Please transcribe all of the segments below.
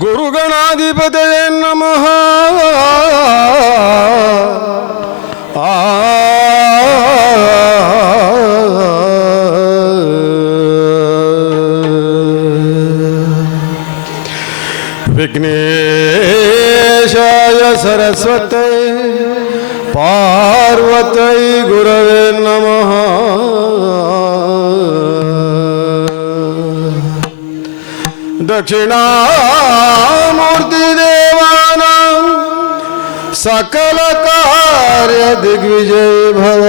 ಗುರುಗಣಾಧಿಪತಯೇ ನಮಃ. ವಿಘ್ನೇಶಾಯ ಸರಸ್ವತೈ ಪಾರ್ವತೈ ಗುರವೇ ನಮಃ. ದಕ್ಷಿಣಾಮೂರ್ತಿ ದೇವಾನಾಂ ಸಕಲ ಕಾರ್ಯ ದಿಗ್ವಿಜಯ ಭವ.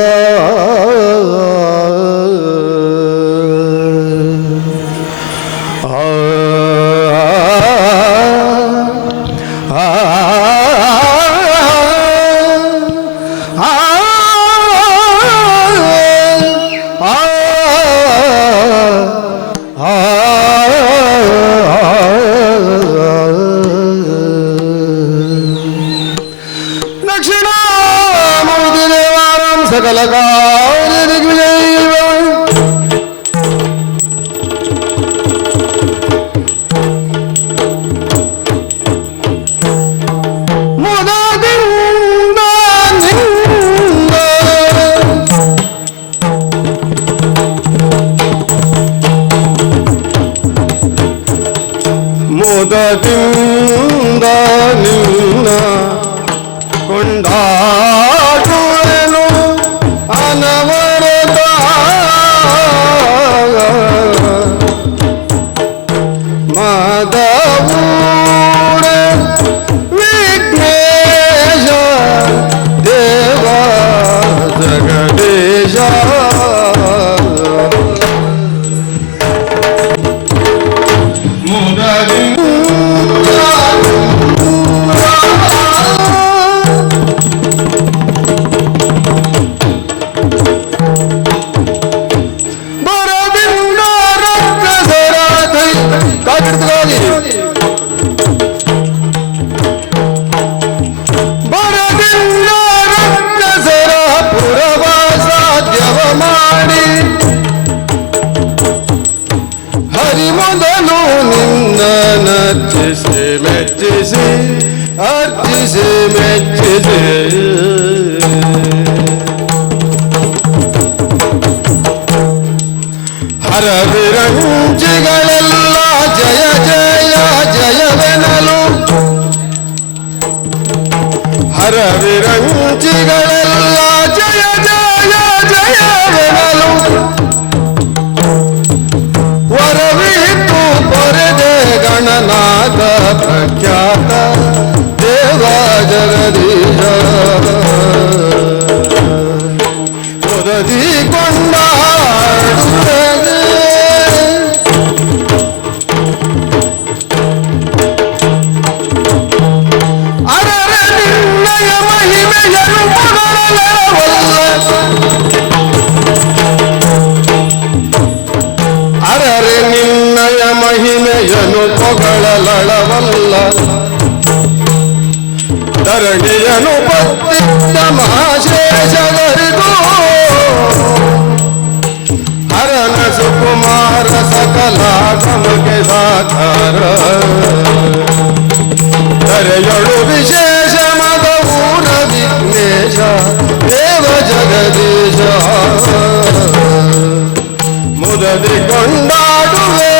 ಸಕಲ ಕಾರ್ಯ ದಿಗ್ವಿಜಯ ಮುದದಿಂದ ನಿನ್ನ ಮುದದಿಂದ ನಿನ್ನ ಕೊಂಡಾಡುವೆನು ಅನವರತ. ಮದವೂರ ವಿಘ್ನೇಶ ದೇವ ಜಗದೀಶ. ಬರದಿಂದ ರಕ್ಕಸರ ಪುರವ ಸಾಧ್ಯವ ಮಾಡಿ ಹರಿ ಮೊದಲು ನಿನ್ನ ನರ್ಚಿಸಿ ಮೆಚ್ಚಿಸಿ ಅರ್ಚಿಸಿ ಮೆಚ್ಚಿಸಿ ಹರ ವಿರಂಚಿಗಳೆಲ್ಲ ಜಯ ಜಯ ಜಯವೆನಲು. ಹರ ವಿರಂಚಿಗಳೆಲ್ಲ ಜಯ ಜಯ ಜಯವೆನಲು. ವರವಿತ್ತು ಪೊರೆದೆ ಗಣನಾಥ ಪ್ರಖ್ಯಾತ ದೇವ ಜಗದೀಶ. ಒದಗಿ ಕೊಂಡಾಡುತ್ತದೆ ಅರರೆ ನಿನ್ನಯ ಮಹಿಮೆಯನು ಪೊಗಳಲಳವಲ್ಲ. ಧರಣಿಯನು ಪತ್ತಿದ್ದ ಮಹಾಶೇಷವರಿಗೂ ಹರನ ಸುಕುಮಾರ ಸಕಲ ನಮಗೆ ಸಾಕಾರ. ಧರೆಯೊಳು ವಿಶೇಷ ಮದವೂರ ವಿಘ್ನೇಶ ದೇವ ಜಗದೀಶ. ಮುದದಿ ಕೊಂಡಾಡುವೆ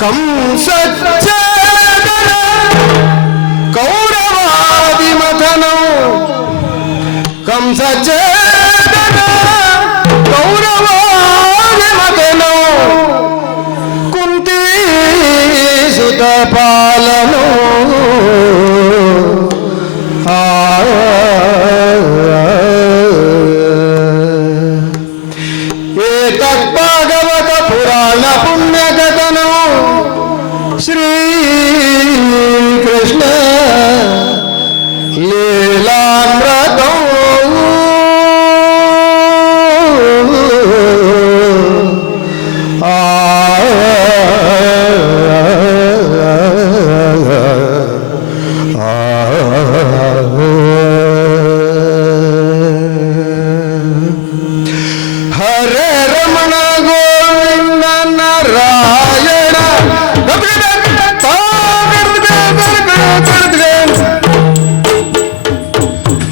ಕಂಸಚ್ಛೇದನ ಕೌರವಾದಿಮಥನೋ ಕಂಸಚ್ಛೇದನ ಕೌರವಾದಿಮಥನೋ ಕುಂತಿ ಸುತ ಪಾಲನೋ ಏತದ್ಭಾಗವತ ಪುರಾಣ ಪುಣ್ಯಕಥನೋ ಶ್ರೀ ಕೃಷ್ಣ ಲೀಲಾಮೃತೋ ಹರೇ ರಮಣ ಗೋವಿಂದ ನಾರಾಯಣ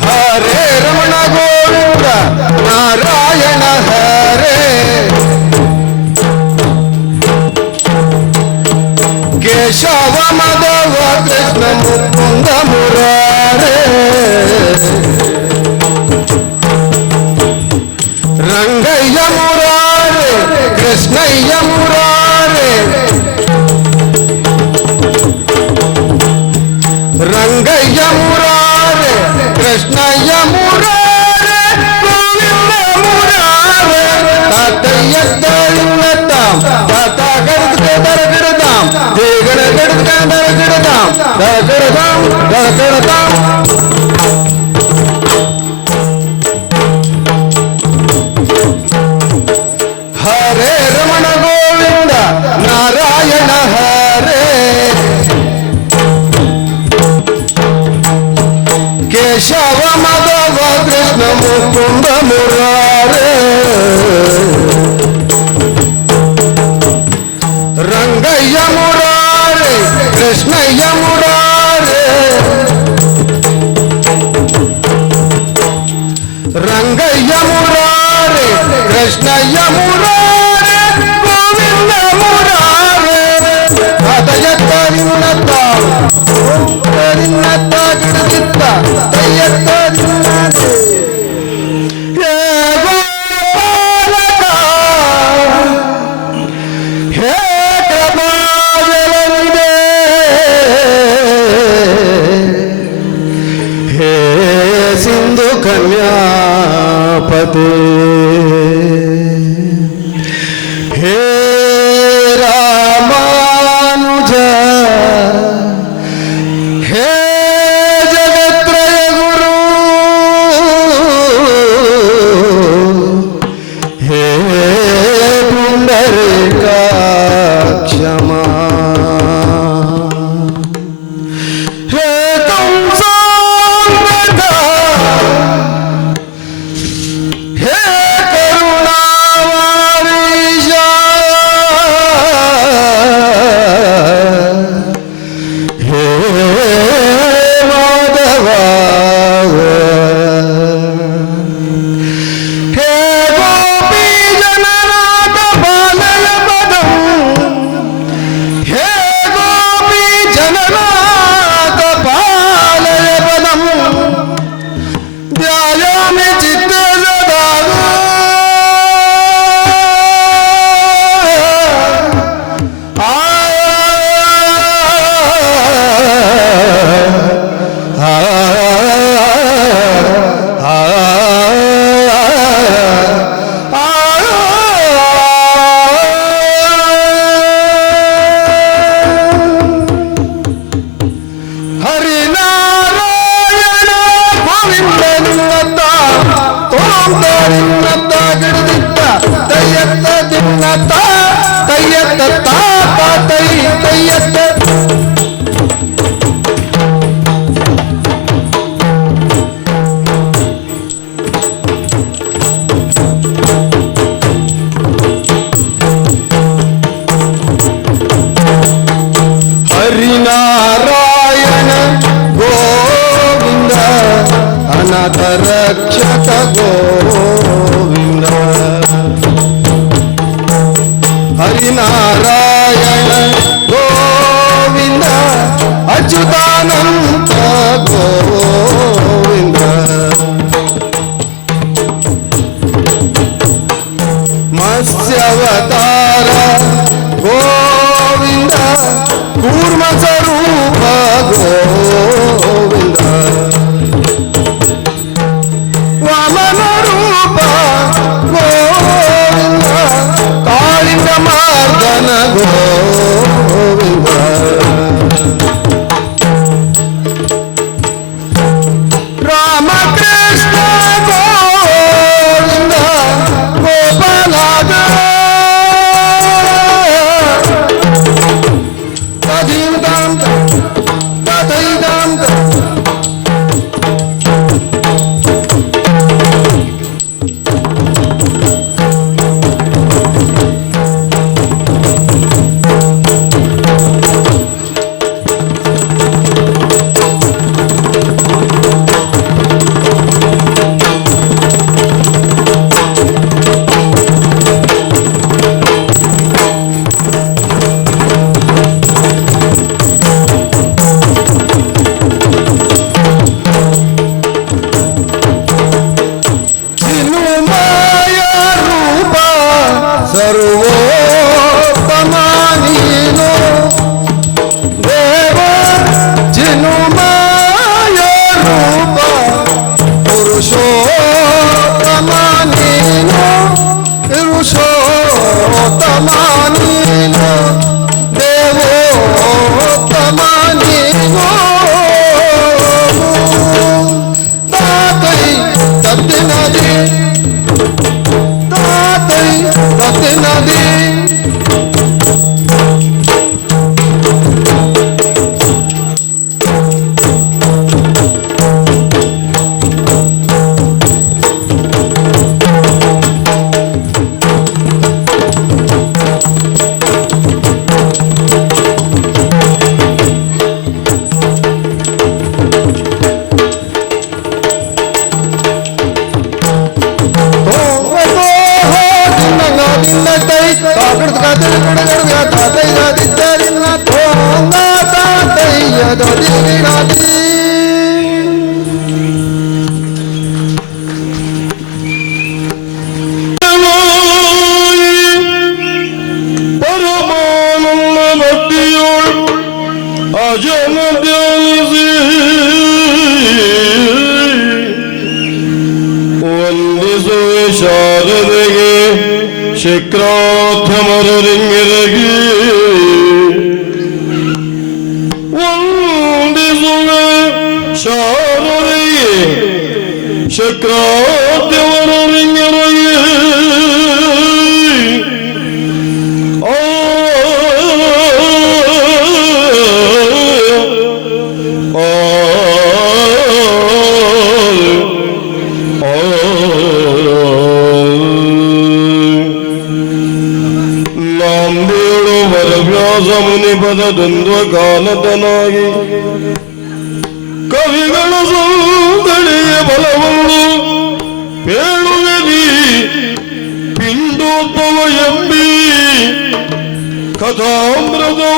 ಹರೇ ರಮಣ ಗೋವಿಂದ ನಾರಾಯಣ ಹರೇ ಕೇಶವ ಮಾಧವ ಕೃಷ್ಣ ಮುಕುಂದ ಮುರಾರೇ ರಂಗಯ್ಯ ಮುರಾರೇ ಕೃಷ್ಣಯ್ಯ ಮುರಾರೇ ರಂಗಯ್ಯ ಮುರಾರೇ ಕೃಷ್ಣಯ್ಯ ಮುರಾರೇ ಗೋವಿಂದ ಮುರಾರೇ ತಾತಯ್ಯ ತಾಯಿನ್ನತ್ತಾಂ ತಾತ ಗಡ್ಗೆ ದರಗಿಡದಾಂ ದೇಗಡ ಗಡ್ಗೆ ದರಗಿಡದಾಂ ದರಗಿಡದಾಂ ದರಗಿಡದಾಂ ಹರೇ ರಮಣ ಗೋವಿಂದ ನಾರಾಯಣ ಹರೇ ಕೇಶವ ಮಾಧವ ಕೃಷ್ಣ ಮುಕುಂದ ಮುರಾರೇ ರಂಗಯ್ಯ ಮುರಾರೇ ಕೃಷ್ಣಯ್ಯ ಮುರಾರೇ ರಂಗಯ್ಯ ಮುರಾರೇ ಕೃಷ್ಣಯ್ಯ ಮುರಾರೇ ಗೋವಿಂದ ಮುರಾರೇ ಅದಯತ್ತರಿನ್ನತ್ತ ಓಂಕರಿನ್ನತ್ತ ಗಿಡದಿತ್ತ ತಯ್ಯತ್ತರಿನ್ನತೆ ಹೇ ಗೋಪಾಲಕ ಹೇ ಕೃಪಾಜಲನಿಧೇ ಹೇ ಸಿಂಧು ಕನ್ಯಾಪತೆ ಹೇ ರಾಮಾನುಜ ಹೇ ಜಗತ್ರಯ ಗುರು ಹೇ ಪುಂಡರೀಕಾಕ್ಷಮ ಹೇ ಕಂಸಾಂಗದ ಹೇ ಕರುಣಾವಾರೀಶ ಹೇ ಮಾಧವ ಹೇ ಗೋಪಿ ಜನನಾಥ ಬಾಲಯ ಪದಂ ಹೇ ಗೋಪಿ ಜನನಾಥ ಬಾಲಯ ಪದಂ ಧ್ಯಾಯಾಮಿ ಚಿತ್ತೇ ಸದಾ ಹರಿನಾರಾಯಣ ಗೋವಿಂದ ನಿನ್ನತ್ತ ತೋಂತರಿನ್ನತ್ತ ಗಿಡದಿತ್ತ ತಯ್ಯತ್ತ ದಿನ್ನತ್ತ ತಯ್ಯತ್ತ ತಾತ ತೈ ತಯ್ಯತ್ತ ಹರಿನಾರಾಯಣ ಗೋವಿಂದ ಅನಾಥ ರಕ್ಷಕ ಗೋವಿಂದ ಹರಿನಾರಾಯಣ ನಾರಾಯಣ ಗೋವಿಂದ ಅಚ್ಯುತಾನಂತ ಗೋವಿಂದ ಮತ್ಸ್ಯವತಾರ ಗೋವಿಂದ ಕೂರ್ಮ ಸ್ವರೂಪ ಗೋವಿಂದ ವಾಮನ ರೂಪ ಗೋವಿಂದ ಕಾಳಿಂಗ ಮಾರ್ದನ ಗೋವಿಂದ ರಾಮಕೃಷ್ಣ ಗೋವಿಂದ ಗೋಪಾಲಾಗ ತದೀಂತಾಂತ ತದೈದಾಂತ ಸರ್ವೋತ್ತಮ ನೀನು ದೇವ ಜಿನುಮಾಯ ರೂಪ ಪುರುಷೋತ್ತಮ ನೀನು ಪುರುಷೋತ್ತಮ ನೀನು ದೇವೋತ್ತಮ ನೀನು ತಾತೈ ತತ್ತಿನದಿ ತಾತೈ ತತ್ತಿನದಿ ಪರಮಾನಂದ ಭಕ್ತಿಯೋಳು ಅಜನ ಧ್ಯಾನಿಸಿ ವಂದಿಸುವೆ ಶಾರದೆಗೆ ಶಕ್ರಾರ್ಥಮರರಿಂಗಿರಗಿ ವಂದಿಸುವೆ ಶಾರದೆಗೆ ಶಕ್ರಾರ್ಥಮರರಿಂಗಿರಗಿ ಮುನಿಪದ ದ್ವಂದ್ವ ಕಾಲತನಾಗಿ ಕವಿಗಳ ಸೌಂದರ್ಯ ಬಲವನ್ನು ಪೇಳುವೆದಿ ಪಿಂಡೋದ್ಭವ ಎಂಬಿ ಕಥಾಮೃತವೋ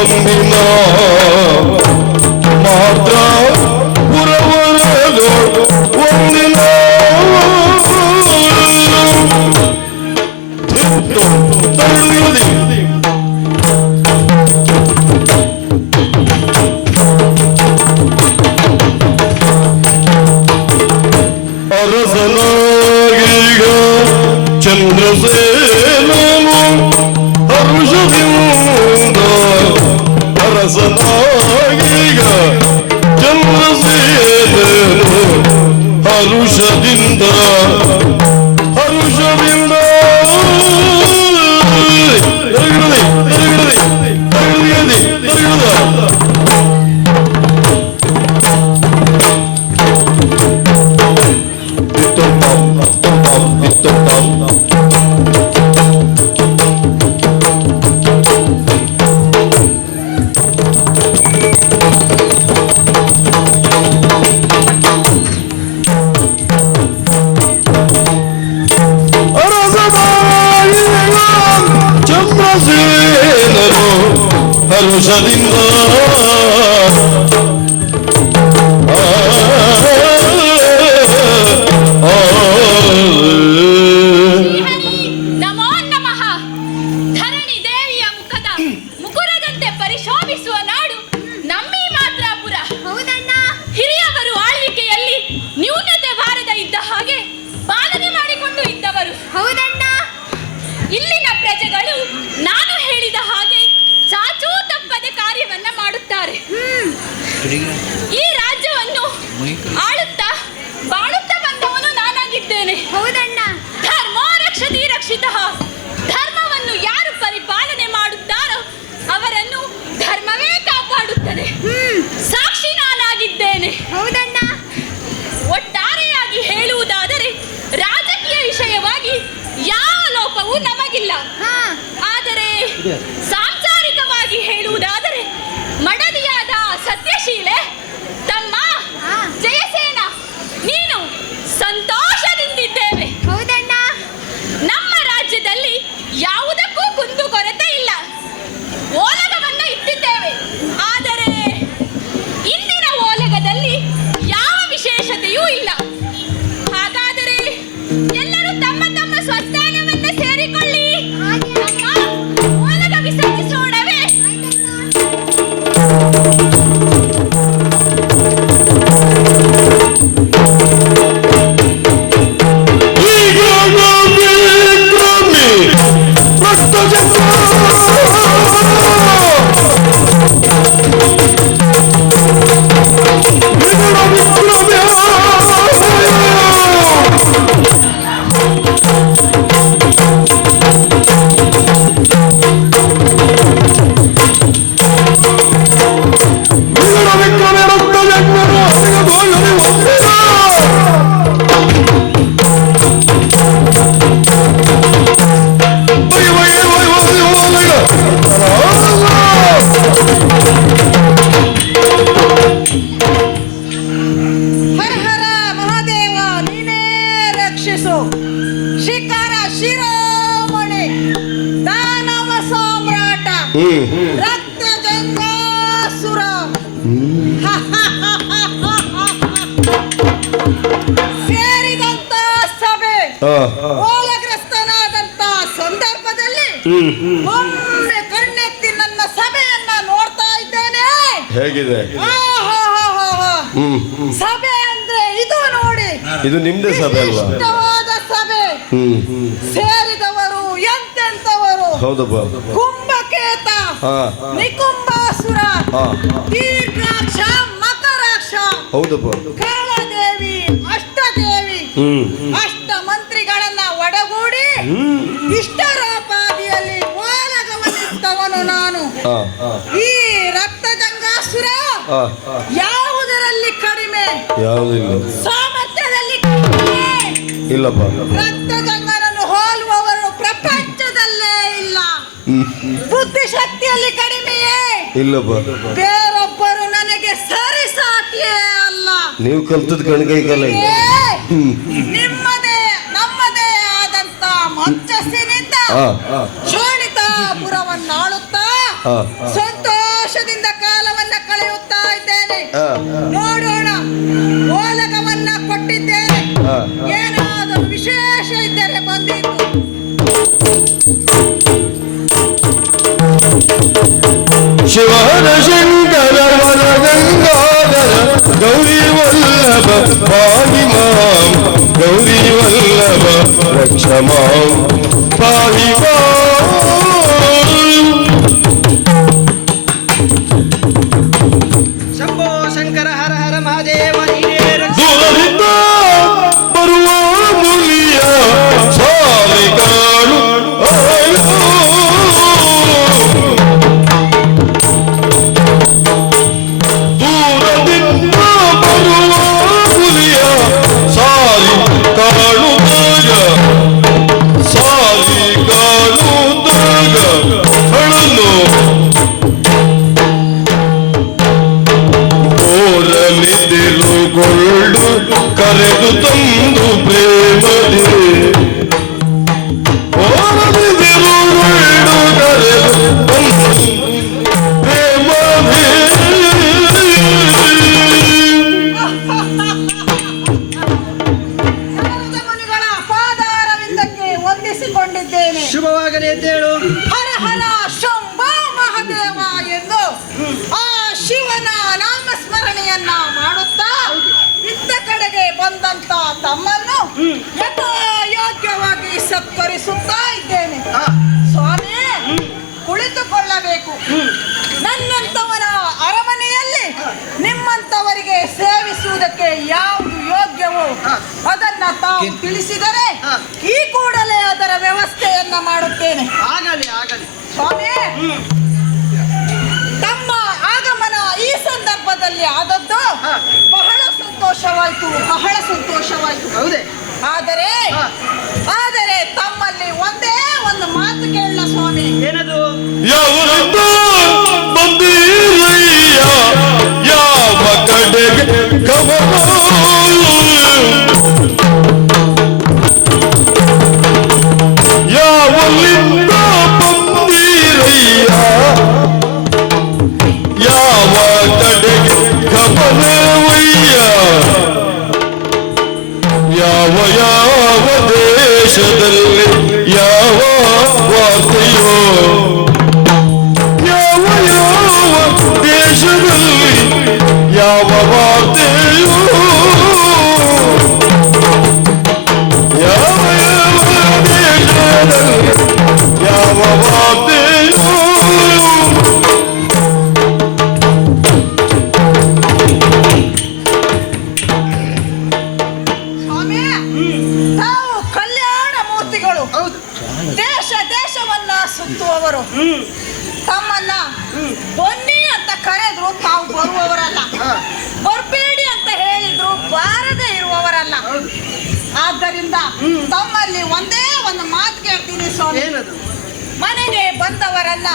ಒಂದಿನ ಮಾತ್ರ ಪುರವರದು ಒಂದಿನ ಅರಸನಾಗೀಗ ಚಂದ್ರಸೇನನು ಹರುಷದಿಂದ ಅರಸನಾಗೀಗ ಚಂದ್ರಸೇನನು ಹರುಷದಿಂದ ಹರುಷದಿಂದ ಚಂದ್ರಸೇನನು ಹರುಷದಿಂದ ನಮೋ ನಮಃ. ಧರಣಿ ದೇವಿಯ ಮುಖದ ಮುಕುರದಂತೆ ಪರಿಶೋಭಿಸುವ ನಾಡು ನಮ್ಮಿ ಮಾತ್ರಾಪುರ. ಹೌದಣ್ಣ. ಹಿರಿಯವರು ಆಳ್ವಿಕೆಯಲ್ಲಿ ನ್ಯೂನತೆ ಬಾರದ ಇದ್ದ ಹಾಗೆ ಪಾಲನೆ ಮಾಡಿಕೊಂಡು ಇದ್ದವರು. ಹೌದಣ್ಣ. ಇಲ್ಲಿನ ಪ್ರಜೆಗಳು ನಾನು ಹೇಳಿದ ಹಾಗೆ ಚಾಚೂ ತಪ್ಪದೆ ಕಾರ್ಯವನ್ನ ಮಾಡುತ್ತಾರೆ. ಈ ರಾಜ್ಯವನ್ನು ಆಳುತ್ತಾ ಬಾಳುತ್ತಾ ಬಂದವನು ನಾನಾಗಿದ್ದೇನೆ. ಹೌದಣ್ಣ. ಧರ್ಮೋ ರಕ್ಷತಿ ರಕ್ಷಿತಃ. ಧರ್ಮವನ್ನು ಯಾರು ಪರಿಪಾಲನೆ ಮಾಡುತ್ತಾರೋ ಅವರನ್ನು ಧರ್ಮವೇ ಕಾಪಾಡುತ್ತದೆ. ಸಾಕ್ಷಿ ನಾನಾಗಿದ್ದೇನೆ. ಹೌದಣ್ಣ. ಒಟ್ಟಾರೆಯಾಗಿ ಹೇಳುವುದಾದರೆ ರಾಜಕೀಯ ವಿಷಯವಾಗಿ ಯಾವ ಲೋಪವೂ ನಮಗಿಲ್ಲ. ಹಾ. ಆದರೆ ಸಾಂಸಾರಿಕವಾಗಿ ಹೇಳುವುದಾದರೆ ಮಡದಿಯಾದ ಸತ್ಯಶೀಲೆ ತಮ್ಮ ಹಾ. ಜಯಸೇನ ನೀನು ಸಂತೋಷದಿಂದಿದ್ದೇವೆ. ಹೌದಣ್ಣ. ನಮ್ಮ ರಾಜ್ಯದಲ್ಲಿ ಯಾವುದಕ್ಕೂ ಕುಂದು ಕೊರತೆ ಇಲ್ಲ. ಓಲಗವನ್ನು ಇಟ್ಟಿದ್ದೇವೆ. ಆದರೆ ಇಂದಿನ ಓಲಗದಲ್ಲಿ ಯಾವ ವಿಶೇಷತೆಯೂ ಇಲ್ಲ. ಹಾಗಾದರೆ ಎಲ್ಲರೂ ತಮ್ಮ ತಮ್ಮ ಸ್ವಸ್ಥಾನವನ್ನ ಸೇರಿಕೊಳ್ಳಿ. ಹಾಗೆ ನಮ್ಮ ಓಲಗ ವಿಸರ್ಜಿಸೋಣವೇ? ಹರ ಹರ ಮಹಾದೇವ ನೀನೇ ರಕ್ಷಿಸು. ಶಿಖರ ಶಿರೋಮಣಿ ದಾನವ ಸಾಮ್ರಾಟ ರಕ್ತ ಜಂಗಾಸುರ. ಸೇರಿದಂತ ಸಭೆ ಓಲಗ್ರಸ್ತನಾದಂತ ಸಂದರ್ಭದಲ್ಲಿ ಒಮ್ಮೆ ಕಣ್ಣೆತ್ತಿ ನನ್ನ ಸಭೆಯನ್ನ ನೋಡ್ತಾ ಇದ್ದೇನೆ. ಹೇಗಿದೆ? ಸಭೆ ಅಂದ್ರೆ ಇದು ನೋಡಿ. ಇದು ನಿಮ್ದೇ ಸಭೆ ಅಲ್ವಾ? ಇಷ್ಟವಾದ ಸಭೆ. ಸೇರಿದವರು ಎಂತೆಂತವರು. ಹೌದಪ್ಪ. ಕುಂಭಕೇತ, ನಿಕುಂಭಾಸುರ, ದೀರ್ಘಾಕ್ಷ, ಮಕರಾಕ್ಷ, ಹೌದಪ್ಪ. ಕಾಳದೇವಿ, ಅಷ್ಟದೇವಿ, ಅಷ್ಟ ಮಂತ್ರಿಗಳನ್ನ ಒಡಗೂಡಿ ಇಷ್ಟರೋಪಾದಿಯಲ್ಲಿ ಓಲಗವನಿದ್ದವನು ನಾನು. ಈ ರಕ್ತಜಂಗಾಸುರ ಯಾವುದರಲ್ಲಿ ಕಡಿಮೆ? ಯಾವುದಿಲ್ಲ. ಸಾಮರ್ಥ್ಯದಲ್ಲಿ ಕಡಿಮೆ ಇಲ್ಲಪ್ಪ. ರಕ್ತಜಂಗನನ್ನು ಹೋಲುವವರು ಪ್ರಪಂಚದಲ್ಲೇ ಇಲ್ಲ. ಬುದ್ಧಿಶಕ್ತಿಯಲ್ಲಿ ಕಡಿಮೆಯೇ? ಇಲ್ಲಪ್ಪ. ಬೇರೊಬ್ಬರು ನನಗೆ ಸರಿ ಸಾಟಿಯೇ ಅಲ್ಲ. ನೀವು ಕಲ್ತದ ಕಣ್ಕೈ ಕಾಲ ನಿಮ್ಮದೇ ನಮ್ಮದೇ ಆದಂತ ಮಂಚಸ್ಸಿನಿಂದ ಶೋಣಿತಾಪುರವನ್ನಾಳುತ್ತಾ ಸಂತೋಷ ಶಿವನ ಶಂಕರ ವರ ಗಂಗಾಧರ ಗೌರಿ ವಲ್ಲಭ ಪಾಹಿ ಮಾಂ ಗೌರಿ ವಲ್ಲಭ ರಕ್ಷ ಮಾಂ ಪಾಹಿ ಮಾಂ. ಶಂಭೋ ಶಂಕರ ಹರ ಹರ ಮಹಾದೇವ ನೀನೇ ರಕ್ಷ. ದೂರದಿಂದ ಬರುವ ಮುನಿಯ ಸಾಲಿ ಕಾಣು ದೂರದಿಂದ ಬರುವ ಹುಲಿಯ ಸಾಲಿ ಕಾಣುತ್ತಾಗ ಸಾಲಿ ಕಾಣುತ್ತಾಗ ಹಳನು ಓರಲಿದಿರುಗೊಳ್ಳು ಕರೆದು ತಂದು ಪ್ರೇಮದಿ ಓರಲಿದಿರುಗೊಳ್ಳು ಕರೆದು ತಂದು ಪ್ರೇಮದಿ. ನಾರದ ಮುನಿಗಳ ಪಾದಾರವಿಂದಕ್ಕೆ ವಂದಿಸಿಕೊಂಡಿದ್ದೇನೆ. ಶುಭವಾಗಲಿ ಎದ್ದೇಳು. ಹರ ಹರ ಶಂಭೋ ಮಹಾದೇವ ಎಂದು ಆ ಶಿವನ ನಾಮಸ್ಮರಣೆಯನ್ನ ಮಾಡುತ್ತಾ ಇದ್ದ ಕಡೆಗೆ ಬಂದಂತ ತಮ್ಮನ್ನು ಯಥಾಯೋಗ್ಯವಾಗಿ ಸತ್ಕರಿಸುತ್ತಾ ಇದ್ದೇನೆ. ಸ್ವಾಮಿ, ಕುಳಿತುಕೊಳ್ಳಬೇಕು. ನನ್ನಂತವರ ಅರಮನೆಯಲ್ಲಿ ನಿಮ್ಮಂತವರಿಗೆ ಸೇವಿಸುವುದಕ್ಕೆ ಯಾವುದು ಯೋಗ್ಯವೋ ಅದನ್ನ ತಾವು ತಿಳಿಸಿದರೆ ಈ ಕೂಡಲೇ ಅದರ ವ್ಯವಸ್ಥೆಯನ್ನ ಮಾಡುತ್ತೇನೆ. ಆಗಲಿ ಆಗಲಿ. ಸ್ವಾಮಿ, ತಮ್ಮ ಆಗಮನ ಈ ಸಂದರ್ಭದಲ್ಲಿ ಆದದ್ದು ಬಹಳ ಸಂತೋಷವಾಯಿತು, ಬಹಳ ಸಂತೋಷವಾಯಿತು. ಹೌದೇ? ಆದರೆ ತಮ್ಮಲ್ಲಿ ಒಂದೇ ಒಂದು ಮಾತು ಕೇಳಲ್ಲ ಸ್ವಾಮಿ. ಏನದು? ಯಾವರಿಂದ ಬಂದಿರಯ್ಯ ಯಾವ ಕಡೆಗೆ ಗಮನ ಯಾವಲ್ಲಿಂದ ಬಂದಿರಯ್ಯ ಯಾವ ಕಡೆಗೆ ಗಮನವಯ್ಯ ಯಾವ ಯಾವ ದೇಶದಲ್ಲಿ ಯಾವ ವಾರ್ತೆಯೋ ಯಾವ ಯಾವ ದೇಶದಲ್ಲಿ ಯಾವ ವಾರ್ತೆಯೋ ಯಾವ ಯಾವ ದೇಶದಲ್ಲಿ ಯಾವ ವಾರ್ತೆಯೋ. ಸ್ವಾಮಿ, ತಾವು ಕಲ್ಯಾಣ ಮೂರ್ತಿಗಳು. ಹೌದು. ದೇಶವನ್ನ ಸುತ್ತುವವರು. ತಮ್ಮನ್ನ ಬನ್ನಿ ಅಂತ ಕರೆದ್ರು ತಾವು ಬರುವವರಲ್ಲ, ಬರಬೇಡಿ ಅಂತ ಹೇಳಿದ್ರು ಬಾರದೆ ಇರುವವರಲ್ಲ. ಆದ್ದರಿಂದ ತಮ್ಮಲ್ಲಿ ಒಂದೇ ಒಂದು ಮಾತು ಕೇಳ್ತೀನಿ ಸ್ವಾಮಿ. ಏನದು? ಮನೆಗೆ ಬಂದವರನ್ನ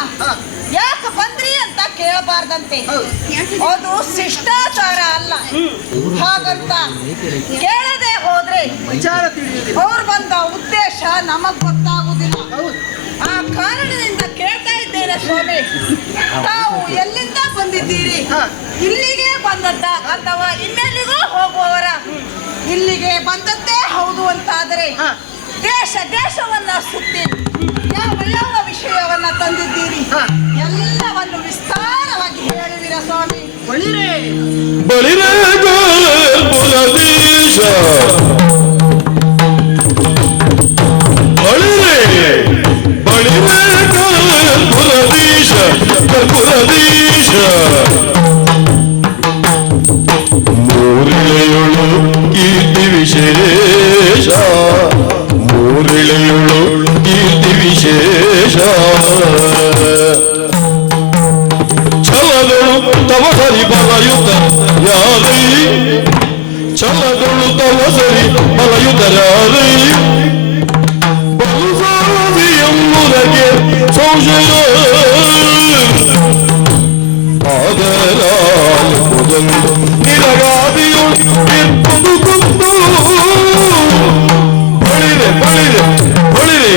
ಯಾಕೆ ಬಂದ್ರಿ ಅಂತ ಕೇಳಬಾರ್ದಂತೆ. ಅದು ಶಿಷ್ಟಾಚಾರ ಅಲ್ಲ. ಹಾಗಂತ ಕೇಳದೆ ಹೋದ್ರೆ ವಿಚಾರ ತಿಳಿಯುವುದಿಲ್ಲ. ಅವ್ರು ಬಂದ ಉದ್ದೇಶ ನಮಗ್ ಗೊತ್ತಾಗುದಿಲ್ಲ. ಹೌದು. ಆ ಕಾರಣದಿಂದ ಕೇಳ್ತಾ ಇದ್ದೇನೆ ಸ್ವಾಮಿ, ತಾವು ಎಲ್ಲಿಂದ ಬಂದಿದ್ದೀರಿ? ಇಲ್ಲಿಗೆ ಬಂದದ್ದ ಅಥವಾ ಇನ್ನೆಲ್ಲಿಗೂ ಹೋಗುವವರ? ಇಲ್ಲಿಗೆ ಬಂದದ್ದೇ ಹೌದು ಅಂತಾದರೆ ದೇಶವನ್ನ ಸುತ್ತಿ ಯಾವ ಯಾವ ವಿಷಯವನ್ನ ತಂದಿದ್ದೀರಿ ಎಲ್ಲವನ್ನು ವಿಸ್ತಾರವಾಗಿ ಹೇಳುವಿರ ಸ್ವಾಮಿ? ಬಳಿರೆ ಬಳಿರೆ ಪುರದೀಶ ಬಳಿರೆ ಬಳಿರೆ ಪುರದೀಶ ಪುರದೀಶ ಮೂರಿಳೆಯೊಳು ಕೀರ್ತಿ ವಿಶೇಷ ಮೂರಿಳೆಯೊಳು ಕೀರ್ತಿ ವಿಶೇಷ ಛಲಗಳು ತವ ಸರಿ ಬಲಯುತ ಯಾರೈ ಛಲಗಳು ತವ ಸರಿ ಬಲಯುತ ಯಾರೈ ಬಲು ಎಂಬುದಕ್ಕೆ ಸಂಶಯ ಆದರಾಲುವುದೊಂದು ನಿರಗಾದಿಯೊಳು ಇರ್ಪುದು ಕೊಂದು ಬಳಿರೆ ಬಳಿರೆ ಬಳಿರೆ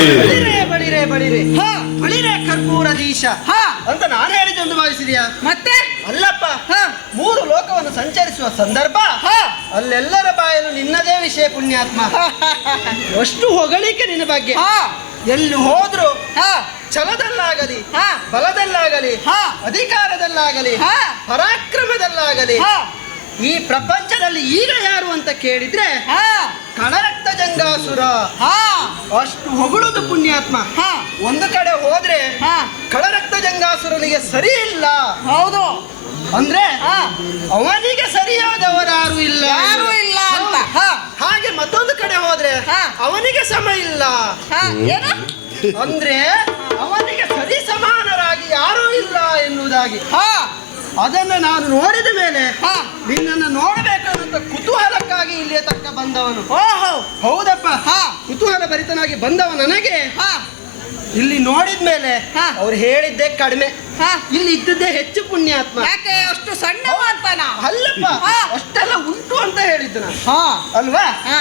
ಬಳಿರೆ ಬಳಿರೆ ಹಾ, ಬಳಿರೆ ಕರ್ಪೂರದೀಶ ಹಾ, ಅಂತ ನಾನು ಹೇಳಿದ್ದೊಂದು ಭಾವಿಸಿದ್ಯಾ? ಮತ್ತೆ ಅಲ್ಲಪ್ಪ, ಹಾ, ಮೂರು ಲೋಕವನ್ನು ಸಂಚರಿಸುವ ಸಂದರ್ಭ ಹಾ, ಅಲ್ಲೆಲ್ಲರ ಬಾಯಲು ನಿನ್ನದೇ ವಿಷಯ ಪುಣ್ಯಾತ್ಮ. ಅಷ್ಟು ಹೊಗಳಿಕೆ ನಿನ್ನ ಬಗ್ಗೆ. ಹಾ, ಎಲ್ಲಿ ಹೋದ್ರು ಹಾ, ಛಲದಲ್ಲಾಗಲಿ ಹಾ. ಬಲದಲ್ಲಾಗಲಿ ಹಾ. ಅಧಿಕಾರದಲ್ಲಾಗಲಿ ಹಾ. ಪರಾಕ್ರಮದಲ್ಲಾಗಲಿ ಹಾ. ಈ ಪ್ರಪಂಚದಲ್ಲಿ ಈಗ ಯಾರು ಅಂತ ಕೇಳಿದ್ರೆ ಹಾ. ಕಳರಕ್ತ ಜಂಗಾಸುರ. ಹಾ. ಅಷ್ಟು ಹೊಗಳುದು ಪುಣ್ಯಾತ್ಮ. ಹಾ. ಒಂದು ಕಡೆ ಹೋದ್ರೆ ಹಾ. ಕಳರಕ್ತ ಜಂಗಾಸುರನಿಗೆ ಸರಿ ಇಲ್ಲ ಹೌದು. ಅಂದ್ರೆ ಹಾ. ಅವನಿಗೆ ಸರಿಯಾದವರಾರು ಇಲ್ಲ ಯಾರು ಇಲ್ಲ ಅಂತ. ಹಾ. ಹಾಗೆ ಮತ್ತೊಂದು ಕಡೆ ಹೋದ್ರೆ ಹಾ. ಅವನಿಗೆ ಸಮ ಇಲ್ಲ ಹಾ. ಏನು? ಅಂದ್ರೆ ಅವನಿಗೆ ಸರಿ ಸಮಾನರಾಗಿ ಯಾರೂ ಇಲ್ಲ ಎನ್ನುವುದಾಗಿ. ಹಾ. ಅದನ್ನು ನಾನು ನೋಡಿದ ಮೇಲೆ ಹಾ. ನಿನ್ನನ್ನು ನೋಡಬೇಕಂತ ಕುತೂಹಲಕ್ಕಾಗಿ ಇಲ್ಲಿಯ ತಕ್ಕ ಬಂದವನು. ಓಹೋ. ಹೌದಪ್ಪ. ಹಾ. ಕುತೂಹಲ ಭರಿತನಾಗಿ ಬಂದವ ನನಗೆ ಹಾ. ಇಲ್ಲಿ ನೋಡಿದ ಮೇಲೆ ಹಾ. ಅವ್ರು ಹೇಳಿದ್ದೇ ಕಡಿಮೆ, ಹಾ. ಇಲ್ಲಿ ಇದ್ದದ್ದೇ ಹೆಚ್ಚು ಪುಣ್ಯಾತ್ಮ. ಯಾಕೆ ಅಷ್ಟು ಸಣ್ಣವ ಅಂತನಾ? ಅಲ್ಲಪ್ಪ, ಹಾ. ಅಷ್ಟೆಲ್ಲ ಉಂಟು ಅಂತ ಹೇಳಿದ್ದು ನಾನು. ಹಾ. ಅಲ್ವಾ? ಹಾ.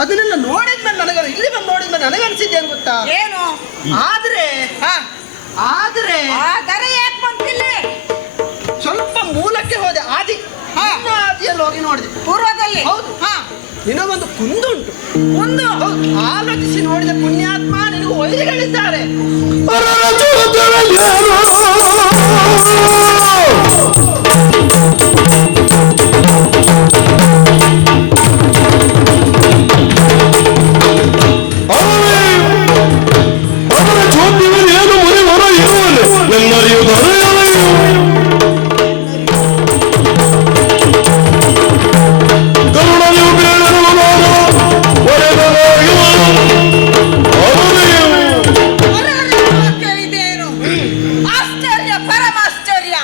ಅದನ್ನೆಲ್ಲ ನೋಡಿದ್ಮೇಲೆ ನನಗ ಇಲ್ಲಿ ಬಂದು ನೋಡಿದ್ಮೇಲೆ ನನಗನ್ಸಿದ್ದೇನು ಗೊತ್ತಾ? ಏನು? ಆದ್ರೆ ಹಾ. ಆದ್ರೆ ಆದರೆ ಯಾಕೆ ಬಂತಿಲ್ಲ? ಸ್ವಲ್ಪ ಮೂಲಕ್ಕೆ ಹೋದೆ. ಆದಿ ಹಾ. ಇನ್ನು ಆದಿಯಲ್ಲಿ ಹೋಗಿ ನೋಡಿದೆ. ಪೂರ್ವದಲ್ಲಿ. ಹೌದು. ಹಾ. ನಿನಗೊಂದು ಕುಂದುಂಟು. ಒಂದು. ಹೌದು. ಆಲೋಚಿಸಿ ನೋಡಿದ ಪುಣ್ಯಾತ್ಮ, ನಿನಗೂ ವೈರಿಗಳಿದ್ದಾರೆ. ಅವರ ಚೋದ್ಯದಲ್ಲಿ ಏನು ಮುರಿ ಹೊರ ಇರುವಲ್ಲಿ ಎಲ್ಲರಿಯುವುದು ಕರುಣನೆಯು ಬೇಡರುವುದಾದ ಒಡೆದರಾಗಿವ ಹೊರಗೆ ಇದೇನು? ಆಶ್ಚರ್ಯ, ಪರಮಾಶ್ಚರ್ಯ.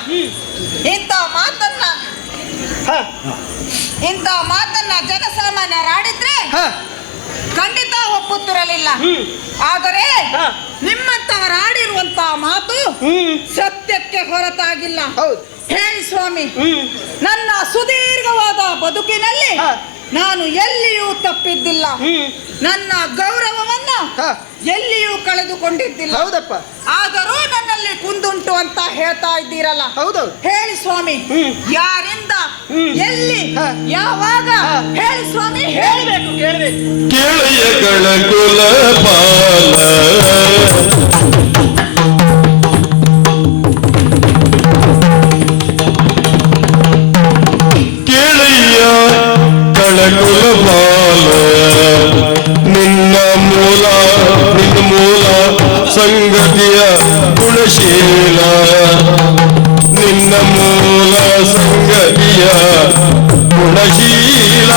ಇಂಥ ಮಾತನ್ನ ಜನಸಾಮಾನ್ಯರಾಡಿದ್ರೆ ಹಾ. ಖಂಡಿತ ಒಪ್ಪುತ್ತಿರಲಿಲ್ಲ. ಆದರೆ ಹಾ. ನಿಮ್ಮಂತವರಾಡಿರುವಂತ ಮಾತು ಸತ್ಯಕ್ಕೆ ಹೊರತಾಗಿಲ್ಲ. ಹೌದು. ಹೇಳಿ ಸ್ವಾಮಿ, ನನ್ನ ಸುದೀರ್ಘವಾದ ಬದುಕಿನಲ್ಲಿ ಹಾ. ನಾನು ಎಲ್ಲಿಯೂ ತಪ್ಪಿದ್ದಿಲ್ಲ. ನನ್ನ ಗೌರವವನ್ನ ಹಾ. ಎಲ್ಲಿಯೂ ಕಳೆದುಕೊಂಡಿದ್ದಿಲ್ಲ. ಹೌದಪ್ಪ. ಆದರೂ ನನ್ನಲ್ಲಿ ಕುಂದುಂಟು ಅಂತ ಹೇಳ್ತಾ ಇದ್ದೀರಲ್ಲ, ಹೌದೌದು. ಹೇಳಿ ಸ್ವಾಮಿ, ಯಾರಿಂದ, ಎಲ್ಲಿ, ಹಾ. ಯಾವಾಗ? ಹೇಳಿ ಸ್ವಾಮಿ, ಹೇಳಬೇಕು. ಕೇಳಬೇಕು. ಕೇಳೆಯ ಕಳಕುಲ ಪಾಲ ಕೇಳೆಯ ಕಳಕುಲ ಪಾಲ ನಿನ್ನ ಮೂಲ ಸಂಗತಿಯ ಗುಣಶೀಲ ನಿನ್ನ ಮೂಲ ಸಂಗತಿಯ ಗುಣಶೀಲ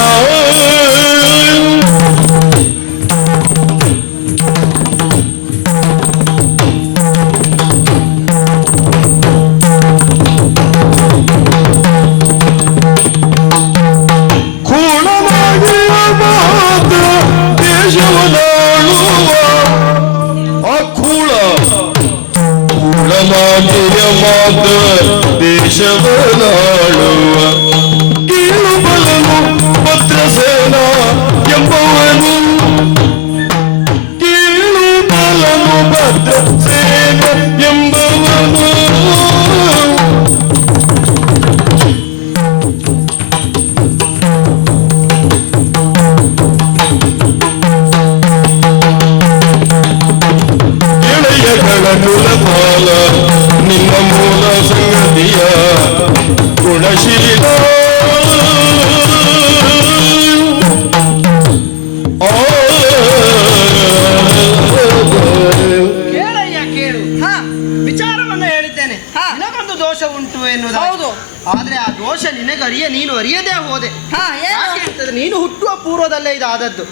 ದೇಶವನಾಳುವ ಕೀಳು ಬಲನು ಭದ್ರಸೇನ ಎಂಬವನು ಕೀಳು ಬಲನು ಭದ್ರಸೇನ ಎಂಬವನು ಗೆಳೆಯಗಳ ಕುಲಪಾಲ ನಿನ್ನ ಮೂಲ ಸಂಗತಿಯ ಗುಣಶೀಲ ಕೇಳಯ್ಯ ಕೇಳು. ಹಾ. ವಿಚಾರವನ್ನು ಹೇಳಿದ್ದೇನೆ. ಹಾ. ನಿನಗೊಂದು ದೋಷ ಉಂಟು ಎನ್ನುವುದು ಹೌದು. ಆದ್ರೆ ಆ ದೋಷ ನಿನಗರಿಯ ನೀನು ಅರಿಯದೇ ಹೋದೆ. ಹಾ. ಏನು? ಯಾಕೆ ಅಂತಂದ್ರೆ ನೀನು ಹುಟ್ಟುವ ಪೂರ್ವದಲ್ಲೇ ಇದಾದದ್ದು.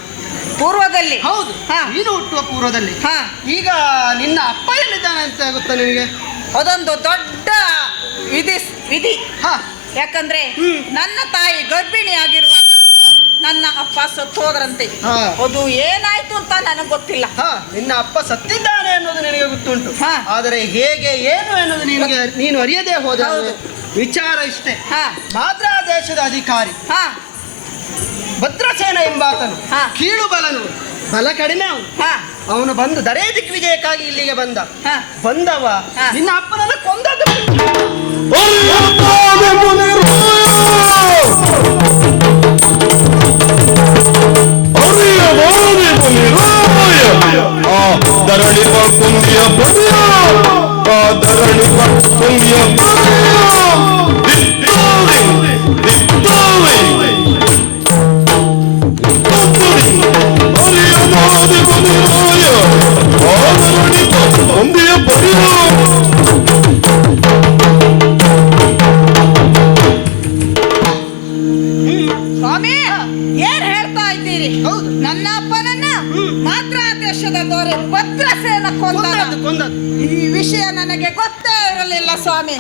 ಪೂರ್ವದಲ್ಲಿ. ಹೌದು. ಹಾ. ನೀನು ಹುಟ್ಟುವ ಪೂರ್ವದಲ್ಲಿ. ಹಾ. ಈಗ ನಿನ್ನ ಅಪ್ಪ ಎಲ್ಲಿದ್ದಾನೆ ಅಂತ ಗೊತ್ತಾ ನಿನಗೆ? ಅದೊಂದು ದೊಡ್ಡ ವಿಧಿ. ಹಾ. ಯಾಕಂದ್ರೆ ನನ್ನ ತಾಯಿ ಗರ್ಭಿಣಿಯಾಗಿರುವಾಗ ನನ್ನ ಅಪ್ಪ ಸತ್ತು ಹೋದ್ರಂತೆ. ಹಾ. ಅದು ಏನಾಯ್ತು ಅಂತ ನನಗೆ ಗೊತ್ತಿಲ್ಲ. ಹಾ. ನಿನ್ನ ಅಪ್ಪ ಸತ್ತಿದ್ದಾನೆ ಅನ್ನೋದು ನಿನಗೆ ಗೊತ್ತುಂಟು. ಹಾ. ಆದರೆ ಹೇಗೆ ಏನು ಎನ್ನುವುದು ನೀನು ಅರಿಯದೇ ಹೋದ ಹೌದು. ವಿಚಾರ ಇಷ್ಟೇ. ಹಾ. ಮಾತ್ರ ದೇಶದ ಅಧಿಕಾರಿ ಹಾ. ಭದ್ರಸೇನ ಎಂಬಾತನು ಹಾ. ಕೀಳು ಬಲನು, ಬಲ ಕಡಿಮೆ ಅವನು. ಹಾ. ಅವನು ಬಂದು ದರೇ ದಿಗ್ವಿಜಯಕ್ಕಾಗಿ ಇಲ್ಲಿಗೆ ಬಂದ. ಹಾ. ಬಂದವ ಹಾ. ನಿನ್ನ ಅಪ್ಪನನ್ನು ಕೊಂದದ್ದು. ಧರಣಿ ಕುಂದಿಯ ಆ ಧರಣಿ ತುಂಬಿಯ ಒಂದೇ ಬರೆಯೋ ಸ್ವಾಮಿ ಏನ್ ಹೇಳ್ತಾ ಇದ್ದೀರಿ? ಹೌದು, ನನ್ನ ಅಪ್ಪನನ್ನ ಮಾತ್ರ ದೇಶದ ದೊರೆ ಭದ್ರಸೇನ ಕೊಂದದ್ದು. ಈ ವಿಷಯ ನನಗೆ ಗೊತ್ತೇ ಇರಲಿಲ್ಲ ಸ್ವಾಮಿ.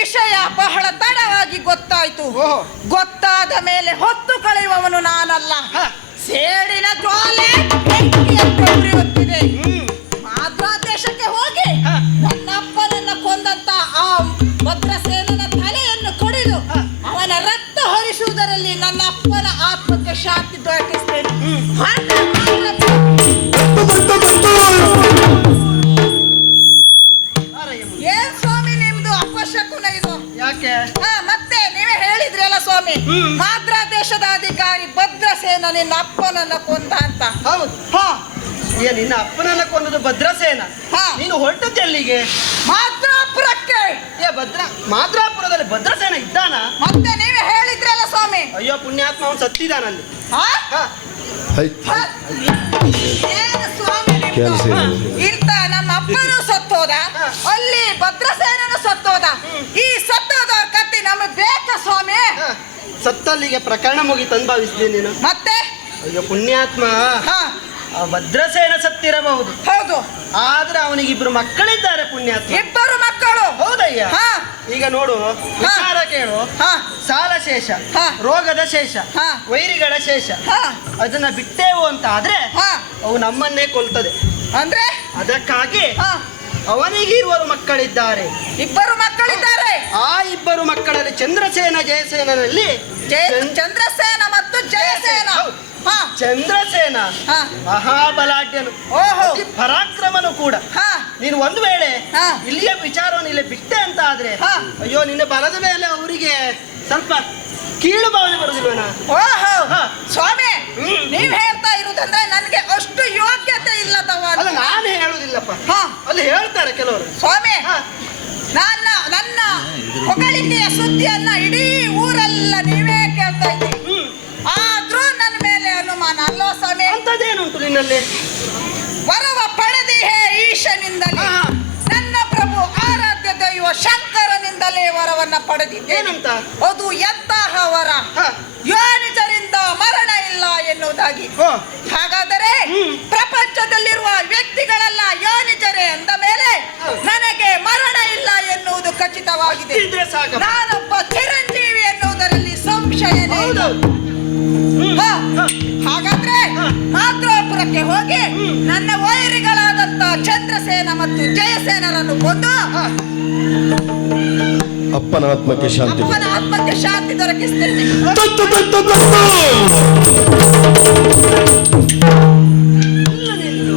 ವಿಷಯ ಬಹಳ ತಡವಾಗಿ ಗೊತ್ತಾಯ್ತು. ಗೊತ್ತಾದ ಮೇಲೆ ಹೊತ್ತು ಕಳೆಯುವವನು ನಾನಲ್ಲ. ಸೇಡಿನ ಜ್ವಾಲೆ ಬೆಂಕಿಯಂತೆ ಉರಿಯುತ್ತಿದೆ. ಮಾತ್ರ ದೇಶಕ್ಕೆ ಹೋಗಿ ನನ್ನ ಅಪ್ಪನನ್ನ ಕೊಂದಂತ ಆ ಭದ್ರಸೇನನ ತಲೆಯನ್ನು ಕಡಿದು ಅವನ ರಕ್ತ ಹರಿಸುವುದರಲ್ಲಿ ನನ್ನ ಅಪ್ಪನ ಆತ್ಮಕ್ಕೆ ಶಾಂತಿ ದೊರಕಿಸ್ತೇನೆ. ಏನ್ ಸ್ವಾಮಿ ನಿಮ್ದು ಅಪಶಕುನ ಇದು? ಯಾಕೆ? ಮತ್ತೆ ನೀವೇ ಹೇಳಿದ್ರಲ್ಲ ಸ್ವಾಮಿ, ಮಾದ್ರ ದೇಶದ ಅಧಿಕಾರಿ ಭದ್ರಸೇನ ನಿನ್ನ ಅಪ್ಪನನ್ನ ಕೊಂದ ಅಂತ. ಹೌದು. ನಿನ್ನ ಅಪ್ಪನನ್ನ ಕೊಂದದ್ದು ಭದ್ರಸೇನ. ನೀನು ಹೊರಟದ್ದು ಎಲ್ಲಿಗೆ? ಮಾದ್ರಾಪುರಕ್ಕೆ. ಮಾದ್ರಾಪುರದಲ್ಲಿ ಭದ್ರಸೇನ ಇದ್ದಾನ? ಮತ್ತೆ ನೀವೇ ಹೇಳಿದ್ರಲ್ಲ ಸ್ವಾಮಿ. ಅಯ್ಯೋ ಪುಣ್ಯಾತ್ಮ, ಅವನು ಸತ್ತಿದ್ದಾನಲ್ಲಿ. ಏನು ಸ್ವಾಮಿ ಇಂತ ನಮ್ಮ ಅಪ್ಪನೂ ಸತ್ತೋದ, ಅಲ್ಲಿ ಭದ್ರಸೇನನು ಸತ್ತೋದ. ಈ ಸತ್ತೋದವ್ರ ಕತ್ತಿ ನಮಗ್ ಬೇಕಾ ಸ್ವಾಮಿ? ಸತ್ತಲ್ಲಿಗೆ ಪ್ರಕರಣ ಮುಗಿತು ಅನ್ಭವಿಸ್ತೀನಿ ನೀನು. ಮತ್ತೆ ಅಯ್ಯೋ ಪುಣ್ಯಾತ್ಮ, ಭದ್ರಸೇನ ಸತ್ತಿರಬಹುದು. ಹೌದು, ಆದ್ರೆ ಅವನಿಗೆ ಇಬ್ರು ಮಕ್ಕಳಿದ್ದಾರೆ ಪುಣ್ಯಾತ್ಮ. ಇಬ್ಬರು ಮಕ್ಕಳು. ಹೌದಯ್ಯ. ಈಗ ನೋಡು, ವಿಚಾರ ಕೇಳು. ಸಾಲ ಶೇಷ, ರೋಗದ ಶೇಷ, ವೈರಿಗಳ ಶೇಷ, ಅದನ್ನ ಬಿಟ್ಟೇವು ಅಂತ ಆದ್ರೆ ಅವು ನಮ್ಮನ್ನೇ ಕೊಲ್ತದೆ. ಅಂದ್ರೆ ಅದಕ್ಕಾಗಿ ಅವನಿಗೆ ಇರುವರು ಮಕ್ಕಳಿದ್ದಾರೆ. ಇಬ್ಬರು ಮಕ್ಕಳಿದ್ದಾರೆ. ಆ ಇಬ್ಬರು ಮಕ್ಕಳಲ್ಲಿ ಚಂದ್ರಸೇನ ಜಯಸೇನಲ್ಲಿ ಚಂದ್ರಸೇನ ಮತ್ತು ಜಯಸೇನ. ಚಂದ್ರಸೇನ ಮಹಾಬಲಾಢ್ಯನು, ಅತಿ ಪರಾಕ್ರಮನು ಕೂಡ. ನೀನು ಒಂದು ವೇಳೆ ಇಲ್ಲಿಯ ವಿಚಾರವನ್ನು ಇಲ್ಲಿ ಬಿಟ್ಟೆ ಅಂತ ಆದ್ರೆ ಅಯ್ಯೋ ನಿನ್ನ ಬಲದ ಮೇಲೆ ಅವರಿಗೆ ಸ್ವಲ್ಪ ಕೀಳು ಭಾವನೆ ಬರುದಿಲ್ವನ? ಓಹೋ ಸ್ವಾಮಿ, ನೀವ್ ಹೇಳ್ತಾ ಇರುವುದಂದ್ರೆ ನನಗೆ ಅಷ್ಟು ಯೋಗ್ಯತೆ ಇಲ್ಲದವ. ಅಲ್ಲ, ನಾನು ಹೇಳುದಿಲ್ಲಪ್ಪ, ಅಲ್ಲಿ ಹೇಳ್ತಾರೆ ಕೆಲವರು. ಸ್ವಾಮಿ, ನನ್ನ ಹೊಗಳಿಕೆಯ ಸುದ್ದಿಯನ್ನ ಇಡೀ ಊರೆಲ್ಲ ನೀವೇ ಕೇಳ್ತಾ ಇದ್ದೀರಿ. ಆದ್ರೂ ನನ್ನ ಮೇಲೆ ಅನುಮಾನ ಅಲ್ಲೋ ಸ್ವಾಮಿ? ಅಂತದೇನುಂಟು ನಿನ್ನಲ್ಲಿ? ವರವ ಪಡೆದಿಹೇ ಈಶನಿಂದಲೇ, ನನ್ನ ಪ್ರಭು ಆರಾಧ್ಯ ದೈವ ಶಂಕರನಿಂದಲೇ ವರವನ್ನ ಪಡೆದಿದ್ದೇನಂತ. ಅದು ಎಂತಹ ವರ? ಯೋನಿಜರಿಂದ ಮರಣ ಇಲ್ಲ ಎನ್ನುವುದಾಗಿ. ಹಾಗಾದರೆ ಪ್ರಪಂಚದಲ್ಲಿರುವ ವ್ಯಕ್ತಿಗಳೆಲ್ಲ ಯೋನಿಜರೇ ಅಂದ ಮೇಲೆ ನನಗೆ ಮರಣ ಇಲ್ಲ ಎನ್ನುವುದು ಖಚಿತವಾಗಿದೆ. ನಾನೊಬ್ಬ ಚಿರಂಜೀವಿ ಎನ್ನುವುದರಲ್ಲಿ ಸಂಶಯನೇ ಇಲ್ಲ. ಹಾಗಾದ್ರೆ ಮಾದ್ರಾಪುರಕ್ಕೆ ಹೋಗಿ ನನ್ನ ವೈರಿಗಳಾದಂತ ಚಂದ್ರಸೇನ ಮತ್ತು ಜಯಸೇನರನ್ನು ಕೊಂದು ಅಪ್ಪನ ಆತ್ಮಕ್ಕೆ ಶಾಂತಿ ದೊರಕಿಸ್ತೇನೆ.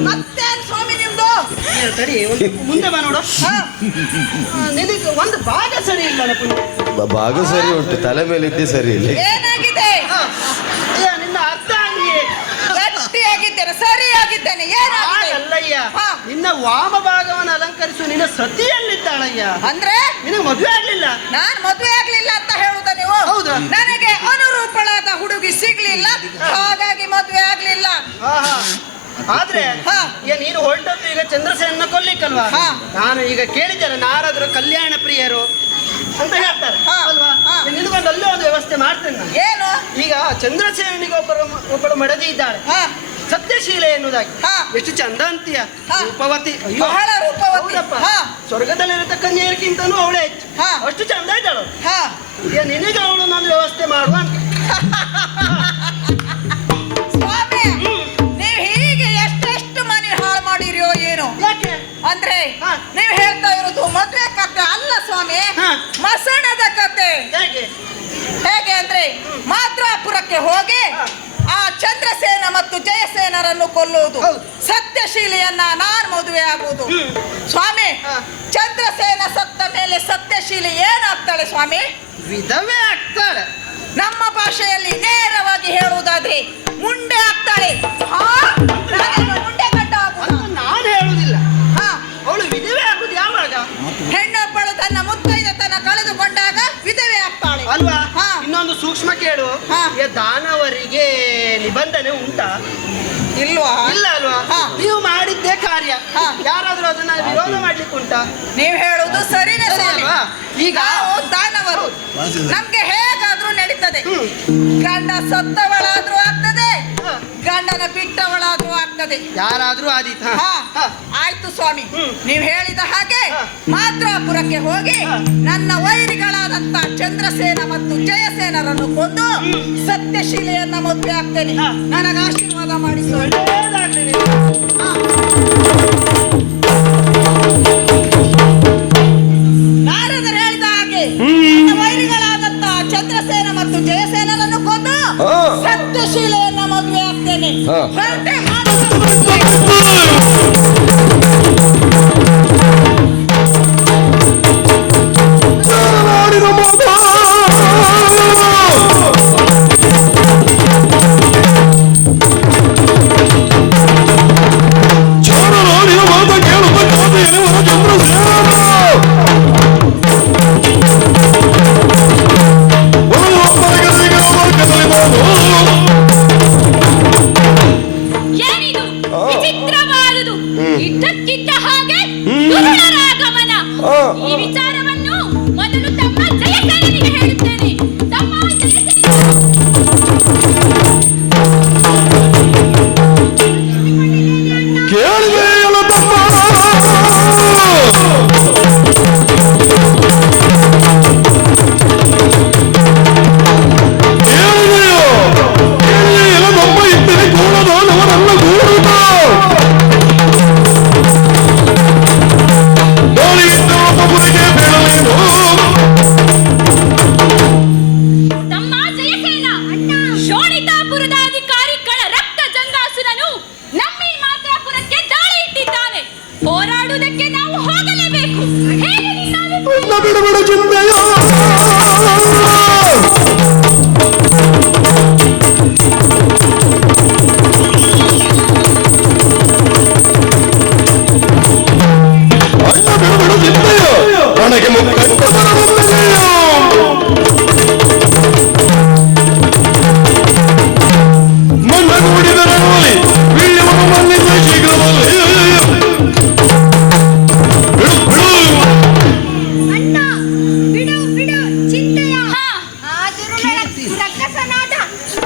ಮತ್ತೇನು ಸ್ವಾಮಿ ನಿಮ್ದು? ತಡಿ, ಮುಂದೆ ಬಾ ನೋಡು. ನಿನಗೆ ಒಂದು ಭಾಗ ಸರಿ ಇಲ್ಲ. ಭಾಗ ಸರಿ ಉಂಟು, ತಲೆ ಮೇಲೆ ಇದ್ದೇ ಸರಿ ಇಲ್ಲ. ಏನಾಗಿದೆ? ನಿನ್ನ ಅರ್ಥ ಗಟ್ಟಿಯಾಗಿದ್ದೇನೆ, ಸರಿಯಾಗಿದ್ದೇನೆ. ಏನಾಗಲ್ಲಯ್ಯ, ನಿನ್ನ ವಾಮ ಭಾಗವನ್ನು ಅಲಂಕರಿಸುವ ನಿನ್ನ ಸತಿಯಲ್ಲಿದ್ದಾಳಯ್ಯ. ಅಂದ್ರೆ ನಿನಗೆ ಮದುವೆ ಆಗ್ಲಿಲ್ಲ? ನಾನ್ ಮದುವೆ ಆಗ್ಲಿಲ್ಲ ಅಂತ ಹೇಳುದ ನೀವು? ಹೌದಾ? ನನಗೆ ಅನುರೂಪಳಾದ ಹುಡುಗಿ ಸಿಗ್ಲಿಲ್ಲ, ಹಾಗಾಗಿ ಮದುವೆ ಆಗ್ಲಿಲ್ಲ. ಆದ್ರೆ ನೀನು ಹೊರಟದ್ದು ಈಗ ಚಂದ್ರಸೇನ ಕೊಲ್ಲಿಕ್ಕಲ್ವಾ? ನಾನು ಈಗ ಕೇಳಿದ್ದೇನೆ, ನಾರಾದ್ರು ಕಲ್ಯಾಣ ಪ್ರಿಯರು ಅಂತ ಹೇಳ್ತಾರೆ ಅಲ್ವಾ? ನಿನಗೊಂದು ಅಲ್ಲೇ ಒಂದು ವ್ಯವಸ್ಥೆ ಮಾಡ್ತೇನೆ ನಾನು. ಏನು? ಈಗ ಚಂದ್ರಸೇನಿಗೆ ಒಬ್ಬಳು ಮಡದಿ ಇದ್ದಾಳೆ, ಸತ್ಯಶೀಲೆ ಎನ್ನುವುದಾಗಿ. ಎಷ್ಟು ಚಂದ ಅಂತೀಯ, ರೂಪವತಿ. ಬಹಳ ರೂಪವತಿ. ಸ್ವರ್ಗದಲ್ಲಿರತಕ್ಕ ಕನ್ಯೆಯರಿಗಿಂತನೂ ಅವಳೇ ಹೆಚ್ಚು, ಅಷ್ಟು ಚಂದ ಇದ್ದಾಳು. ನಿನಗೆ ಅವಳು ನಾನು ವ್ಯವಸ್ಥೆ ಮಾಡುವ ಅಂತ. ಸ್ವಾಮಿ, ನೀವು ಹೀಗೆ ಎಷ್ಟೆಷ್ಟು ಮನೆ ಹಾಳು ಮಾಡಿರೋ ಏನೋ. ಯಾಕೆ ಅಂದ್ರೆ ನೀವು ಹೇಳ್ತಾ ಇರೋದು ಮದುವೆ ಕತೆ ಅಲ್ಲ ಸ್ವಾಮಿ, ಮಸಣದ ಕತೆ. ಹೇಗೆ ಅಂದ್ರೆ ಮಾದ್ರಾಪುರಕ್ಕೆ ಹೋಗಿ ಆ ಚಂದ್ರಸೇನ ಮತ್ತು ಜಯಸೇನರನ್ನು ಕೊಲ್ಲುವುದು, ಸತ್ಯಶೀಲಿಯನ್ನ ನಾನು ಮದುವೆ ಆಗುವುದು. ಸ್ವಾಮಿ, ಚಂದ್ರಸೇನ ಸತ್ತ ಮೇಲೆ ಸತ್ಯಶೀಲಿ ಏನಾಗ್ತಾಳೆ ಸ್ವಾಮಿ? ವಿಧವೆ ಆಗ್ತಾಳೆ. ನಮ್ಮ ಭಾಷೆಯಲ್ಲಿ ನೇರವಾಗಿ ಹೇಳುವುದಾದ್ರೆ ಮುಂಡೆ ಆಗ್ತಾಳೆ. ಮುಂಡೆ ಗಂಡ ಆಗುವುದು ನಾನು ಹೇಳುವುದಿಲ್ಲ. ಅವಳು ವಿಧವೆ ಆಗುದು ಈಗ ದಾನವರಿಗೆ ನಿಬಂಧನೆ ಉಂಟಾ? ಇಲ್ವಾ? ಇಲ್ಲ ಅಲ್ವಾ? ಹಾ. ನೀವು ಮಾಡಿದ್ದೇ ಕಾರ್ಯ, ಹಾ. ಯಾರಾದ್ರೂ ಅದನ್ನ ವಿರೋಧ ಮಾಡ್ಲಿಕ್ಕೆ ಉಂಟಾ? ನೀವ್ ಹೇಳುದು ಸರಿನೇ ಸರಿ ಸ್ವಾಮಿ. ಅಲ್ವಾ? ಈಗ ದಾನವರು ನಮ್ಗೆ ಹೇಗಾದ್ರೂ ನಡೀತದೆ. ಗಂಡ ಸತ್ತವಳಾದ್ರೂ ಆಗ್ತದೆ, ಹಾ. ಗಂಡನ ಬಿಟ್ಟವಳಾದ್ರೂ ಆಗ್ತದೆ. ಯಾರಾದ್ರೂ ಆದೀತ. ಹಾ, ಆಯ್ತು ಸ್ವಾಮಿ. ನೀವ್ ಹೇಳಿದ ಹಾಗೆ ಹಾ. ಮಾತ್ರಾಪುರಕ್ಕೆ ಹೋಗಿ ಹಾ. ನನ್ನ ವೈರಿಗಳಾದಂತ ಚಂದ್ರಸೇನ ಮತ್ತು ಜಯಸೇನರನ್ನು ಕೊಂದು ಸತ್ಯಶೀಲೆಯನ್ನ ಮದುವೆ ಆಗ್ತೇನೆ. ಹಾ. ನನಗೆ ಆಶೀರ್ವಾದ ಮಾಡಿಸು. ಒಳ್ಳೆಯದಾಗ್ಲಿ ನಿನಗೆ. ನಾರದರು ಹೇಳಿದ ಹಾಗೆ ನನ್ನ ವೈರಿಗಳಾದಂತ ಚಂದ್ರಸೇನ ಮತ್ತು ಜಯಸೇನರನ್ನು ಕೊಂದು ಸತ್ಯಶೀಲೆಯನ್ನ ಮದುವೆ ಆಗ್ತೇನೆ. ಹೊರಟೆ ಮಾತಾಡ್ತೀನಿ. ಮಾಡಿದ ಮಾತ ಚೋರನಾಡಿನ ಮಾತ ಕೇಳಬೇಕಾದ ಎನ್ನುವ ಚಂದ್ರಸೇನ ಏನಿದು ವಿಚಿತ್ರವಾದುದು? ಇದ್ದಕ್ಕಿದ್ದ ಹಾಗೆ ದುರುಳರ ಆಗಮನ. ಈ ವಿಚಾರವನ್ನು ಮೊದಲು ತಮ್ಮ ಜಯಸೇನನಿಗೆ ಹೇಳುತ್ತೇನೆ. ತಮ್ಮ ಜಯಸೇನ ಕೇಳಿದೆ ಎಲ್ಲ ತಮ್ಮ ಕೇಳಿದೆಯೋ ಕೇಳಿದೆ ಎಲ್ಲ ತಮ್ಮ ಇದ್ದರೆ ಕೂಡದವನವರನ್ನ ಕೂಡುತ್ತ ಗಾಳಿಯಿಂದ ಒಬ್ಬೊಬ್ಬರಿಗೆ ಬೀಳಲೇನು ತಮ್ಮ ಜಯಸೇನ ಶೋಣಿತಾಪುರದ ಅಧಿಕಾರಿಗಳ ರಕ್ತ ಜಂಗಾಸುರನು ನಮ್ಮ ಈ ಮಾತ್ರಾಪುರಕ್ಕೆ ದಾಳಿ ಇಟ್ಟಿದ್ದಾನೆ. ಹೋರಾಡುವುದಕ್ಕೆ ನಾವು ಹೋಗಲೇಬೇಕು. ಹೇಗೆ ನಿನ್ನ ಅಭಿಪ್ರಾಯ? ಬಿಡಬಿಡ ಚಿಂತೆಯ ಅಣ್ಣ ಬಿಡಬಿಡ ಚಿಂತೆಯ ನನಗೆ ಮುಖಂಡ ಬರಲಿಲ್ಲ ಮಣ್ಣಗೂಡಿದರಲ್ಲಿ ವೀಳ್ಯವನ್ನು ಮಣ್ಣಿಂದ ಶೀಘ್ರದಲ್ಲಿ ಬಿಡು ಬಿಡು ಅಣ್ಣ ಬಿಡು ಬಿಡು ಚಿಂತೆಯ ಹಾ. ಆ ದುರುಳ ರಕ್ಕಸನಾದ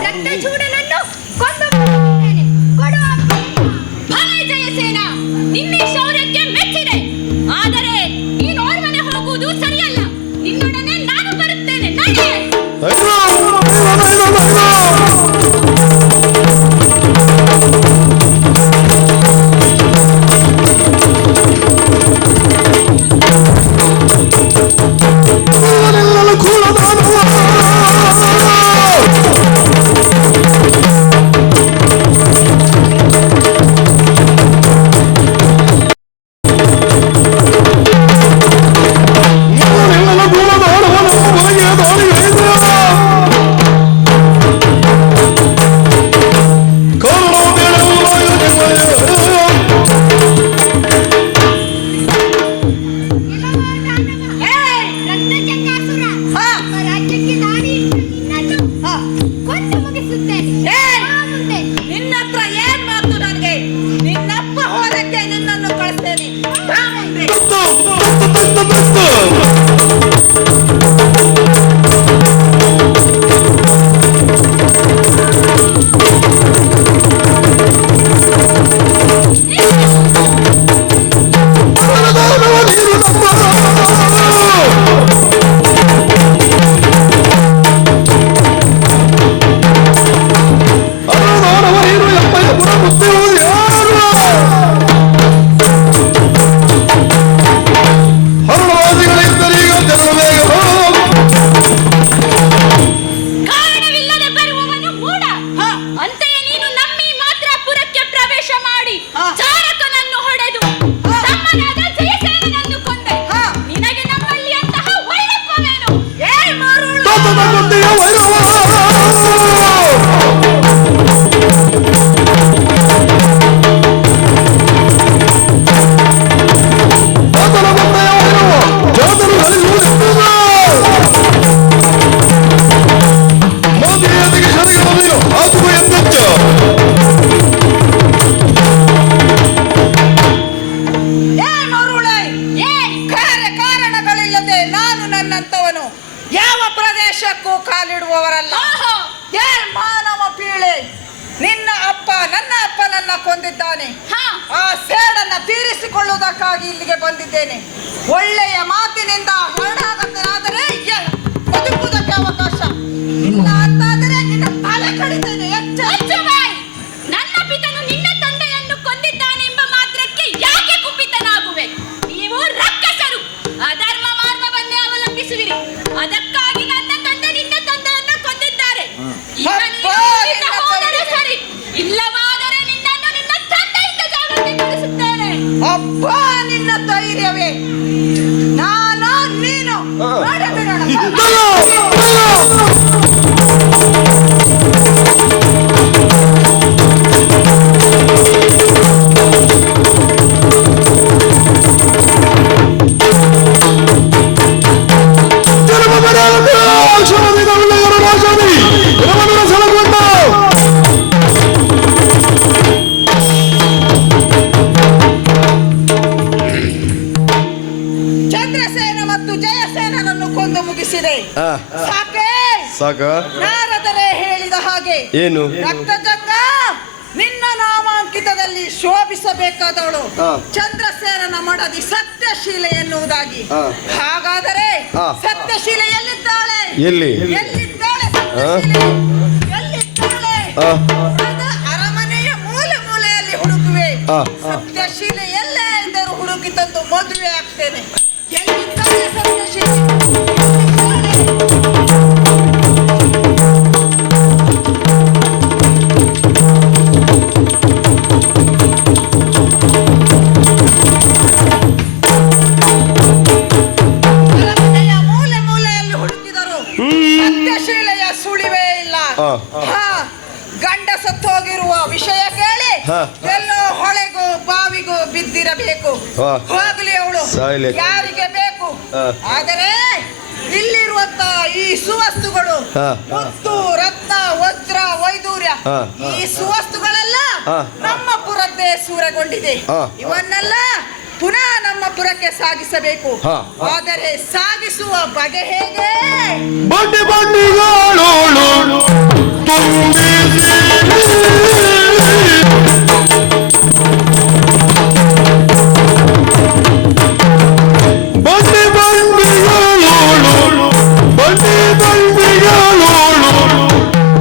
ರಕ್ತಚೂಡನನ್ನು ಕೊಂದು ಬಿಡುತ್ತೇನೆ. ಕೊಡು ಅಪ್ಪಣೆ. ಭಲೆ ಜಯಸೇನ, ನಿನ್ನ ಈ ಶೌರ್ಯಕ್ಕೆ ಮೆಚ್ಚಿದೆ. ಆದರೆ ನೀನೋರ್ವನೆ ಹೋಗುವುದು ಸರಿಯಲ್ಲ. ನಿನ್ನೊಡನೆ ನಾನು ಬರುತ್ತೇನೆ. ನಡೆ. ರಕ್ತಚಂಗಾಸುರ ನಮ್ಮ ರಾಜ್ಯಕ್ಕೆ ದಾಳಿ ಇಟ್ಟು ನಿನ್ನನ್ನು ಕೊಂದು ಮುಗಿಸುತ್ತೇನೆ. ಆ ಮುಂದೆ ನಿನ್ನ ಹತ್ರ ಏನ್ ಮಾತು ನನಗೆ? ನಿನ್ನಪ್ಪ ಹೋರಕ್ಕೆ ನಿನ್ನನ್ನು ಕಳಿಸ್ತೇನೆ. ಬಾ ಮುಂದೆ. ಕಾರಣವಿಲ್ಲದೆ ಬರುವವನು ಮೂಢ. ಅಂತೆಯೇ ನೀನು ನಮ್ಮ ಈ ಮಾತ್ರಾಪುರಕ್ಕೆ ಪ್ರವೇಶ ಮಾಡಿ ಚಾರಕನನ್ನು ಹೊಡೆದು ತಮ್ಮನಾದ ಜಯಸೇನನನ್ನು ಕೊಂದೆ. ನಿನಗೆ ನಮ್ಮಲ್ಲಿ ಅಂತಹ ವೈರತ್ವವೇನು? ಮೋದಿ ನನ್ನಂತವನು ಯಾವ ಪ್ರದೇಶಕ್ಕೂ ಕಾಲಿಡುವವರಲ್ಲ. ಓಹೋ. ಮಾನವ ಪೀಳೆ, ನಿನ್ನ ಅಪ್ಪ ನನ್ನ ಅಪ್ಪನನ್ನ ಕೊಂದಿದ್ದಾನೆ. ಹಾ. ಆ ಸೇಡನ್ನ ತೀರಿಸಿಕೊಳ್ಳುವುದಕ್ಕಾಗಿ ಇಲ್ಲಿಗೆ ಬಂದಿದ್ದೇನೆ. ಒಳ್ಳೆಯ ಮಾತಿನಿಂದ ಶರಣಾಗತನಾದರೆ ಬದುಕುವುದಕ್ಕೆ ಅವಕಾಶ ಇಲ್ಲ ಅಂತಾದರೆ ನಿನ್ನ ತಲೆ ಕಡಿತೇನೆ. ಅಚ್ಚುಬಾಯ್, ನನ್ನ ಪಿತನು ನಿನ್ನ ತಂದೆಯನ್ನು ಕೊಂದಿದ್ದಾನೆಂಬ ಮಾತ್ರಕ್ಕೆ ಯಾಕೆ ಕುಪಿತನಾಗುವೆ? ನೀವು ರಕ್ಕಸರು, ಅಧರ್ಮ ಮಾರ್ಗವನ್ನೇ ಅವಲಂಬಿಸುವಿರಿ. ಅದಕ್ಕಾಗಿ ನನ್ನ ತಂದೆ ನಿನ್ನ ತಂದೆಯನ್ನು ಕೊಂದಿದ್ದಾರೆ. ಈಗ ನೀನು ಇಲ್ಲಿಂದ ಹೋದರೆ ಸರಿ, ಇಲ್ಲವಾದರೆ ನಿನ್ನನ್ನು ನಿನ್ನ ತಂದೆಯಿಂದ ಜಾಗೃತಿ ತಿಳಿಸುತ್ತೇನೆ. ಅಪ್ಪ, ನಿನ್ನ ಧೈರ್ಯವೇ ನಾನು ನೀನು ಮಾಡಬೇಡ. ಚಂದ್ರಸೇನ ಮತ್ತು ಜಯಸೇನನನ್ನು ಕೊಂದು ಮುಗಿಸಿದೆ. ಸಾಕೆ? ಸಾಕ? ನಾರದರೆ ಹೇಳಿದ ಹಾಗೆ ಏನು? ರಕ್ತಜಂಗ ನಿನ್ನ ನಾಮಾಂಕಿತದಲ್ಲಿ ಶೋಭಿಸಬೇಕಾದವಳು ಚಂದ್ರಸೇನನ ಮಡದಿ ಸತ್ಯಶೀಲೆ ಎನ್ನುವುದಾಗಿ. ಹಾಗಾದರೆ ಸತ್ಯಶೀಲೆ ಎಲ್ಲಿದ್ದಾಳೆ? ಎಲ್ಲಿದ್ದಾಳೆ ಸತ್ಯಶೀಲೆ? ಎಲ್ಲಿದ್ದಾಳೆ? ಅರಮನೆಯ ಮೂಲೆ ಮೂಲೆಯಲ್ಲಿ ಹುಡುಕುವೆ. ಸತ್ಯಶೀಲೆ ಎಲ್ಲೇ ಇದ್ದರೂ ಹುಡುಕಿ ತಂದು ಮದುವೆ ಆಗ್ತೇನೆ. ಎಲ್ಲಿದ್ದಾಳೆ ಸತ್ಯಶೀಲೆ? ಅರಮನೆಯ ಮೂಲೆ ಮೂಲೆಯಲ್ಲಿ ಹುಡುಕಿದರು ಸತ್ಯಶೀಲೆಯ ಸುಳಿವೇ ಇಲ್ಲ. ಗಂಡ ಸತ್ತೋಗಿರುವ ವಿಷಯ ಕೇಳಿ ಎಲ್ಲೋ ಹೊಳೆಗೂ ಬಾವಿಗೂ ಬಿದ್ದಿರಬೇಕು. ಹೋಗ್ಲಿ ಅವಳು ಯಾರಿಗೆ ಬೇಕು. ಆದರೆ ಇಲ್ಲಿರುವಂತ ಈ ಸುವಸ್ತುಗಳು, ಮುತ್ತು ರತ್ನ ವಜ್ರ ವೈದೂರ್ಯ, ಈ ಸುವಸ್ತುಗಳೆಲ್ಲ ನಮ್ಮ ಪುರದ್ದೇ ಸೂರೆಗೊಂಡಿದೆ. ಇವನ್ನೆಲ್ಲ ಪುನಃ ನಮ್ಮ ಪುರಕ್ಕೆ ಸಾಗಿಸಬೇಕು. ಆದರೆ ಸಾಗಿಸುವ ಬಗೆ ಹೇಗೆ? ಬಂಡಿ ಬಂಡಿಗಳೋಳು ತುಂಬಿಸಿ ಬಂಡಿ ಬಂಡಿಗಳೋಳು ಬಂಡಿ ಬಂಡಿಗಳೋಳು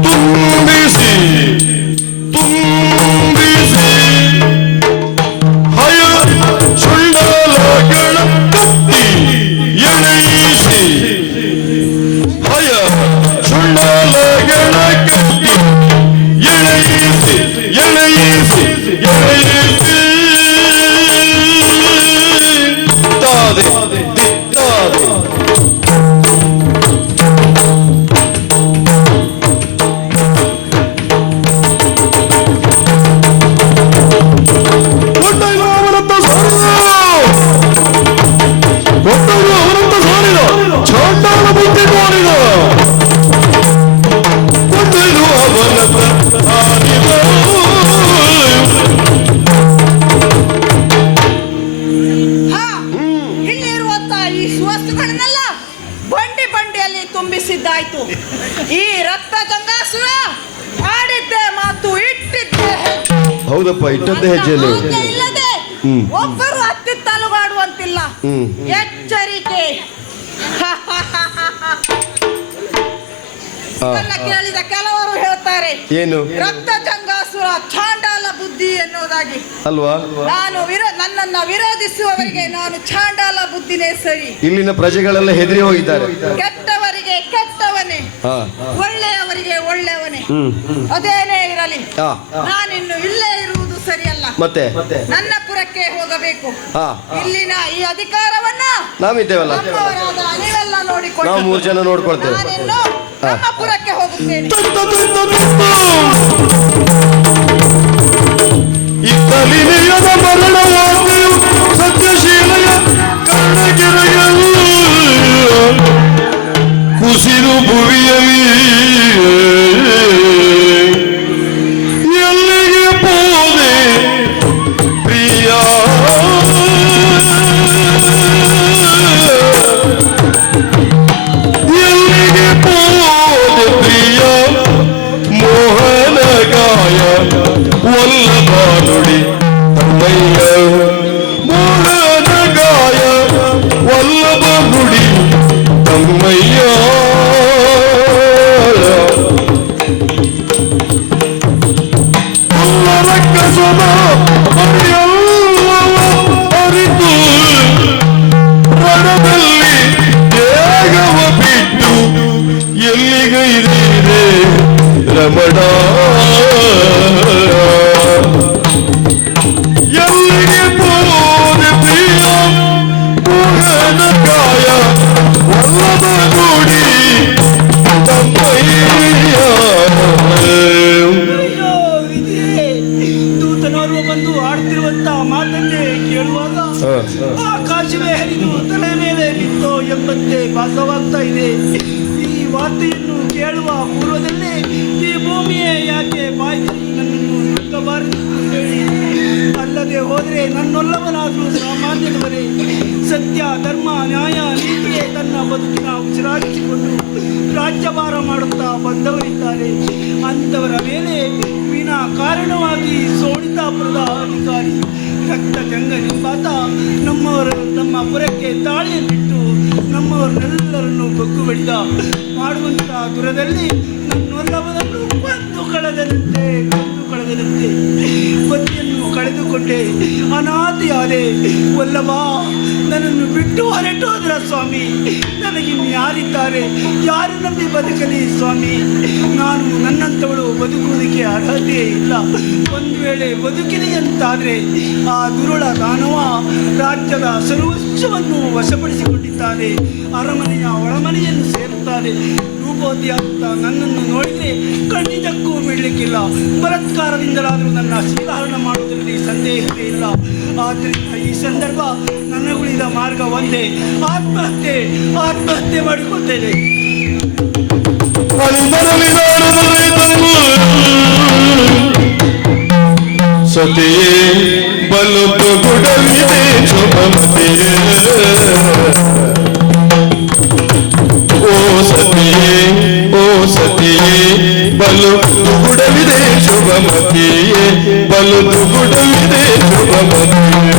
ತುಂಬಿಸಿ ತುಂಬಿಸಿ ಹಯ ಚುಂಡಲಗಳ ಕತ್ತಿ ಎಳೆಯಿಸಿ ಹಯ ಚುಂಡಲಗಳ ಕತ್ತಿ ಎಳೆಯಿಸಿ ಎಳೆಯಿಸಿ ಎಳೆಯಿಸಿ ತಾದೆ ದಿತ್ತಾದೆ ಒಟ್ಟಾಗಿ ಅವರಂತ ಸಾರಿದ ಚಂಡಾಲ ಬುದ್ಧಿ ಮಾಡಿದ ಕೊಂಡೊಯ್ದು ಅವನತ್ತ ಸಾರಿದ. ಇಲ್ಲಿರುವಂತ ಈ ಸುವಸ್ತುಗಳನ್ನೆಲ್ಲ ಬಂಡಿ ಬಂಡಿಯಲ್ಲಿ ತುಂಬಿಸಿದ್ದಾಯ್ತು. ಈ ರಕ್ತ ಗಂಗಾಸುರ ಆಡಿದ್ದೆ ಮಾತು ಇಟ್ಟಿದ್ದೆ ಹೌದಪ್ಪ, ಇಟ್ಟದ್ದೇ ಹೆಜ್ಜೆಯಲ್ಲಿ ಆಜ್ಞೆ ಇಲ್ಲದೆ ಒಬ್ಬರು ಹತ್ತಿ ತಲುಗಾಡುವಂತಿಲ್ಲ. ಎಚ್ಚರಿಕೆ. ಇದನ್ನ ಕೇಳಿದ ಕೆಲವರು ಹೇಳ್ತಾರೆ ಏನು? ರಕ್ತ ಜಂಗಾಸುರ ಚಾಂಡಾಲ ಬುದ್ಧಿ ಎನ್ನುವುದಾಗಿ. ಅಲ್ವಾ? ನಾನು ನನ್ನನ್ನ ವಿರೋಧಿಸುವವರಿಗೆ ನಾನು ಚಾಂಡಾಲ ಬುದ್ಧಿನೇ ಸರಿ. ಇಲ್ಲಿನ ಪ್ರಜೆಗಳೆಲ್ಲ ಹೆದರಿ ಹೋಗಿದ್ದಾರೆ. ಕೆಟ್ಟವರಿಗೆ ಕೆಟ್ಟವನೇ, ಒಳ್ಳೆಯವರಿಗೆ ಒಳ್ಳೆಯವನೇ. ಅದೇನೇ ಇರಲಿ, ನಾನಿನ್ನು ಇಲ್ಲೇ ಇರುವುದು ಸರಿಯಲ್ಲ. ಮತ್ತೆ ನನ್ನ ಪುರಕ್ಕೆ ಹೋಗಬೇಕು. ಇಲ್ಲಿನ ಈ ಅಧಿಕಾರವನ್ನ ನಾವಿದ್ದೇವಲ್ಲ, ನಮ್ಮವರಾದ ನೀವೆಲ್ಲ ನೋಡಿಕೊಂಡು ನಾವು 3 ಜನ ನೋಡ್ಕೊಳ್ತೇವೆ. ನಾನಿನ್ನು ನಮ್ಮ ಪುರಕ್ಕೆ ಹೋಗುತ್ತೇನೆ. ಇತ್ತಲಿನಿಯದ ಮರಣವಾದಿಯು ಸತ್ಯಶೀಲೆಯ ಕರ್ಣಗಿರಿಯಲು ಕುಸಿದು ಭುವಿಯಲಿ ಎಲ್ಲಿಗೆ ಹೋದೆ ಪ್ರಿಯ? ಅಮ್ಮಯ್ಯ ರಕ್ಕಸನ ಅರಿತು ರಣದಲ್ಲಿ ದೇಗವ ಬಿಟ್ಟು ಎಲ್ಲಿಗೈದಿದೆ ರಮಣ ಎಲ್ಲಿಗೆ ಪೋದೆ ಪ್ರಿಯ ಮೋಹನ ಕಾಯ ಒಲ್ಲದ ಗುಡಿ ತಮ್ಮಯ್ಯ ದೂತನವರು ಬಂದು ಆಡ್ತಿರುವಂತ ಮಾತನ್ನೇ ಕೇಳುವಾಗ ಆಕಾಶವೇ ಹರಿದು ತಲೆ ಮೇಲೆ ಬಿತ್ತೋ ಎಂಬಂತೆ ಭಾಸವಾಗ್ತಾ ಇದೆ. ಈ ವಾರ್ತೆಯನ್ನು ಕೇಳುವ ಪೂರ್ವದಲ್ಲೇ ಈ ಭೂಮಿಯೇ ಯಾಕೆ ಬಾಯಿ ನನ್ನನ್ನು ನುಗ್ಗಬಾರದು ಹೇಳಿ, ಅಲ್ಲದೆ ಹೋದರೆ ನನ್ನೊಲ್ಲವನಾದರೂ ಸಾಮಾನ್ಯದವರೇ ಸತ್ಯ ಧರ್ಮ ನ್ಯಾಯ ನೀತಿಯೇ ತನ್ನ ಬದುಕಿನ ಉಸಿರಾಗಿಸಿಕೊಂಡು ರಾಜ್ಯಭಾರ ಮಾಡುತ್ತಾ ಬಂದವರಿದ್ದಾರೆ. ಅಂಥವರ ಮೇಲೆ ವಿನಾ ಕಾರಣವಾಗಿ ಸೋಡಿತಾಪುರದ ಅಧಿಕಾರಿ ರಕ್ತ ಗಂಗ ನಿಂಬಾತ ನಮ್ಮ ಪುರಕ್ಕೆ ತಾಳಿಯನ್ನಿಟ್ಟು ನಮ್ಮವರನ್ನೆಲ್ಲರನ್ನು ಬಗ್ಗು ಬಡಿದ ಮಾಡುವಂಥ ದುರದಲ್ಲಿ ನನ್ನೊಲ್ಲವನನ್ನು ಕೊಂದು ಕಳೆದಂತೆ ಪತಿಯನ್ನು ಕಳೆದುಕೊಂಡೆ, ಅನಾಥಿಯಾದೆ. ವಲ್ಲಭ, ನನ್ನನ್ನು ಬಿಟ್ಟು ಹೊರಟೋದ್ರ ಸ್ವಾಮಿ. ನನಗಿನ್ನು ಯಾರಿದ್ದಾರೆ? ಯಾರು ನಂಬಿ ಬದುಕಲಿ ಸ್ವಾಮಿ? ನಾನು ನನ್ನಂಥವಳು ಬದುಕುವುದಕ್ಕೆ ಅರ್ಹತೆ ಇಲ್ಲ. ಒಂದು ವೇಳೆ ಬದುಕಿನಿ ಅಂತಾದರೆ ಆ ದುರುಳ ದಾನವ ರಾಜ್ಯದ ಸರ್ವಸ್ವವನ್ನು ವಶಪಡಿಸಿಕೊಂಡಿದ್ದಾನೆ. ಅರಮನೆಯ ಒಳಮನೆಯನ್ನು ಸೇರುತ್ತಾನೆ. ರೂಪವತಿಯಾಗುತ್ತ ನನ್ನನ್ನು ನೋಡಿದರೆ ಖಂಡಿತಕ್ಕೂ ಬಿಡಲಿಕ್ಕಿಲ್ಲ. ಬಲಾತ್ಕಾರದಿಂದಲಾದರೂ ನನ್ನ ಸ್ವೀಕರಣ ಮಾಡುವುದರಲ್ಲಿ ಸಂದೇಹವೇ ಇಲ್ಲ. ಆದ್ದರಿಂದ ಈ ಸಂದರ್ಭ ನನಗುಳಿದ ಮಾರ್ಗ ಒಂದೇ, ಆತ್ಮಹತ್ಯೆ ಮಾಡಿಕೊಳ್ತೇನೆ. ಸತಿಯೇ ಬಲುತು ಗುಡವಿದೆ ಶುಭಮತಿಯೇ, ಓ ಸತಿಯೇ ಬಲುತು ಗುಡವಿದೆ ಶುಭಮತಿಯೇ, ಬಲುತು ಗುಡವಿದೆ ಶುಭಮತಿಯೇ.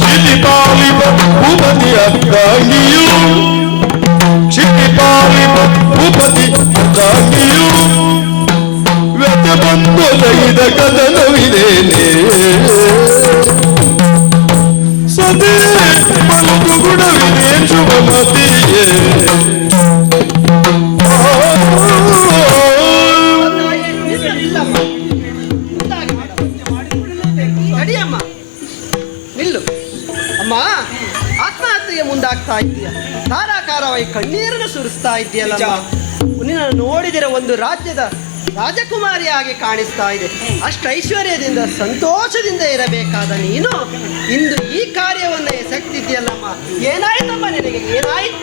ಕ್ಷಿತಿಪಾಲಿಪ ಭೂಪತಿ ಅಕ್ಕಾಗಿಯೂ, ಕ್ಷಿತಿಪಾಲಿಪ ಭೂಪತಿ ಅಕ್ಕಾಗಿಯೂ ವ್ಯತೆ ಬಂದು ಲೈದ ಕದನವಿದೇನೆ. ಸದೇ ಬಲುತು ಗುಡವಿದೆ ಶುಭಮತಿಯೇ. ನಡಿಯಮ್ಮ, ನಿಲ್ಲು ಅಮ್ಮ. ಆತ್ಮಹತ್ಯೆಗೆ ಮುಂದಾಗ್ತಾ ಇದೆಯಾ? ಧಾರಾಕಾರವಾಗಿ ಕಣ್ಣೀರನ್ನು ಸುರಿಸ್ತಾ ಇದೆಯಲ್ಲ. ನಿನ್ನ ನೋಡಿದರೆ ಒಂದು ರಾಜ್ಯದ ರಾಜಕುಮಾರಿಯಾಗಿ ಕಾಣಿಸ್ತಾ ಇದೆ. ಅಷ್ಟು ಐಶ್ವರ್ಯದಿಂದ ಸಂತೋಷದಿಂದ ಇರಬೇಕಾದ ನೀನು ಇಂದು ಈ ಕಾರ್ಯವನ್ನು ಎಸಗ್ತಿದ್ಯಲ್ಲಮ್ಮ. ಏನಾಯ್ತಮ್ಮ ನಿನಗೆ? ಏನಾಯ್ತು?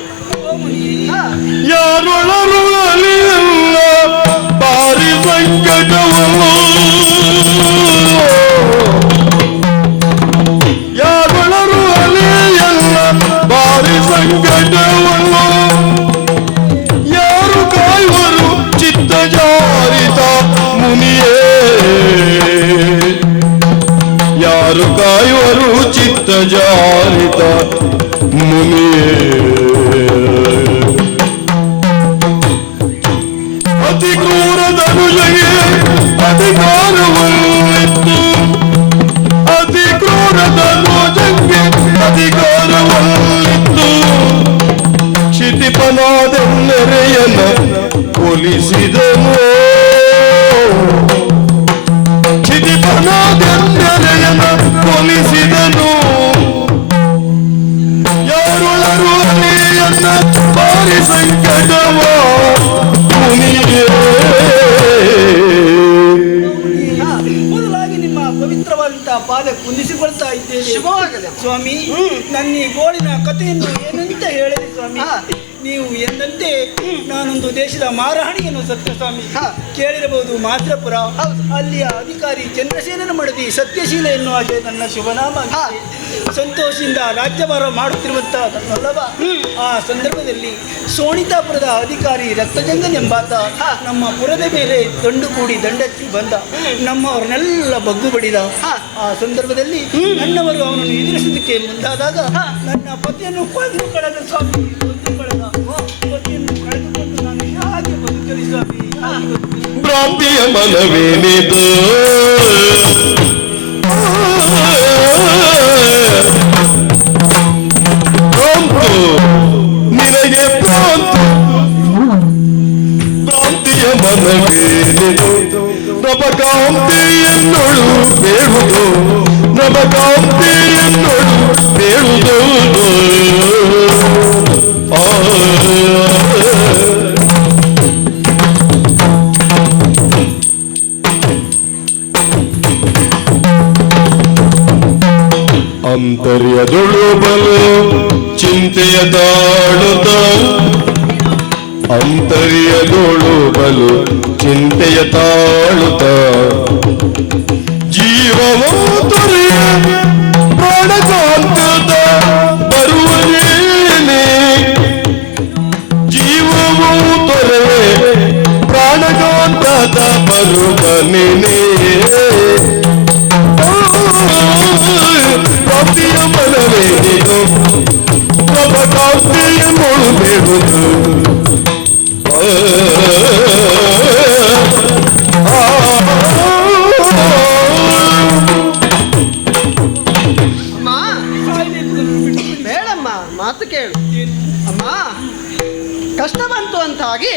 ಯಾರೊಳರು ಅಲಿಯಲ್ಲ ಬಾರಿ ಸಂಕಟವೋ, ಯಾರೊಳರು ಅಲಿಯಲ್ಲ ಬಾರಿ ಸಂಕಟವೋ, ಯಾರು ಕಾಯುವರು ಚಿತ್ತ ಜಾರಿತ ಮುನಿಯೇ, ಯಾರು ಕಾಯುವರು ಚಿತ್ತ ಜಾರಿತ ಮುನಿಯೇ. ಅತಿ ಕ್ರೂರ ಧನುಜಗೆ ಅಧಿಕಾರವನ್ನಿತ್ತು, ಅತಿ ಕ್ರೂರ ಧನುಜಗೆ ಅಧಿಕಾರವನ್ನಿತ್ತು. ಕ್ಷಿತಿಪನಾದೆನ್ನೆರೆಯನ್ನ ಒಲಿಸಿದನು, ಕ್ಷಿತಿಪನಾದೆನ್ನೆರೆಯನ್ನ ಒಲಿಸಿದನು. ಯಾರೊಳರು ಅಲಿಯನ್ನ ಬಾರಿ ಸಂಕಟವ ಮುನಿಯೇ. ಮೊದಲಾಗಿ ನಿಮ್ಮ ಪವಿತ್ರವಾದಂತಹ ಪಾದ ಕುಂದಿಸಿಕೊಳ್ತಾ ಇದ್ದೇನೆ. ಶುಭವಾಗಲಿ ಸ್ವಾಮಿ. ನನ್ನ ಈ ಗೋಳಿನ ಕಥೆಯನ್ನು ಏನಂತ ಹೇಳಿದೆ ಸ್ವಾಮಿ? ನೀವು ಎಂದಂತೆ ನಾನೊಂದು ದೇಶದ ಮಾರಹಣಿಯನ್ನು ಸತ್ಯಸ್ವಾಮಿ ಹಾ. ಕೇಳಿರಬಹುದು ಮಾತ್ರಪುರ. ಹೌದು. ಅಲ್ಲಿಯ ಅಧಿಕಾರಿ ಚಂದ್ರಸೇನನ ಮಡದಿ ಸತ್ಯಶೀಲ ಎನ್ನುವ ಹಾಗೆ ನನ್ನ ಶುಭನಾಮ ಹಾ. ಸಂತೋಷದಿಂದ ರಾಜ್ಯಭಾರ ಮಾಡುತ್ತಿರುವಂತಹ ನನ್ನೊಲ್ಲವ ಆ ಸಂದರ್ಭದಲ್ಲಿ ಸೋಣಿತಾಪುರದ ಅಧಿಕಾರಿ ರಕ್ತಜಂಗನ್ ಎಂಬಾತ ಹಾ. ನಮ್ಮ ಪುರದ ಮೇಲೆ ದಂಡು ಕೂಡಿ ದಂಡಕ್ಕೆ ಬಂದ ನಮ್ಮವರನ್ನೆಲ್ಲ ಬಗ್ಗು ಬಡಿದ. ಹಾ. ಆ ಸಂದರ್ಭದಲ್ಲಿ ನನ್ನವರು ಅವನನ್ನು ಎದುರಿಸೋದಕ್ಕೆ ಮುಂದಾದಾಗ ನನ್ನ ಪತಿಯನ್ನು ಕೊಂದು ಕಳೆದ ಸ್ವಾಮಿ, ಕೊಂದು ಕಳೆದ. ಪತಿಯನ್ನು ಕಳೆದುಕೊಂಡು ನಾನು ಹಾಗೆ ಬದುಕಲಿ ಸ್ವಾಮಿ, ಹಾಗೆ ಬದುಕಲಿ. ಭ್ರಾಂತಿಯ ಮನವೇನಿದು ಭ್ರಾಂತು ನಿನಗೆ ಭ್ರಾಂತು ಭ್ರಾಂತಿಯ ಮನವೇನಿದು ನವಕಾಂತಿಯನ್ನೊಳು ಬೇಡುವುದು ನವಕಾಂತಿಯನ್ನೊಳು ಬೇಡುವುದು ಅಂತರ್ಯದೊಳು ಬಲು ಚಿಂತೆಯ ತಾಳುತ್ತ ಅಂತರ್ಯದೊಳು ಬಲು ಚಿಂತೆಯ ತಾಳುತ್ತ ಜೀವವೋ ತೊರೆಯ ಪ್ರಾಣಕಾಂತದ ಬರುವನೇನೆ ಜೀವವೋ ತೊರೆಯ ಪ್ರಾಣಕಾಂತದ ಬರುವನೇನೆ ಕಾಂತಿಯ ಮನವೇನಿದು ನವ ಕಾಂತಿಯ ಮುಳು ಬೇಡುವುದು ಅಮ್ಮ ಬೇಡಮ್ಮ, ಮಾತು ಕೇಳು ಅಮ್ಮ. ಕಷ್ಟ ಬಂತು ಅಂತಾಗಿ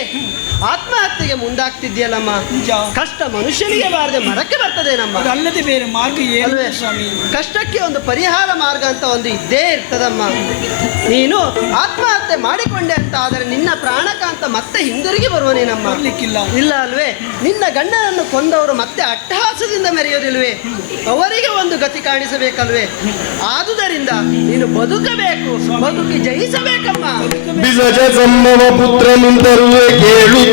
ಆತ್ಮಹತ್ಯೆಗೆ ಮುಂದಾಗ್ತಿದ್ಯಲ್ಲಮ್ಮ. ನಿಜ. ಕಷ್ಟ ಮನುಷ್ಯನಿಗೆ ಬಾರದೆ ಮರಕ್ಕೆ ಬರ್ತದೇನಮ್ಮ. ಅದಲ್ಲದೆ ಬೇರೆ ಮಾರ್ಗ ಏನು ಅಲ್ವೇ? ಸ್ವಾಮಿ? ಕಷ್ಟಕ್ಕೆ ಒಂದು ಪರಿಹಾರ ಮಾರ್ಗ ಅಂತ ಒಂದು ಇದ್ದೇ ಇರ್ತದಮ್ಮ. ನೀನು ಆತ್ಮಹತ್ಯೆ ಮಾಡಿಕೊಂಡೆ ಅಂತ ಆದರೆ ನಿನ್ನ ಪ್ರಾಣಕಾಂತ ಮತ್ತೆ ಹಿಂದಿರುಗಿ ಬರುವನೇನಮ್ಮ. ಬರ್ಲಿಕ್ಕಿಲ್ಲ. ಇಲ್ಲ ಅಲ್ವೇ? ನಿನ್ನ ಗಂಡನನ್ನು ಕೊಂದವರು ಮತ್ತೆ ಅಟ್ಟಹಾಸದಿಂದ ಮೆರೆಯೋದಿಲ್ವೇ? ಅವರಿಗೆ ಒಂದು ಗತಿ ಕಾಣಿಸಬೇಕಲ್ವೇ? ಆದುದರಿಂದ ನೀನು ಬದುಕಬೇಕು, ಬದುಕಿ ಜಯಿಸಬೇಕಮ್ಮ. ಬಿಸಜ ಸಂಭವ ಪುತ್ರ ನಿಂತರುವೆ ಕೇಳುತ್ತ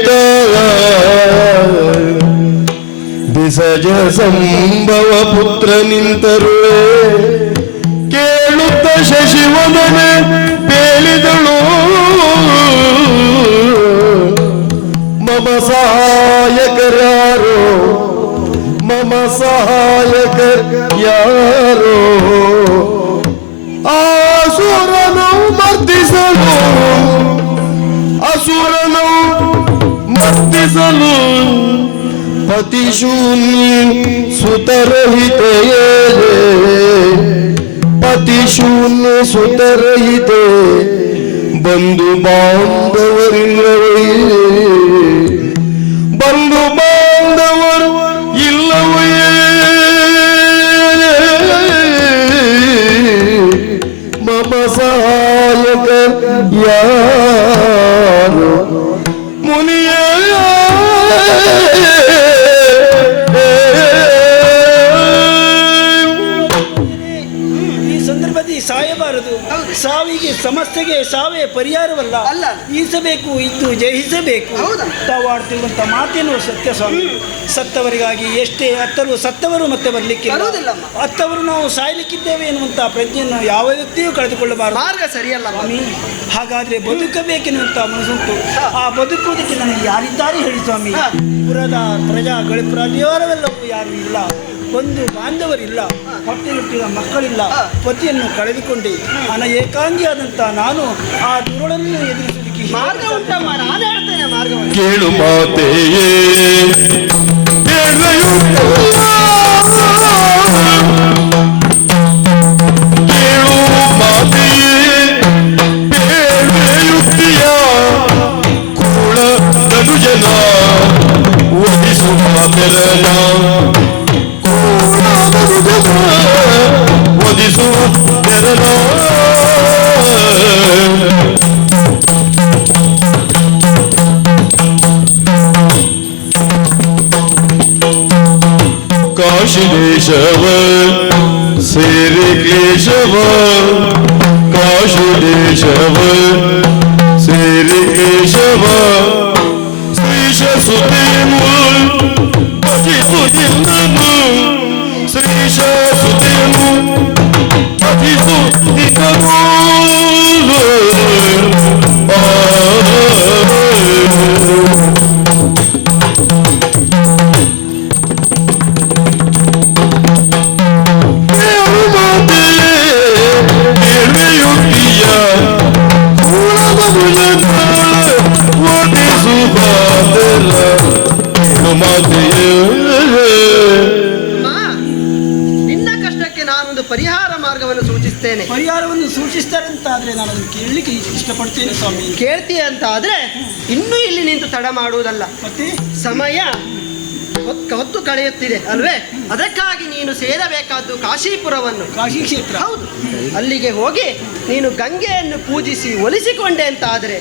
ಬಿಸಜ ಸಂಭವ ಪುತ್ರ ನಿಂತರುವೆ ಕೇಳುತ್ತ ಶಶಿವದನೆ ಬೇಳಿದಳು ಮಮ ಸಹಾಯಕರ್ಯಾರೋ ಮಮ ಸಹಾಯಕರ್ ಯಾರೋ ಆಸುರನು ಮರ್ದಿಸಲು ಅಸುರನು ಮರ್ದಿಸಲು ಪತಿಶೂನ್ಯ ಸುತರಹಿತೆಯೇ ಪತಿಶೂನ್ಯ ಸುತರಹಿತೆ ಬಂಧು ಬಾಂಧವರಿಲ್ಲವೇ ಬಂಧು ಬಾಂಧವರು ಇಲ್ಲವೇ ಮಮ ಸಹಾಯಕ ಯಾರು ಮುನಿಯ ಈ ಸಂದರ್ಭದಲ್ಲಿ ಸಾಯಬಾರದು. ಸಾವಿಗೆ ಸಮಸ್ಯೆಗೆ ಸಾವೇ ಪರಿಹಾರವಲ್ಲ. ಅಲ್ಲ. ಈಸಬೇಕು, ಇದ್ದು ಜಯಿಸಬೇಕು. ಹೌದಾ? ತಾವಾಡ್ತಿರುವಂತ ಮಾತೇನು ಸತ್ಯ ಸ್ವಾಮಿ. ಸತ್ತವರಿಗಾಗಿ ಎಷ್ಟೇ ಅತ್ತರು ಸತ್ತವರು ಮತ್ತೆ ಬರ್ಲಿಕ್ಕೆ ಬರುವುದಿಲ್ಲಮ್ಮ. ಅತ್ತವರು ನಾವು ಸಾಯ್ಲಿಕ್ಕಿದ್ದೇವೆ ಎನ್ನುವಂತ ಪ್ರಜ್ಞೆಯನ್ನು ಯಾವ ವ್ಯಕ್ತಿಯೂ ಕಳೆದುಕೊಳ್ಳಬಾರದು ಮಾರ್ಗ ಸರಿಯಲ್ಲ ಸ್ವಾಮಿ. ಹಾಗಾದ್ರೆ ಬದುಕಬೇಕೆನ್ನುವಂತ ಮನಸ್ಸುಂಟು. ಆ ಬದುಕುವುದಕ್ಕೆ ನನಗೆ ಯಾರಿದ್ದಾರೆ ಹೇಳಿ ಸ್ವಾಮಿ? ಪುರದ ಪ್ರಜಾ ಪರಿವಾರವೆಲ್ಲವೂ ಯಾರು ಇಲ್ಲ, ಬಂಧು ಬಾಂಧವರಿಲ್ಲ, ಹೊಟ್ಟೆಯುಟ್ಟಿದ ಮಕ್ಕಳಿಲ್ಲ, ಪತಿಯನ್ನು ಕಳೆದುಕೊಂಡೆ ಏಕಾಂಗಿಯಾದಂತ ನಾನು ಆ ದುರುಳನ್ನು ಎದುರಿಸುವುದಕ್ಕೆ ಮಾರ್ಗ ಉಂಟಮ್ಮ. ನಾನು ಹೇಳ್ತೇನೆ ಮಾರ್ಗವನ್ನು. ಕೇಳು ಮಾತೆಯೇ ಕೇಳು ಮಾತೆಯೇ ಬೇಳೆಯುಕ್ತಿಯ ಕೂಳ ನಡುಜನ ಒದಿಸುವ ಬೆರನ ಕೂಳ ನಡುಜನ ಒದಿಸುವ ಬೆರನ ಕಾಶಿ ದೇಶವ ಸೇರಿ ಕೇಶವ ಕಾಶಿ ದೇಶವ ಸೇರಿ ಸೂಚಿಸ್ತಾರೆ ಅಂತ ಆದ್ರೆ ನಾನು ಅದನ್ನು ಕೇಳಲಿಕ್ಕೆ ಇಷ್ಟಪಡ್ತೇನೆ ಸ್ವಾಮಿ. ಕೇಳ್ತೀಯ ಅಂತ ಆದ್ರೆ ಇನ್ನೂ ಇಲ್ಲಿ ನಿಂತು ತಡ ಮಾಡುವುದಲ್ಲ. ಮತ್ತೆ ಸಮಯ ಹೊತ್ತು ಕಳೆಯುತ್ತಿದೆ ಅಲ್ವೇ? ಅದಕ್ಕಾಗಿ ನೀನು ಸೇರಬೇಕಾದ್ದು ಕಾಶೀಪುರವನ್ನು. ಕಾಶಿ ಕ್ಷೇತ್ರ. ಹೌದು. ಅಲ್ಲಿಗೆ ಹೋಗಿ ನೀನು ಗಂಗೆಯನ್ನು ಪೂಜಿಸಿ ಒಲಿಸಿಕೊಂಡೆ ಅಂತ ಆದರೆ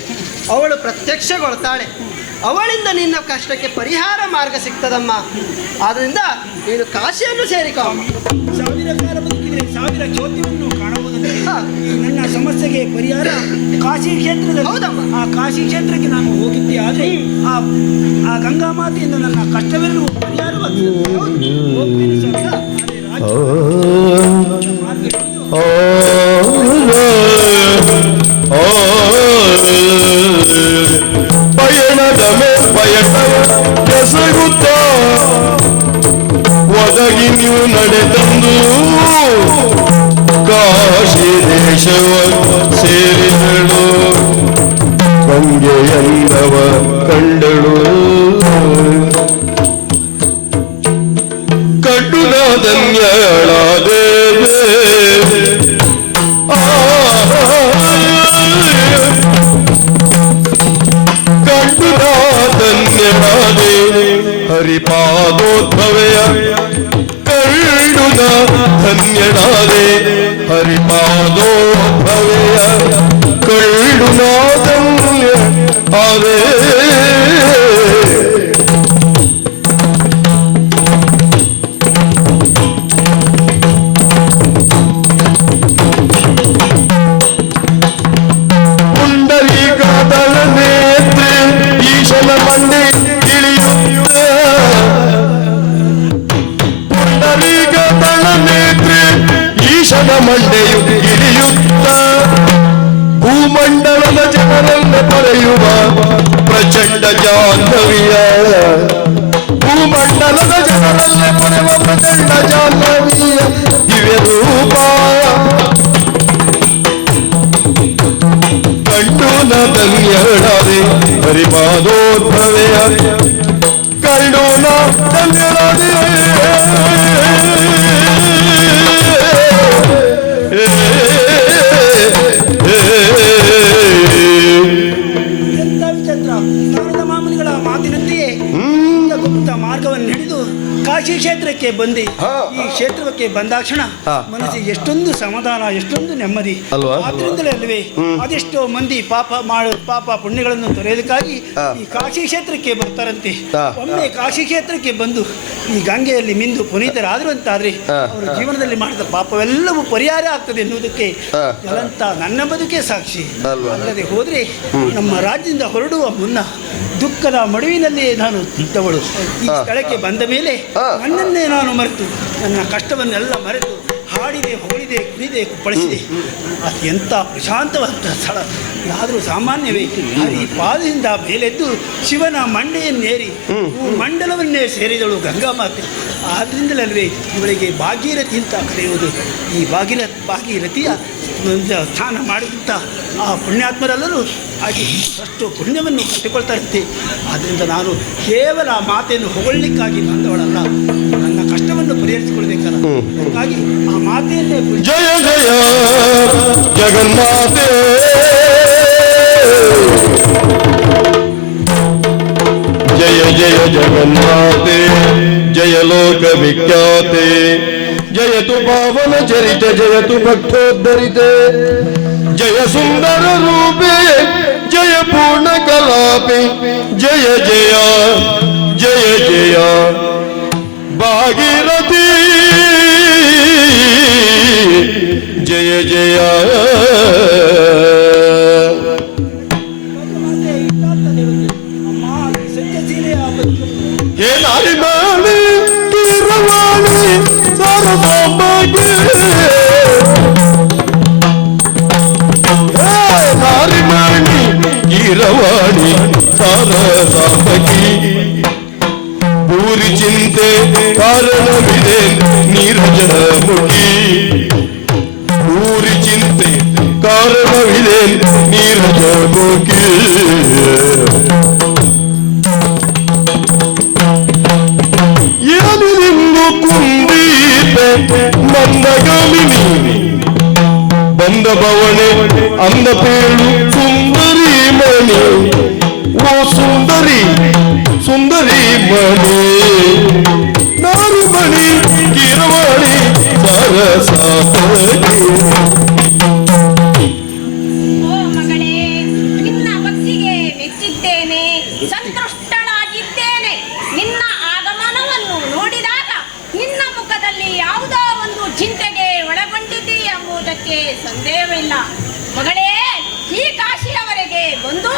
ಅವಳು ಪ್ರತ್ಯಕ್ಷಗೊಳ್ತಾಳೆ. ಅವಳಿಂದ ನಿನ್ನ ಕಷ್ಟಕ್ಕೆ ಪರಿಹಾರ ಮಾರ್ಗ ಸಿಗ್ತದಮ್ಮ. ಆದ್ರಿಂದ ನೀನು ಕಾಶಿಯನ್ನು ಸೇರಿಕೋ. ಸಾವಿರ ಕಾಲ ಬದುಕಿದ್ರೆ ಸಾವಿರ ಜ್ಯೋತಿಯನ್ನು ಕಾಣಬಹುದಂದ್ರೆ ಈ ನನ್ನ ಸಮಸ್ಯೆಗೆ ಪರಿಹಾರ ಕಾಶಿ ಕ್ಷೇತ್ರದಲ್ಲಿ. ಹೌದಮ್ಮ. ಆ ಕಾಶಿ ಕ್ಷೇತ್ರಕ್ಕೆ ನಾನು ಹೋಗಿದ್ದೆ ಆದ್ರೆ ಆ ಗಂಗಾ ಮಾತೆಯಿಂದ ನನ್ನ ಕಷ್ಟವೆಲ್ಲವೂ ಪರಿಹಾರವಾಗ್ತದೆ. ಹೋಗ್ತೀನಿ ಸ್ವಾಮಿ. ಪಯಣದ ಎಸಗುತ್ತ ಒದಗಿ ನೀವು ನಡೆದಂದು ಕಾಶಿ ದೇಶವ ಸೇರಿದಳು. ಗಂಗೆಯಂದವ ಕಂಡಳು. ಕಟ್ಟುನ ಧನ್ಯಳಾದೆ. ಧನ್ಯವಾದೆ ಹರಿಪಾದೋದ್ಭವೆಯ ಕರುಣ ಧನ್ಯನಾದೆ. ಹರಿಪಾದೋದ್ಭವೆಯ ಕರುಣ ಧನ್ಯ ಆದೆ. ಮಂಡೆಯು ಇಳಿಯುತ್ತ ಭೂಮಂಡಲದ ಜನರನ್ನು ಪಡೆಯುವ ಪ್ರಚಂಡ ಜಾಹ್ನವಿಯ. ಭೂಮಂಡಲದ ಜನರನ್ನು ಪಡೆಯುವ ಪ್ರಚಂಡ ಜಾಹ್ನವಿಯ ದಿವ್ಯ ರೂಪ ಕಂಡುನ ಧನ್ಯಳಾದೆ. ಹರಿಪಾದೋದ್ಭವೆಯ ಕಂಡುನ ಧನ್ಯಳಾದೆ. ಮಾರ್ಗವನ್ನು ಹಿಡಿದು ಕಾಶಿ ಕ್ಷೇತ್ರಕ್ಕೆ ಬಂದು ಈ ಕ್ಷೇತ್ರಕ್ಕೆ ಬಂದಾಕ್ಷಣ ಮನಸ್ಸಿಗೆ ಎಷ್ಟೊಂದು ಸಮಾಧಾನ, ಎಷ್ಟೊಂದು ನೆಮ್ಮದಿ. ಆದ್ರಿಂದಲೇ ಅಲ್ವೇ ಅದೆಷ್ಟೋ ಮಂದಿ ಪಾಪ ಪುಣ್ಯಗಳನ್ನು ತೊರೆಯೋದಕ್ಕಾಗಿ ಈ ಕಾಶಿ ಕ್ಷೇತ್ರಕ್ಕೆ ಬರ್ತಾರಂತೆ. ಒಮ್ಮೆ ಕಾಶಿ ಕ್ಷೇತ್ರಕ್ಕೆ ಬಂದು ಈ ಗಂಗೆಯಲ್ಲಿ ಮಿಂದು ಪುನೀತರಾದ್ರು ಅಂತಾದ್ರೆ ಅವರ ಜೀವನದಲ್ಲಿ ಮಾಡಿದ ಪಾಪವೆಲ್ಲವೂ ಪರಿಹಾರ ಆಗ್ತದೆ ಎನ್ನುವುದಕ್ಕೆ ಎಲ್ಲಂತ ನನ್ನ ಬದುಕೇ ಸಾಕ್ಷಿ. ಅಲ್ಲದೆ ಹೋದ್ರೆ ನಮ್ಮ ರಾಜ್ಯದಿಂದ ಹೊರಡುವ ಮುನ್ನ ದುಃಖದ ಮಡುವಿನಲ್ಲಿಯೇ ನಾನು ಇದ್ದವಳು. ಈ ಸ್ಥಳಕ್ಕೆ ಬಂದ ಮೇಲೆ ನನ್ನನ್ನೇ ನಾನು ಮರೆತು ನನ್ನ ಕಷ್ಟವನ್ನೆಲ್ಲ ಮರೆತು ಹಾಡಿದೆ, ಹೊಗಳಿದೆ, ಕುಣಿದೆ, ಕುಪ್ಪಳಿಸಿದೆ. ಅದು ಎಂಥ ಪ್ರಶಾಂತವಾದ ಸ್ಥಳ. ಯಾದರೂ ಸಾಮಾನ್ಯವೇ? ಈ ಪಾದದಿಂದ ಮೇಲೆದ್ದು ಶಿವನ ಮಂಡೆಯನ್ನೇರಿ ಮಂಡಲವನ್ನೇ ಸೇರಿದಳು ಗಂಗಾ ಮಾತೆ. ಆದ್ದರಿಂದಲಲ್ವೇ ಇವಳಿಗೆ ಭಾಗೀರಥಿ ಅಂತ ಕರೆಯುವುದು. ಈ ಭಾಗೀರಥಿಯ ಸ್ನಾನ ಮಾಡಿದಂಥ ಆ ಪುಣ್ಯಾತ್ಮರೆಲ್ಲರೂ ಹಾಗೆ ಅಷ್ಟು ಪುಣ್ಯವನ್ನು ಕಟ್ಟಿಕೊಳ್ತಾ ಆದ್ದರಿಂದ ನಾನು ಕೇವಲ ಆ ಮಾತೆಯನ್ನು ಹೊಗಳಿಕ್ಕಾಗಿ ಬಂದವಳಲ್ಲ, ನನ್ನ ಕಷ್ಟವನ್ನು ಪರಿಹರಿಸಿಕೊಳ್ಬೇಕಲ್ಲ. ಹಾಗಾಗಿ ಆ ಮಾತೆಯನ್ನೇ ಜಯ ಜಯ ಜಗನ್ಮಾತೆ. ಜಯ ಜಯ ಜಗನ್ಮಾತೆ, ಜಯ ಲೋಕ ವಿಖ್ಯಾತೆ. ಜಯತು ಪಾವನ ಚರಿತ, ಜಯತು ಭಕ್ತೋದ್ಧರಿತೆ. ಜಯ ಸುಂದರ ರೂಪೆ, ಜಯ ಪೂರ್ಣ ಕಲಾಪೆ. ಜಯ ಜಯ ಜಯ ಜಯ ಭಾಗೀರಥಿ. ಜಯ ಜಯ ಹೇ ನಾರಿ ಮಾಡಿ ಕಿರವಾಣಿ ಸಾರದಾಂಬಗೆ. ನಾರಿ ಮಾಡಿ ಕಿರವಾಣಿ ಸಾರದಾಂಬಗಿ. ಭೂರಿ ಚಿಂತೆ ಕಾರಣವಿದೆ ನೀರಜನ ಮುಗಿ. ಭೂರಿ ಚಿಂತೆ ಕಾರಣವಿದೆ ನೀರಜ ಮುಗಿ. ಕುಂದೀಪ ಮಂದಗಾಮಿನಿ ಅಂದ ಬವಣೆ ಅಂದ ಪೇಳು ಸುಂದರಿ ಮಣಿ ಓ ಸುಂದರಿ ಸುಂದರಿ ಮಣಿ ನಾರು ಮಣಿ ಕಿರವಾಣಿ ಸರಸಾಪಣಿ. ಓ ಮಗಳೇ, ನಿನ್ನ ಭಕ್ತಿಗೆ ಮೆಚ್ಚಿದ್ದೇನೆ, ಸಂತುಷ್ಟಳಾಗಿದ್ದೇನೆ. ನಿನ್ನ ಆಗಮನವನ್ನು ನೋಡಿದಾಗ ನಿನ್ನ ಮುಖದಲ್ಲಿ ಯಾವುದೋ ಒಂದು ಚಿಂತೆಗೆ ಒಳಗೊಂಡಿದ್ದೀ ಎಂಬುದಕ್ಕೆ ಸಂದೇಹವಿಲ್ಲ. ಮಗಳೇ, ಈ ಕಾಶಿಯವರೆಗೆ ಬಂದು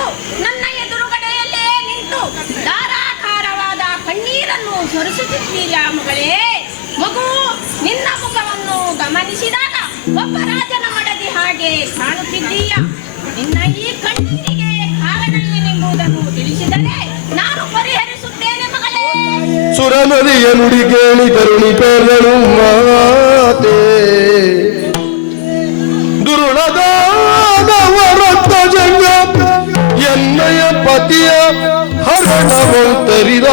ನನ್ನ ಎದುರುಗಡೆಯಲ್ಲೇ ನಿಂತು ಧಾರಾಕಾರವಾದ ಕಣ್ಣೀರನ್ನು ಸುರಿಸುತ್ತಿದ್ದೀಯಾ ಮಗಳೇ? ಮಗು, ನಿನ್ನ ಮುಖವನ್ನು ಗಮನಿಸಿದಾಗ ಒಬ್ಬ ರಾಜನ ಮಡದಿ ಹಾಗೆ ಕಾಣುತ್ತಿದ್ದೀಯ. ನಿನ್ನ ಈ ಕಣ್ಣೀರಿಗೆ ಕಾರಣ ಏನೆಂಬುದನ್ನು ತಿಳಿಸಿದರೆ ನಾನು ಪರಿಹರಿಸುತ್ತೇನೆ ಮಗಳೇ. ಸುರನದಿಯ ನುಡಿ ಕೇಳಿ ಕರುಣಿ ಪೇರಳು ಮಾತೆ ದುರುಳದಾದವರತ್ತ ಜಂಗ ಎನ್ನಯ ಪತಿಯ ಹರಣವಂತರಿದ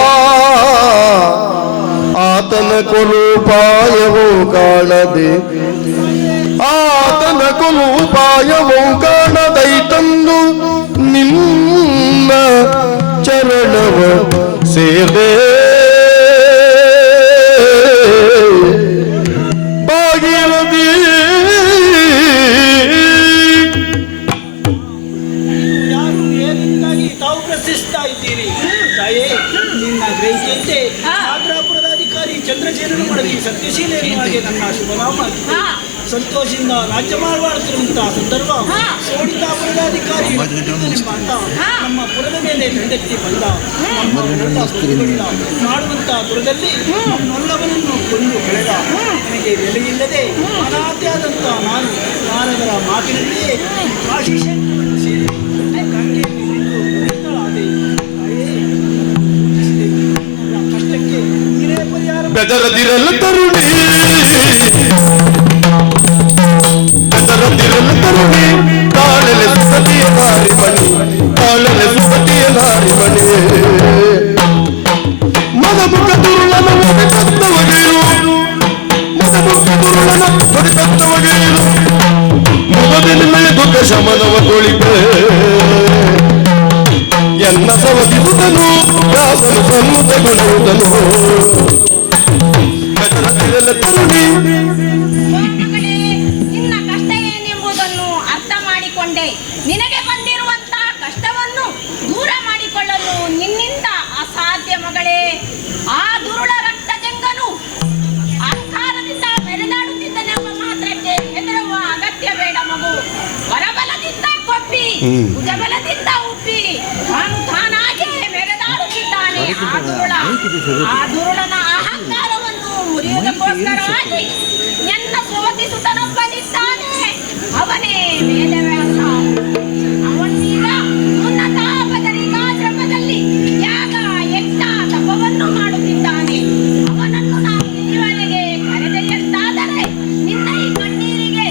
ಆತನ ಕೊಲುಪಾಯವೂ ಕಾಣದೆ ಆತನ ಕೊಲುಪಾಯವೂ ಕಾಣದೈತಂದು ನಿನ್ನ ಚರಣವ ಸೇರ್ದೆ ಭಾಗೀರಥಿ. ಯಾರು ಏನಿಂದಾಗಿ ತಾವು ಪ್ರಶ್ನಿಸ್ತಾ ಇದ್ದೀರಿ? ತಾಯೇ, ನಿನ್ನ ಗ್ರಹಿಕೆಯಂತೆ ಆಗ್ರಾಪುರದ ಅಧಿಕಾರಿ ಚಂದ್ರಸೇನನು ಮಾಡಲಿ ಸತ್ಯಶೀಲೆಯನ್ನಾಗಿ ನನ್ನ ಶುಭನಾಮ ಸಂತೋಷದಿಂದ ರಾಜ್ಯ ಮಾಡುತ್ತಿರುವಂತಹ ಸಂದರ್ಭ ಸೋಡಿತಾಪುರದ ಅಧಿಕಾರಿ ನಮ್ಮ ಪುರದ ಮೇಲೆ ದಂಡೆತ್ತಿ ಬಂದ. ಮಾಡುವಂತಹ ಪುರದಲ್ಲಿ ನಮ್ಮೆಲ್ಲವನನ್ನು ಕೊಂದು ಕಳೆದ. ನನಗೆ ಬೆಲೆಯಿಲ್ಲದೆ ಅನಾಥೆಯಾದಂಥ ನಾನು ನಾರದರ ಮಾತಿನಲ್ಲಿಯೇ ಆಶೀಷನ್ನು ಸೇರಿ ಗಂಗೆಯಲ್ಲಿ ನಿಂತು ಪವಿತ್ರಳಾದೆ. ಕಷ್ಟಕ್ಕೆ ನೀರೇ ಪರಿಹಾರ. ಬೆದರದಿರಲು ತರುಣಿ ಬೆದರದಿರಲು ತರುಣಿ ತಾಳಲೆ ಸುಸತಿಯ ನಾರಿ ಮಣಿ ತಾಳಲೆ ಸುಸತಿಯ ನಾರಿ ಮಣಿ ಮದಮುಖ ದುರುಳನ ಹೊಡೆತತ್ತವಗೇನು ಮದಮುಖ ದುರುಳನ ಹೊಡೆತತ್ತವಗೇನು ಮುಗದಿನ ದುಃಖ ಶಮನವ ತೊಳಿಪೆ ಎನ್ನ ಸವದಿಸುತ್ತನು ಯಾಸನು ಸನ್ನುತ ಗುಣವುದನು ಬೆದರದಿರಲು ತರುಣಿ. ಮಗಳೇ, ನಿನ್ನ ಕಷ್ಟ ಏನೆಂಬುದನ್ನು ಅರ್ಥ ಮಾಡಿಕೊಂಡೆ. ನಿನಗೆ ಬಂದಿರುವಂತಹ ಕಷ್ಟವನ್ನು ದೂರ ಮಾಡಿಕೊಳ್ಳಲು ನಿನ್ನಿಂದ ಅಸಾಧ್ಯ ಮಗಳೇ. ಆ ದುರುಳ ರಕ್ತಜಂಗನು ಅಹಂಕಾರದಿಂದ ಮೆರೆದಾಡುತ್ತಿದ್ದನೆಂಬ ಮಾತ್ರಕ್ಕೆ ಹೆದರುವ ಅಗತ್ಯ ಬೇಡ ಮಗು. ಹೊರಬಲದಿಂದ ಕೊಪ್ಪಿ ಭುಜಬಲದಿಂದ ಉಪ್ಪಿ ತಾನಾಗೆ ಮೆರೆದಾಡುತ್ತಿದ್ದಾನೆ ಆ ದುರುಳನ ಅಹಂಕಾರವನ್ನು ಮುರಿಯುವುದಕ್ಕೋಸ್ಕರವಾಗಿ ನನ್ನ ಸೋತಿಸುತ್ತನೊಬ್ಬನಿದ್ದಾನೆ. ಅವನೇ ವೇದವ್ಯಾಸ. ಅವನೀಗ ಉನ್ನತ ಬದರಿಕಾಶ್ರಮದಲ್ಲಿ ಯಾಗ ಯಜ್ಞ ತಪವನ್ನು ಮಾಡುತ್ತಿದ್ದಾನೆ. ಅವನನ್ನು ನಾವು ಇಲ್ಲಿವರೆಗೆ ಕರೆದೆಯಂತಾದರೆ ನಿನ್ನ ಈ ಕಣ್ಣೀರಿಗೆ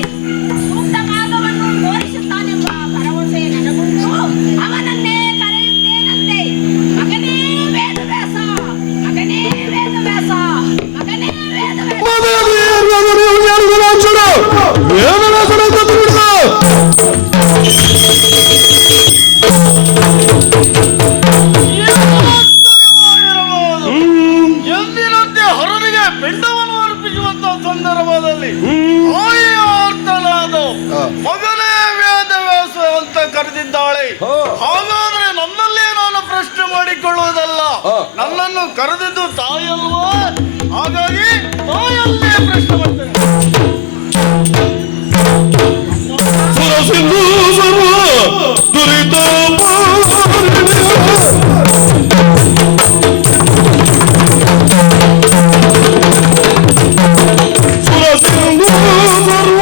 ಸೂಕ್ತ ಮಾರ್ಗವನ್ನು ತೋರಿಸುತ್ತಾನೆಂಬ ಭರವಸೆ ನನಗುಂಟು. ಅವನನ್ನೇ ಕರೆಯುತ್ತೇನಂತೆ. ಮಗನೇ ವೇದವ್ಯಾಸ, ಮಗನೇ ವೇದವ್ಯಾಸ, ಮಗನೇ ವೇದವ್ಯಾಸ. ಎಂದಿನಂತೆ ಹರನಿಗೆ ಪಿಂಡವನ್ನು ಅರ್ಪಿಸುವಂತಹ ಸಂದರ್ಭದಲ್ಲಿ ಆರ್ತನಾದ ಮಗನೇ ವೇದವ್ಯಾಸ ಅಂತ ಕರೆದಿದ್ದಾಳೆ. ಹಾಗಾದ್ರೆ ನನ್ನಲ್ಲೇ ನಾನು ಪ್ರಶ್ನೆ ಮಾಡಿಕೊಳ್ಳುವುದಲ್ಲ, ನನ್ನನ್ನು ಕರೆದಿದ್ದು ತಾಯಲ್ವಾ? ಹಾಗಾಗಿ ತಾಯಲ್ಲೇ ಪ್ರಶ್ನೆ ಮಾಡ್ತೇನೆ. ಸುರಸಿಂಧು ಸರ್ವ ದುರಿತ ಸುರಸಿಂಧು ಸರ್ವ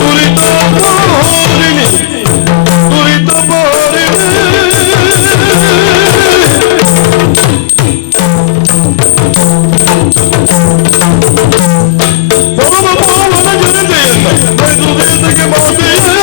ದುರಿತ ಬಾರಿಣಿ ದುರಿತ ಬಾರಿಣಿ ಪರಮ ಪಾವನ ಜನತೆಯನ್ನ ಬೈದು ವೇದಕ್ಕೆ ಮಾತೆಯೇ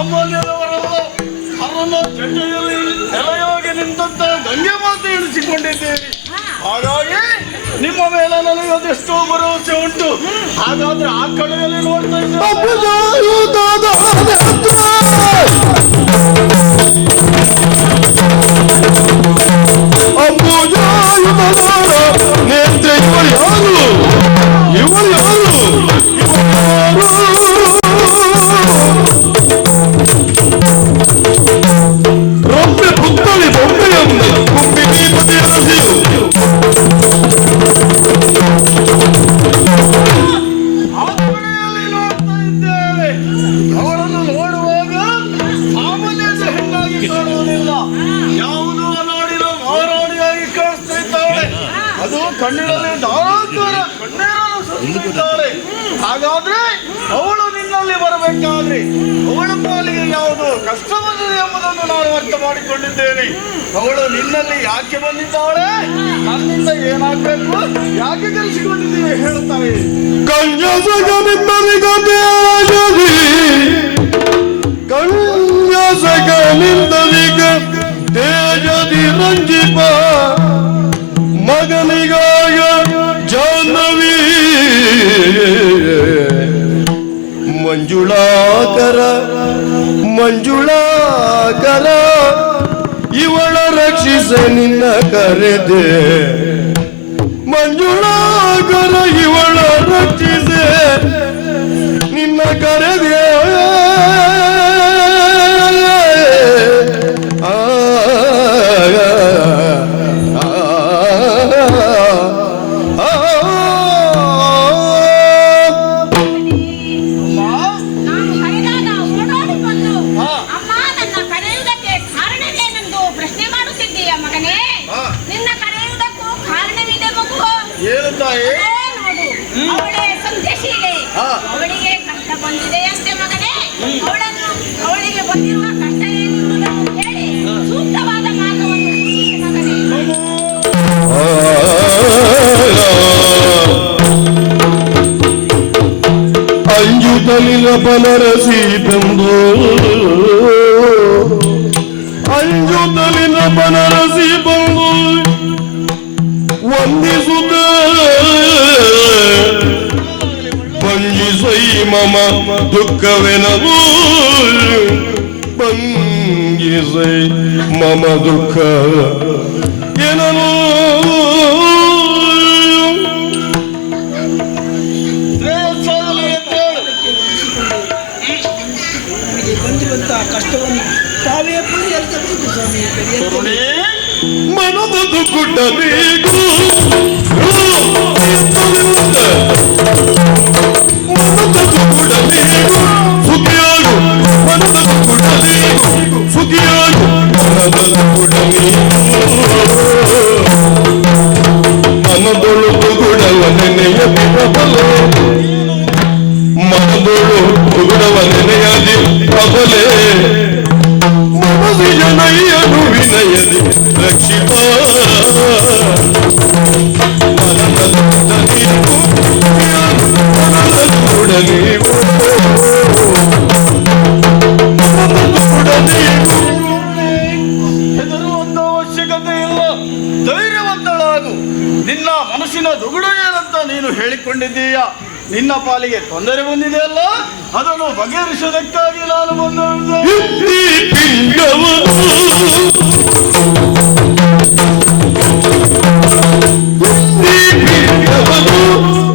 ಸಾಮಾನ್ಯದವರಲ್ಲ. ಅವರನ್ನ ಜೊತೆಯಲ್ಲಿ ನೆಲೆಯಾಗಿ ನಿಂತಂತ ಗಂಗೆ ಮಾತು ಎಣಿಸಿಕೊಂಡಿದ್ದೇನೆ. ಹಾಗಾಗಿ ನಿಮ್ಮ ಮೇಲೆ ನನಗೆ ಅದೆಷ್ಟೋ ಭರವಸೆ ಉಂಟು. ಹಾಗಾದ್ರೆ ಆ ಕಡೆಯಲ್ಲಿ ನೋಡ್ತಾ ಇದ್ದೇನೆ. ನೇತ್ರ ಇವಳು ಯಾರು? ಇವಳು ಯಾರು? ರೊಂಬೆ ಪುತ್ತಳಿ ಬೊಂಬೆಯನ್ನ ಕುಂಬಿ ನೀಪತಿಯ ರಸಿಯು ಆ ಕಡೆಯಲ್ಲಿ ನೋಡ್ತಾ ಇದ್ದೇವೆ. ಅವಳನ್ನು ನೋಡುವಾಗ ಸಾಮಾನ್ಯದ ಹೆಣ್ಣಾಗಿ ಕಾಣುವುದಿಲ್ಲ. ಯಾವುದೋ ನಾಡಿನ ಮಹಾರಾಣಿಯಾಗಿ ಕಾಣಿಸ್ತಾ ಇದ್ದಾಳೆ. ಅದು ಕಣ್ಣಿನಲ್ಲಿ ಧಾರಾಕಾರ ಕಣ್ಣೀರನ್ನು ಸುರಿಸುತ್ತಿದ್ದಾಳೆ. ಹಾಗಾದ್ರೆ ಅವಳು ನಿನ್ನಲ್ಲಿ ಬರಬೇಕಾದ್ರೆ ಅವಳ ಪಾಲಿಗೆ ಯಾವುದು ಕಷ್ಟ ಬಂದಿದೆ ಎಂಬುದನ್ನು ನಾನು ಅರ್ಥ ಮಾಡಿಕೊಂಡಿದ್ದೇನೆ. ಅವಳು ನಿನ್ನಲ್ಲಿ ಯಾಕೆ ಬಂದಿದ್ದಾಳೆ, ನನ್ನಿಂದ ಏನಾಗಬೇಕು, ಯಾಕೆ ಕಲಿಸಿಕೊಂಡಿದ್ದೀವಿ ಹೇಳುತ್ತಾರೆ. ಕನ್ಯಾಸಗನಿಂದಲಿಗ ತೇಜದಿ ರಂಜಿಪ ಮಗನಿಗಾಯ ಜಾಹ್ನವಿ ಮಂಜುಳಾಕರ ಮಂಜುಳಾಕರ ಇವಳ ರಕ್ಷಿಸ ನಿನ್ನ ಕರೆದೆ. ಮಂಜುಳಾಕರ ಇವಳ ರಕ್ಷಿಸೆ ನಿನ್ನ ಕರೆದೆ. ನಾನು ಕರೆದಾಗ ಓಡೋಡಿ ಬಂದು ಅಮ್ಮ ನನ್ನ ಕರೆಯುವುದಕ್ಕೆ ಕಾರಣವೇನೆಂದು ಪ್ರಶ್ನೆ ಮಾಡುತ್ತಿದ್ದೀಯ ಮಗನೇ. ನಿನ್ನ ಕರೆಯುವುದಕ್ಕೂ ಕಾರಣವಿದೆ ಮಗು. ಏನು ತಾಯಿ? ನೋಡು, ಅವಳೇ ಸಂಧ್ಯಶೀಲೆ. ಅವಳಿಗೆ ಕಷ್ಟ ಬಂದಿದೆ ಅಂತೆ ಮಗನೇ. ಅವಳಿಗೆ ಬಂದಿರುವ ಕಷ್ಟ ಏನೆಂಬುದನ್ನು ಕೇಳಿ ಸೂಕ್ತವಾದ ಮಾರ್ಗವನ್ನು ಸೂಚಿಸಿ ಮಗನೇ. ಅಂಜುತಲಿನ ಬನರಸಿ ಬಂದು ಅಂಜುತಲಿನ ಬನರಸಿ ಬಂದು ವಂದಿಸುತ್ತ ಪಂಜಿಸೈ ಮಮ ದುಃಖವೆನದು ಪಂಜಿಸೈ ಮಮ ದುಃಖ ಏನನು ನಮಗೆ ಬಂದಿರುವಂತಹ ಕಷ್ಟವನ್ನು ತಾವೇ ಪರಿಹರಿಸಬೇಕು ಸ್ವಾಮಿ. ಮನದ ದುಃಖಬೇಕು ಮನದ ದುಃಖಬೇಕು ಸುಖಿಯಾಗು ಮನದ ದುಃಖಬೇಕು ಸುಖಿಯಾಗು ಮನದ ದುಃಖಬೇಕು ಮನದೊಳು ಗುಡವ ನೆನೆಯ ಪ್ರಬಲೆ ಮನದೊಳು ಗುಡವ ನೆನೆಯದಿ ಪ್ರಬಲೆ ಮನದಿಯನಯ್ಯನು ವಿನಯದಿ ರಕ್ಷಿತ ಹೆದರುವಂತ ಅವಶ್ಯಕತೆ ಇಲ್ಲ. ಧೈರ್ಯವಂತಳಾಗು. ನಿನ್ನ ಮನಸ್ಸಿನ ದುಗುಡ ಏನಂತ ನೀನು ಹೇಳಿಕೊಂಡಿದ್ದೀಯ. ನಿನ್ನ ಪಾಲಿಗೆ ತೊಂದರೆ ಬಂದಿದೆಯಲ್ಲ, ಅದನ್ನು ಬಗೆಹರಿಸುವುದಕ್ಕಾಗಿ ನಾನು ಬಂದ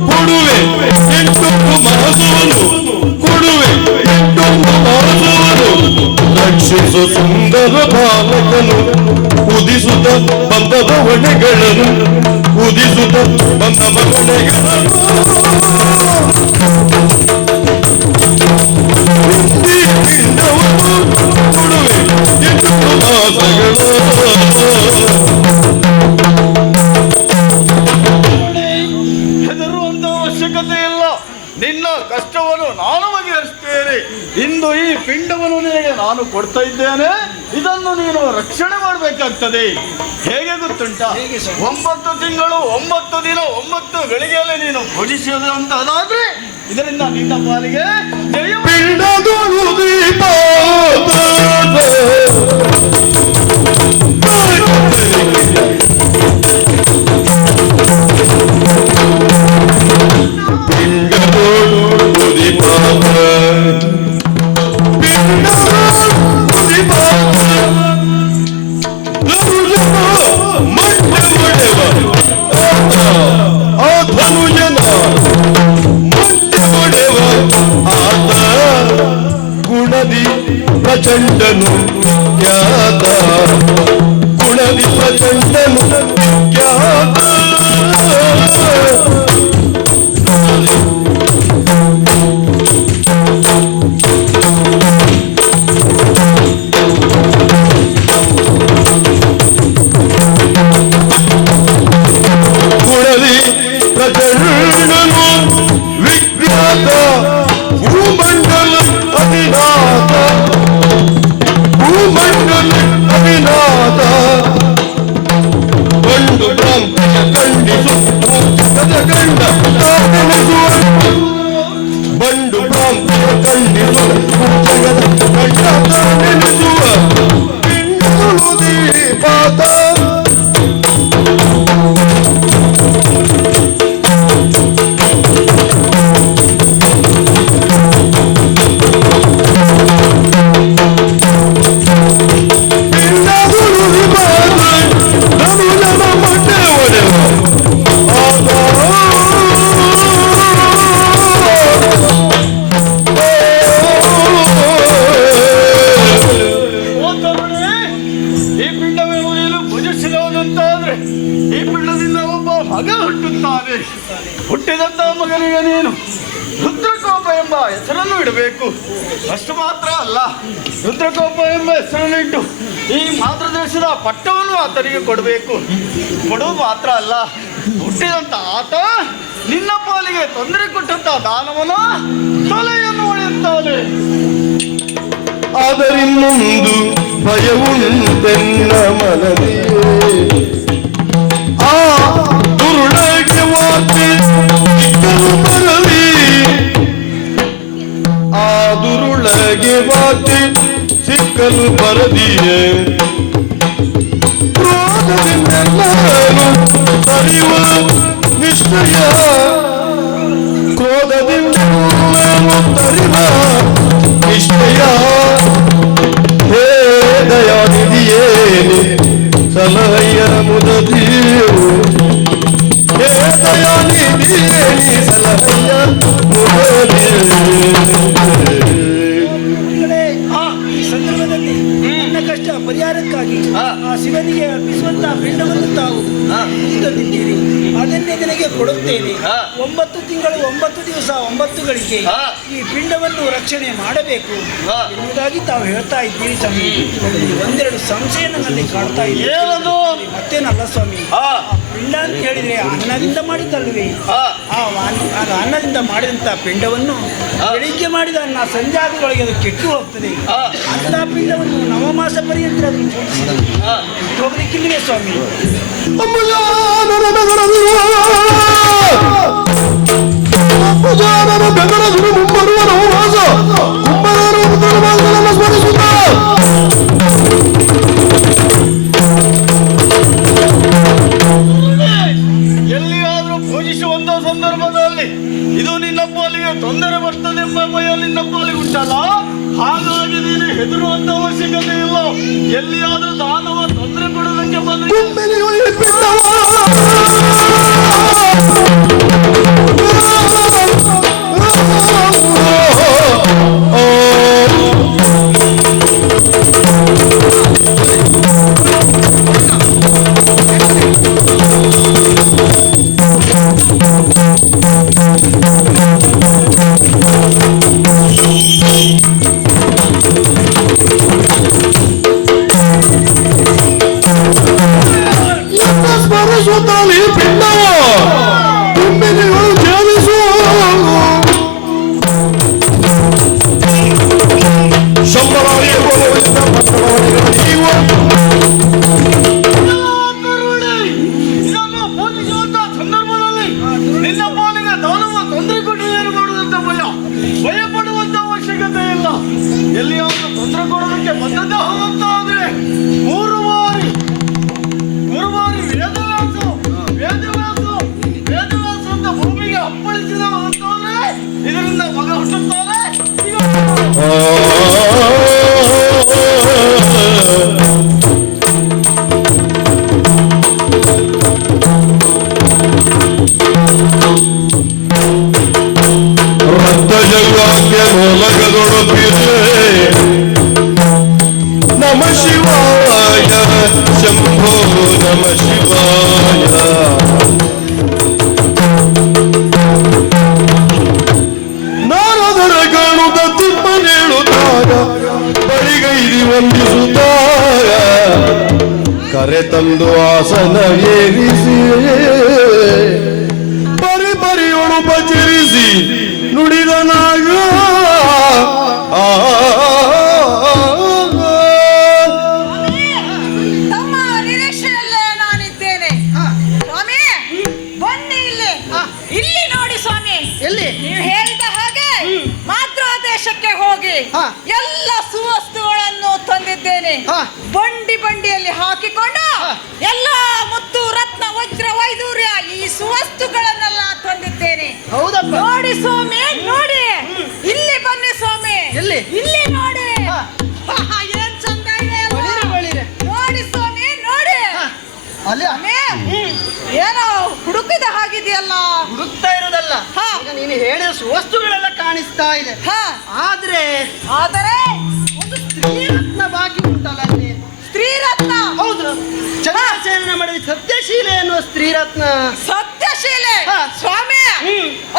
ಕೊಡುವೆ ಎಂಟೊಂದು ಮಾಸವನು ಕೊಡುವೆ ಎಂಟೊಂದು ಮಾಸವನು ರಕ್ಷಿಸು ಸುಂದರ ಬಾಲಕನು ಉದಿಸುತ್ತ ಬಂದದ ಹೊಣೆಗಳನ್ನು ಉದಿಸುತ್ತ ಬಂದ ಮಗಳೆಗಳನ್ನು ಕೊಡುವೆ ಎಂಟೊಂದು ಮಾಸಗಳು ಅವಶ್ಯಕತೆ ಇಲ್ಲ. ನಿನ್ನ ಕಷ್ಟವನ್ನು ನಾನು ಬಗೆಹರಿಸ್ತೇನೆ. ಇಂದು ಈ ಪಿಂಡವನ್ನು ನಿನಗೆ ನಾನು ಕೊಡ್ತಾ ಇದ್ದೇನೆ. ಇದನ್ನು ನೀನು ರಕ್ಷಣೆ ಮಾಡಬೇಕಾಗ್ತದೆ. ಹೇಗೆ ಗೊತ್ತುಂಟ? 9 ತಿಂಗಳು 9 ದಿನ 9 ಗಳಿಗೆಯಲ್ಲಿ ನೀನು ಭುಜಿಸುವುದು ಅಂತ ಅದಾದ್ರೆ ಇದರಿಂದ ನಿನ್ನ ಪಾಲಿಗೆ ಪಿಂಡದೊಳು ದೀಪ ಪ್ರಚಂಡನು ಖ್ಯಾತ ಗುಣದಿ ಪ್ರಚಂಡನು ಖ್ಯಾತ ಗುಣದಿ ಪ್ರಚಂಡನು ವಿಖ್ಯಾತ ಭೂಮಂಡಲ ಅಭಿನಾಥ ಭೂಮಂಡಲ ಅಭಿನಾಥ ಗಂಡು ಬ್ರಾಹ್ಮಣ ಖಂಡಿಸು ಗಂಡ ತಾನೆನಿಸುವ ಬಂಡು ಬ್ರಾಹ್ಮಣ ಖಂಡಿಸು ಗಂಡ ತಾನೆನಿಸುವ ಪಿಂಡು ದೀಪಾತ ಹುಟ್ಟಿದಂತ ಮಗನಿಗೆ ನೀನು ರುದ್ರಕೋಪ ಎಂಬ ಹೆಸರನ್ನು ಇಡಬೇಕು. ಅಷ್ಟು ಮಾತ್ರ ಅಲ್ಲ, ರುದ್ರಕೋಪ ಎಂಬ ಹೆಸರನ್ನು ಇಟ್ಟು ಈ ಮಾತೃದೇಶದ ಪಟ್ಟವನ್ನು ಆತನಿಗೆ ಕೊಡಬೇಕು. ಕೊಡುವುದು ಮಾತ್ರ ಅಲ್ಲ, ಹುಟ್ಟಿದಂತ ಆತ ನಿನ್ನ ಪಾಲಿಗೆ ತೊಂದರೆ ಕೊಟ್ಟಂತ ದಾನವನ ತಲೆಯನ್ನು ಒಳೆಯುತ್ತಾನೆ. ಆದರಿನ್ನೊಂದು ಭಯವುಂಟೆನ್ನ ಮನದಿ ಆ ದುರುಳಗೆ ವಾತಿ ಸಿಕ್ಕಲು ಬರಲಿ ಆ ದುರುಳಗೆ ವಾತಿ ಸಿಕ್ಕಲು ಬರದಿಯೇ ಕ್ರೋಧದಿಂದೆಲ್ಲರೂ ತರಿವ ನಿಶ್ಚಯ ಕ್ರೋಧದಿಂದೆಲ್ಲರೂ ತರಿವ ನಿಶ್ಚಯ ಹೇ ದಯಾನಿಧಿಯೇನೆ ಸಲಹೆಯ ಮುದದಿಯು ಹೇ ದಯಾನಿಧಿಯೇನೆ ಸಲಹೆಯ ಮುದದಿಯು. ಈ ಸಂದರ್ಭದಲ್ಲಿ ನನ್ನ ಕಷ್ಟ ಪರಿಹಾರಕ್ಕಾಗಿ ಆ ಶಿವನಿಗೆ ಅರ್ಪಿಸುವಂತಹ ಪಿಂಡವನ್ನು ತಾವು ತಂದಿದ್ದೀರಿ. ಅದನ್ನೇ ನಿನಗೆ ಕೊಡುತ್ತೇನೆ. 9 ತಿಂಗಳು 9 ದಿವಸ 9 ಗಳಿಗೆ ಈ ಪಿಂಡವನ್ನು ರಕ್ಷಣೆ ಮಾಡಬೇಕು ಎನ್ನುವುದಾಗಿ ತಾವು ಹೇಳ್ತಾ ಇದ್ದೀರಿ ಸ್ವಾಮಿ. ಒಂದೆರಡು ಸಂಶಯ ನನ್ನಲ್ಲಿ ಕಾಡ್ತಾ ಇದೆ. ಮತ್ತೇನಲ್ಲ ಸ್ವಾಮಿ, ಪಿಂಡ ಅಂತ ಹೇಳಿದ್ರೆ ಅನ್ನದಿಂದ ಮಾಡಿದ್ದಲ್ವೇ? ಆ ಅನ್ನದಿಂದ ಮಾಡಿದಂತ ಪಿಂಡವನ್ನು ಬೆಳಿಗ್ಗೆ ಮಾಡಿದ ಅನ್ನ ಸಂಜಾಗದೊಳಗೆ ಅದು ಕೆಟ್ಟು ಹೋಗ್ತದೆ. ಅಂತ ಪಿಂಡವನ್ನು ನವಮಾಸ ಪರ್ಯಂತ ಹೋಗ್ಲಿಕ್ಕಿಲ್ವೇ ಸ್ವಾಮಿ? ಎಲ್ಲಿಯಾದ್ರೂ ಪೂಜಿಸುವಂತ ಸಂದರ್ಭದಲ್ಲಿ ಇದು ನಿನ್ನ ಪಾಲಿಗೆ ತೊಂದರೆ ಬರ್ತದೆಂಬ ಭಯ ನಿನ್ನ ಪಾಲಿಗೆ ಉಂಟಲ್ಲ, ಹಾಗಾಗಿ ನೀನು ಹೆದರುವಂತ ಅವಶ್ಯಕತೆ ಇಲ್ಲ. ಎಲ್ಲಿಯಾದ್ರೂ ದಾನವ ತೊಂದರೆ ಕೊಡೋದಕ್ಕೆ ಬಂದ್ರೆ ಎಲ್ಲಿಯಾದ್ರೂ ತೊಂದರೆ ಕೊಡೋದಕ್ಕೆ ಬಂದದ್ದೇ ಹೋಗುತ್ತಾದ್ರೆ ಮೂರು ಬಾರಿ ವೇದವ್ಯಾಸ ಅಂತ ಭೂಮಿಗೆ ಅಪ್ಪಳಿಸಿದ ಅಂತಂದ್ರೆ ಇದರಿಂದ ಮಗ ಹುಟ್ಟುತ್ತಾನೆ. ಶಂಭೋ ನಮ ಶಿವಾಯ. ನಾರದರ ಕಾಣುತ್ತ ತಿಮ್ಮನೇಳುತ್ತಾಗ ಬಳಿಗೈದಿ ವಂದಿಸುತ್ತಾಗ ಕರೆ ತಂದು ಆಸನ ಏರಿಸಿ ಬರಿ ಬರಿಯೊಳು ಪಚರಿಸಿ ನುಡಿದನಾಗ ತಮ್ಮ ನಿರೀಕ್ಷೆಯಲ್ಲೇ ನಾನಿದ್ದೇನೆ. ಸ್ವಾಮಿ ಬನ್ನಿ ಇಲ್ಲಿ. ಇಲ್ಲಿ ನೋಡಿ ಸ್ವಾಮಿ, ಎಲ್ಲಿ? ನೀವು ಹೇಳಿದ ಹಾಗೆ ಮಾತೃದೇಶಕ್ಕೆ ಹೋಗಿ ಹಾ. ಎಲ್ಲ ಸುವಸ್ತುಗಳನ್ನು ತಂದಿದ್ದೇನೆ. ಹಾ. ಬಂಡಿ ಬಂಡಿಯಲ್ಲಿ ಹಾಕಿಕೊಂಡು ಎಲ್ಲ ಮುತ್ತು ರತ್ನ ವಜ್ರ ವೈದೂರ್ಯ ಈ ಸುವಸ್ತುಗಳನ್ನೆಲ್ಲ ತಂದಿದ್ದೇನೆ. ಹೌದಪ್ಪ. ನೋಡಿ ಸ್ವಾಮಿ ನೋಡಿ, ಇಲ್ಲಿ ಬನ್ನಿ ಸ್ವಾಮಿ. ಎಲ್ಲಿ? ಇಲ್ಲಿ ನೋಡಿ. ಹಾ. ಏನ್ ಚಂದ ಇದೆ ಅಲ್ವಾ? ಬಳಿರೆ ಬಳಿರೆ. ನೋಡಿ ಸ್ವಾಮಿ ನೋಡಿ. ಅಲ್ಲಿ ಸ್ವಾಮಿ, ಏನೋ ಹುಡುಕಿದ ಹಾಗಿದೆಯಲ್ಲ. ಹುಡುಕ್ತಾ ಇರೋದಲ್ಲ, ಹಾ. ಈಗ ನೀನು ಹೇಳಿದ ವಸ್ತುಗಳೆಲ್ಲ ಕಾಣಿಸ್ತಾ ಇದೆ. ಹಾ. ಆದ್ರೆ ಆದರೆ ಒಂದು ಸ್ತ್ರೀರತ್ನ ಬಾಕಿ ಉಂಟಲ್ಲ ಅಲ್ಲಿ. ಸ್ತ್ರೀರತ್ನ. ಹೌದು, ಚಂದ್ರಸೇನ ಮಾಡಿದ ಸತ್ಯಶೀಲೆ ಎನ್ನುವ ಸ್ತ್ರೀರತ್ನ. ಸತ್ಯಶೀಲೆ. ಹಾ. ಸ್ವಾಮಿ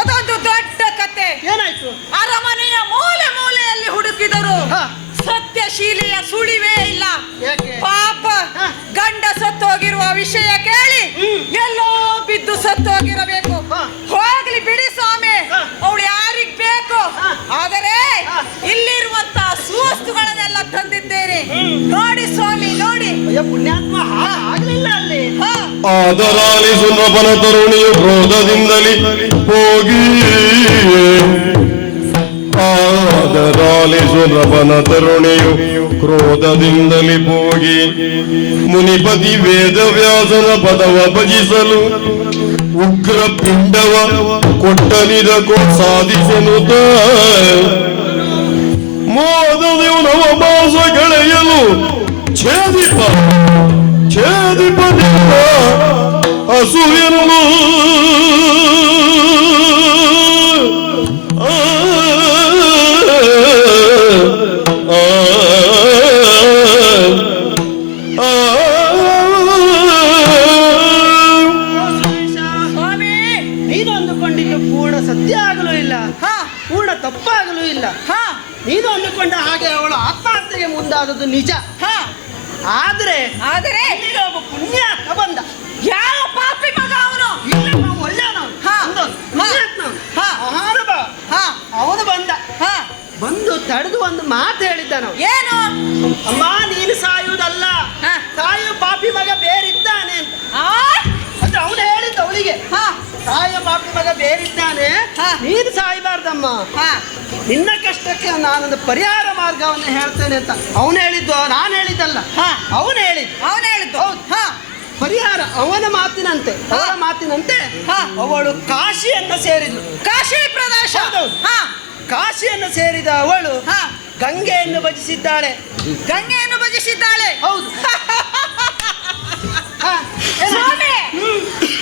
ಅದೊಂದು ದೊಡ್ಡ ಕತೆ. ಏನಾಯ್ತು? ಅರಮನೆಯ ಮೂಲೆ ಮೂಲೆಯಲ್ಲಿ ಹುಡುಕಿದರು ಹಾ. ಸತ್ಯಶೀಲೆಯ ಸುಳಿವೇ ಇಲ್ಲ. ಯಾಕೆ? ಪಾಪ ಹಾ. ಗಂಡ ಸತ್ತೋಗಿರುವ ವಿಷಯ ಕೇಳಿ ಎಲ್ಲೋ ಬಿದ್ದು ಸತ್ತೋಗಿರಬೇಕು. ಹಾ. ಹೋಗ್ಲಿ ಬಿಡಿ ಸ್ವಾಮಿ, ಹಾ. ಅವಳು ಯಾರಿಗ್ ಬೇಕು. ಹಾ. ಆದರೆ ಹಾ. ಇಲ್ಲಿರುವಂತ ಸುವಸ್ತುಗಳನ್ನೆಲ್ಲ ತಂದಿದ್ದೇನೆ. ನೋಡಿ ಸ್ವಾಮಿ ನೋಡಿ. ಅಯ್ಯೋ ಪುಣ್ಯಾತ್ಮ, ಆಗ್ಲಿಲ್ಲ ಅಲ್ಲಿ. ಹಾ. ಆದರಾಲಿಸು ನೃಪನ ತರುಣಿಯು ಕ್ರೋಧದಿಂದಲಿ ಹೋಗಿ ಆದರಾಲಿಸು ನೃಪನ ತರುಣಿಯು ಕ್ರೋಧದಿಂದಲಿ ಹೋಗಿ ಮುನಿಪತಿ ವೇದವ್ಯಾಸನ ಪದವ ಭಜಿಸಲು ಉಗ್ರ ಪಿಂಡವ ಕೊಟ್ಟನಿದ ಸಾಧಿಸನುತ ಮೋದದೇವು ನವಮಾಸ ಗೆಳೆಯಲು ಛೇದಿಪ ಅಸೂಯನು ಸ್ವಾಮಿ ನೀನು ಅಂದುಕೊಂಡಿದ್ದು ಪೂರ್ಣ ಸತ್ಯ ಆಗಲೂ ಇಲ್ಲ, ಹಾ. ಪೂರ್ಣ ತಪ್ಪಾಗಲೂ ಇಲ್ಲ. ಹಾ. ನೀನು ಅಂದುಕೊಂಡ ಹಾಗೆ ಅವಳು ಆತ್ಮಹತ್ಯೆಗೆ ಮುಂದಾದದ್ದು ನಿಜ. ಹಾ. ಆದ್ರೆ ಆದರೆ ಇಲ್ಲಿಗೆ ಒಬ್ಬ ಪುಣ್ಯಾತ್ಮ ಬಂದ. ಯಾವ ಪಾಪಿ ಮಗ ಅವನು? ಇಲ್ಲಪ್ಪ, ಒಳ್ಳೆಯವನು. ಹಾ. ಒಂದು ಪುಣ್ಯಾತ್ಮ. ಹಾ. ಮಹಾನುಭ. ಹಾ. ಅವನು ಬಂದ. ಹಾ. ಬಂದು ತಡೆದು ಒಂದು ಮಾತು ಹೇಳಿದ್ದ ನಾವು. ಏನು? ಅಮ್ಮ, ನೀನು ಸಾಯುವುದಲ್ಲ, ಹಾ. ಸಾಯು ಪಾಪಿ ಮಗ ಬೇರಿದ್ದಾನೆ ಅಂತ. ಆ? ಅಂದ್ರೆ ಅವನು ಹೇಳಿದ್ದ ಅವಳಿಗೆ, ಹಾ. ಸಾಯ ಪಾಪಿ ಮಗ ಬೇರಿದ್ದಾನೆ, ಹಾ. ನೀನು ಸಾಯಬಾರ್ದಮ್ಮ, ಹಾ. ನಿನ್ನ ಕಷ್ಟಕ್ಕೆ ನಾನೊಂದು ಪರಿಹಾರ ಮಾರ್ಗವನ್ನು ಹೇಳ್ತೇನೆ ಅಂತ ಅವನು ಹೇಳಿದ್ದು, ನಾನು ಹೇಳಿದ್ದಲ್ಲ. ಹಾ. ಅವನು ಹೇಳಿದ್ದು. ಅವನು ಹೇಳಿದ್ದು. ಹೌದು. ಹಾ. ಪರಿಹಾರ ಅವನ ಮಾತಿನಂತೆ, ಅವರ ಮಾತಿನಂತೆ ಹಾ. ಅವಳು ಕಾಶಿಯನ್ನು ಸೇರಿದ್ಳು. ಕಾಶಿ ಪ್ರದೇಶ. ಹೌದೌದು. ಹಾ. ಕಾಶಿಯನ್ನು ಸೇರಿದ ಅವಳು ಹಾ. ಗಂಗೆಯನ್ನು ಭಜಿಸಿದ್ದಾಳೆ. ಗಂಗೆಯನ್ನು ಭಜಿಸಿದ್ದಾಳೆ. ಹೌದು. ಹಾ, ಏನಾಯ್ತು? ಸ್ವಾಮಿ,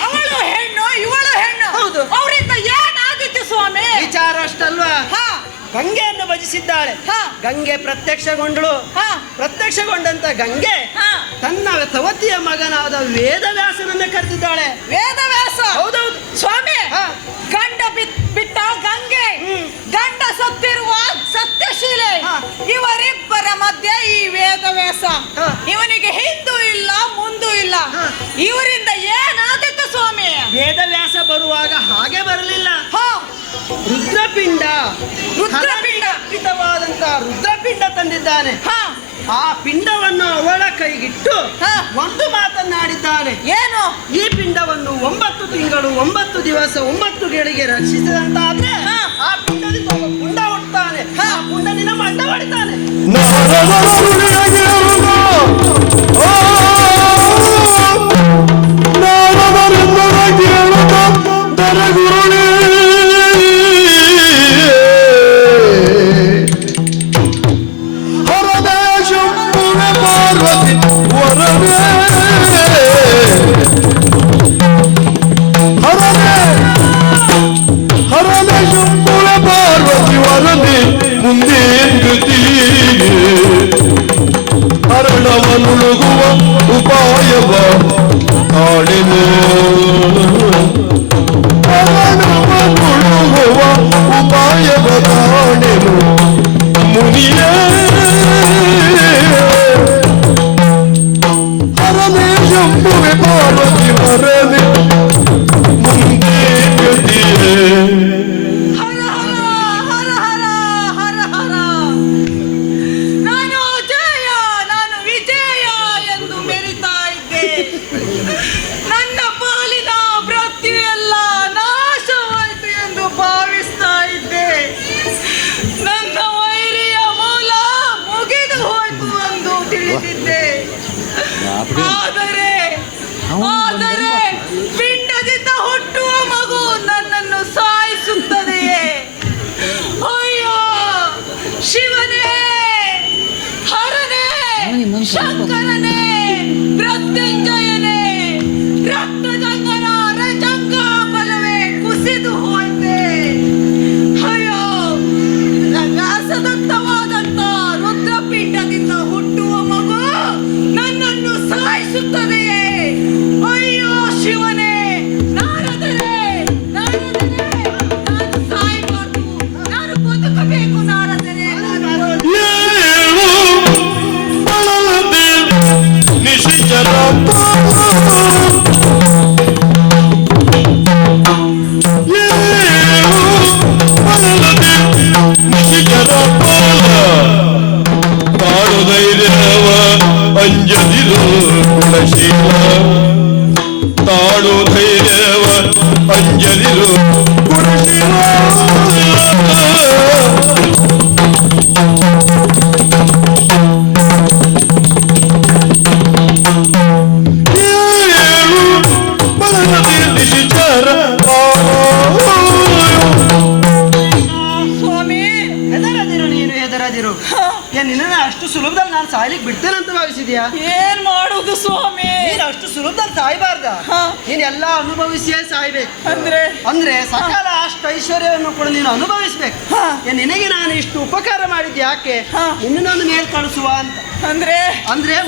ಅವಳು ಹೆಣ್ಣು ಇವಳು ಹೆಣ್ಣು. ಹೌದು. ಅವರಿಂದ ಏನಾದಿತ್ತು ಸ್ವಾಮಿ? ವಿಚಾರ ಅಷ್ಟಲ್ವಾ? ಹಾ. ಗಂಗೆಯನ್ನು ಭಜಿಸಿದ್ದಾಳೆ. ಹಾ. ಗಂಗೆ ಪ್ರತ್ಯಕ್ಷಗೊಂಡಳು. ಹಾ. ಪ್ರತ್ಯಕ್ಷಗೊಂಡಂತ ಗಂಗೆ ಹಾ. ತನ್ನ ಸವತಿಯ ಮಗನಾದ ವೇದವ್ಯಾಸನನ್ನ ಕರೆದಿದ್ದಾಳೆ. ವೇದವ್ಯಾಸ. ಹೌದೌದು. ಸ್ವಾಮಿ, ಹಾ. ಗಂಡ ಬಿಟ್ಟ ಗಂಗೆ, ಗಂಡ ಸತ್ತಿರುವ ಸತ್ಯಶೀಲೆ, ಹಾ. ಇವರಿಬ್ಬರ ಮಧ್ಯೆ ಈ ವೇದವ್ಯಾಸ. ಹಾ. ಇವನಿಗೆ ಹಿಂದೂ ಇಲ್ಲ ಮುಂದೂ ಇಲ್ಲ. ಹಾ. ಇವರಿಂದ ಏನಾದಿತ್ತು ಸ್ವಾಮಿ? ವೇದವ್ಯಾಸ ಬರುವಾಗ ಹಾಗೆ ಬರಲಿಲ್ಲ. ಹಾ. ರುದ್ರಪಿಂಡ, ರುದ್ರಪಿಂಡ. ಅರ್ಪಿತವಾದಂತ ರುದ್ರಪಿಂಡ ತಂದಿದ್ದಾನೆ. ಹಾ. ಆ ಪಿಂಡವನ್ನು ಅವಳ ಕೈಗಿಟ್ಟು ಹಾ. ಒಂದು ಮಾತನ್ನಾಡಿದ್ದಾನೆ. ಏನು? ಈ ಪಿಂಡವನ್ನು 9 ತಿಂಗಳು 9 ದಿವಸ 9 ಗಳಿಗೆ ರಕ್ಷಿಸಿದಂತಾದ್ರೆ ಹಾ. ಆ ಪಿಂಡದಿಂದ ಒಬ್ಬ ಪುಂಡ ಹುಟ್ಟುತ್ತಾನೆ. ಆ ಪುಂಡ ನಿನ್ನ ಮಂಡ ಹೊಡಿತಾನೆ. ಉಪಾಯವ ಕಾಣೆನು ಅವನವ ತುಳುಗುವ ಉಪಾಯವ ಕಾಣೆನು ಮುನಿಯೇ ಹರನೇ ಶಂಭುವೆ ಪಾರ್ವತಿ ವರನೆ ಮುಂದೆ ಗತಿಯೇ ಹರ ಹರ ಹರ ಹರ ಹರ ಹರ. ನಾನು ಜಯ, ನಾನು ವಿಜಯ ಎಂದು ಮೆರಿತಾ ಇದ್ದೆ. ನನ್ನ ಪಾಲಿನ ವೃತ್ತಿಯೆಲ್ಲ ನಾಶವಾಯಿತು ಎಂದು ಭಾವಿಸ್ತಾ ಇದ್ದೆ. ನನ್ನ ವೈರಿಯ ಮೂಲ ಮುಗಿದು ಹೋಯ್ತು ಎಂದು ತಿಳಿದಿದ್ದೆ. ಆದರೆ ಪಿಂಡದಿಂದ ಹುಟ್ಟುವ ಮಗು ನನ್ನನ್ನು ಸಾಯಿಸುತ್ತದೆಯೇ? ಅಯ್ಯೋ ಶಿವನೇ, ಹರನೇ, ಶಂಕರನೇ, ಮೃತ್ಯುಂಜಯನೇ, ರಕ್ತದಂಗನ ರಜಂಗ ಬಲವೇ ಕುಸಿದು ಹೋಯ್ತೆ. ಅಯ್ಯೋ ವ್ಯಾಸದತ್ತವಾದಂತ ರುದ್ರಪಿಂಡದಿಂದ ಹುಟ್ಟುವ ಮಗು ನನ್ನನ್ನು ಸಾಯಿಸುತ್ತದೆಯೇ? ಅಯ್ಯೋ ಶಿವನೇ, ನಾರದರೆ, ನಾರದರೆ, ನಾನು ಸಾಯಬಾರ್ದು, ನಾನು ಬದುಕಬೇಕು. ನಾರದರೆ, ಏಳು ಬಳಲದೆ ನಿಶಿಚರ ಬಳಲದೆ ನಿಶಿಚರ ಪಾಲ ಕಾಡು ಧೈರ್ಯವ ಅಂಜದಿರು ಗುಣಶೀಲ ತಾಳು ಧೈರ್ಯವ ಅಂಜದಿರು ಗುಣಶೀಲ ಸ್ವಾಮಿ, ಹೆದರದಿರು, ನೀನು ಹೆದರದಿರು. ನಿನ್ನ ಅಷ್ಟು ಸುಲಭದಲ್ಲಿ ನಾನು ಸಾಯ್ಲಿಕ್ಕೆ ಬಿಡ್ತೇನೆ ಅಂತ ಭಾವಿಸಿದ್ಯಾ? ಏನ್ ಮಾಡುದು ಸ್ವಾಮಿ? ನೀನು ಅಷ್ಟು ಸುಲಭದಲ್ಲಿ ಸಾಯ್ಬಾರ್ದ. ನೀನು ಎಲ್ಲ ಅನುಭವಿಸಿಯೇ ಸಾಯ್ಬೇಕು. ಅಂದ್ರೆ ಸಕಲ ಅಷ್ಟು ಐಶ್ವರ್ಯವನ್ನು ಕೂಡ ನೀನು ಅನುಭವಿಸ್ಬೇಕು. ನಿನಗೆ ನಾನು ಇಷ್ಟು ಉಪಕಾರ ಮಾಡಿದ್ದೆ ಯಾಕೆ? ನಿನ್ನನ್ನು ಮೇಲ್ ಕಳಿಸುವ ಅಂತ. ಅಂದ್ರೆ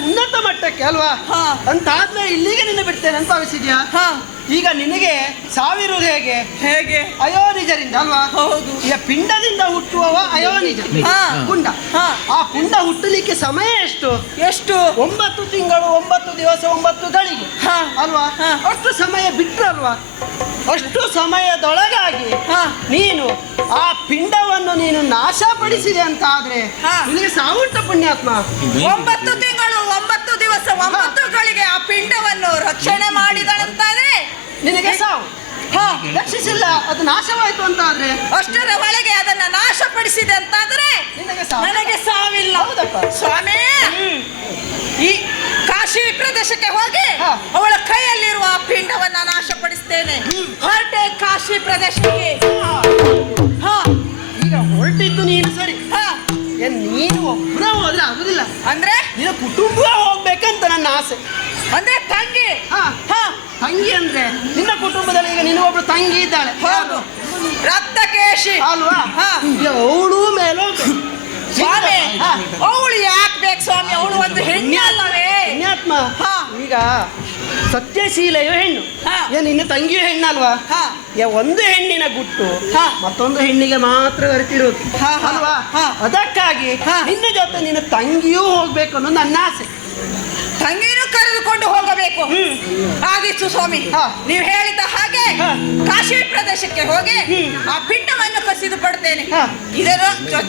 ಉನ್ನತ ಮಟ್ಟಕ್ಕೆ ಅಲ್ವಾ? ಅಂತಾದ್ಮೇಲೆ ಇಲ್ಲಿಗೆ ನಿನ್ನ ಬಿಡ್ತೇನೆ ಅಂತ ಭಾವಿಸಿದ್ಯಾ? ಈಗ ನಿನಗೆ ಸಾವಿರುವುದು ಹೇಗೆ? ಅಯೋನಿಜರಿಂದ ಅಲ್ವಾ? ಹೌದು. ಈಗ ಪಿಂಡದಿಂದ ಹುಟ್ಟುವವ ಅಯೋನಿಜ ಪುಂಡ. ಆ ಪುಂಡ ಹುಟ್ಟಲಿಕ್ಕೆ ಸಮಯ ಎಷ್ಟು? 9 ತಿಂಗಳು 9 ದಿವಸ 9 ಗಳಿಗೆ ಅಲ್ವಾ? ಅಷ್ಟು ಸಮಯ ಬಿಟ್ರಲ್ವಾ? ಅಷ್ಟು ಸಮಯದೊಳಗಾಗಿ ನೀನು ಆ ಪಿಂಡವನ್ನು ನೀನು ನಾಶಪಡಿಸಿದೆ ಅಂತ ಆದ್ರೆ ನಿನಗೆ ಸಾವುಂಟ ಪುಣ್ಯಾತ್ಮ. 9 ತಿಂಗಳು 9 ದಿವಸ 9 ಗಳಿಗೆ ಆ ಪಿಂಡವನ್ನು ರಕ್ಷಣೆ ಮಾಡಿದಳಂತಾದ್ರೆ ನಿನಗೆ ಸಾವು. ರಕ್ಷಿಸಿಲ್ಲ, ಅದು ನಾಶವಾಯ್ತು ಅಂತ ಆದ್ರೆ ಅಷ್ಟರ ಒಳಗೆ ಅದನ್ನ ನಾಶಪಡಿಸಿದೆ ಅಂತಾದ್ರೆ ನನಗೆ ಸಾವಿಲ್ಲ. ಸ್ವಾಮಿ, ಈ ಕಾಶಿ ಪ್ರದೇಶಕ್ಕೆ ಹೋಗಿ ಅವಳ ಕೈಯಲ್ಲಿರುವ ಆ ಪಿಂಡವನ್ನ ನಾಶಪಡಿಸ್ತೇನೆ. ಹೊರಟೆ ಕಾಶಿ ಪ್ರದೇಶಕ್ಕೆ. ಈಗ ಹೊರಟಿದ್ದು ನೀನು ಸರಿ. ನೀನು ಒಬ್ಬರ ಹೋದ್ರೆ ಆಗುದಿಲ್ಲ. ಅಂದ್ರೆ ನಿನ್ನ ಕುಟುಂಬ ಹೋಗ್ಬೇಕಂತ ನನ್ನ ಆಸೆ. ಅಂದ್ರೆ ತಂಗಿ. ತಂಗಿ ಅಂದ್ರೆ ನಿನ್ನ ಕುಟುಂಬದಲ್ಲಿ ಈಗ ನಿನ್ನ ಒಬ್ಳು ತಂಗಿ ಇದ್ದಾಳೆ. ಹೌದು, ರಕ್ತಕೇಶಿ ಅಲ್ವಾ? ಅವಳು ಮೇಲೆ ಸ್ವಾಮಿ, ಅವಳು ಯಾಕೆ ಬೇಕು ಸ್ವಾಮಿ? ಅವಳು ಒಂದು ಹೆಣ್ಣಲ್ಲವೇ? ಪುಣ್ಯಾತ್ಮ. ಈಗ ಸತ್ಯಶೀಲೆಯು ಹೆಣ್ಣು, ನಿನ್ನ ತಂಗಿಯು ಹೆಣ್ಣಲ್ವಾ? ಒಂದು ಹೆಣ್ಣಿನ ಗುಟ್ಟು ಮತ್ತೊಂದು ಹೆಣ್ಣಿಗೆ ಮಾತ್ರ ಅರಿತಿರೋದು ಅಲ್ವಾ? ಅದಕ್ಕಾಗಿ ನಿನ್ನ ಜೊತೆ ನಿನ್ನ ತಂಗಿಯೂ ಹೋಗ್ಬೇಕು ಅನ್ನೋ ನನ್ನ ಆಸೆ. ತಂಗಿನೂ ಕರೆದುಕೊಂಡು ಹೋಗಬೇಕು. ಆಗಿತ್ತು ಸ್ವಾಮಿ, ನೀವು ಹೇಳಿದ ಹಾಗೆ ಕಾಶಿ ಪ್ರದೇಶಕ್ಕೆ ಹೋಗಿ ಆ ಪಿಂಡವನ್ನು ಕಸಿದು ಪಡ್ತೇನೆ. ಇದರ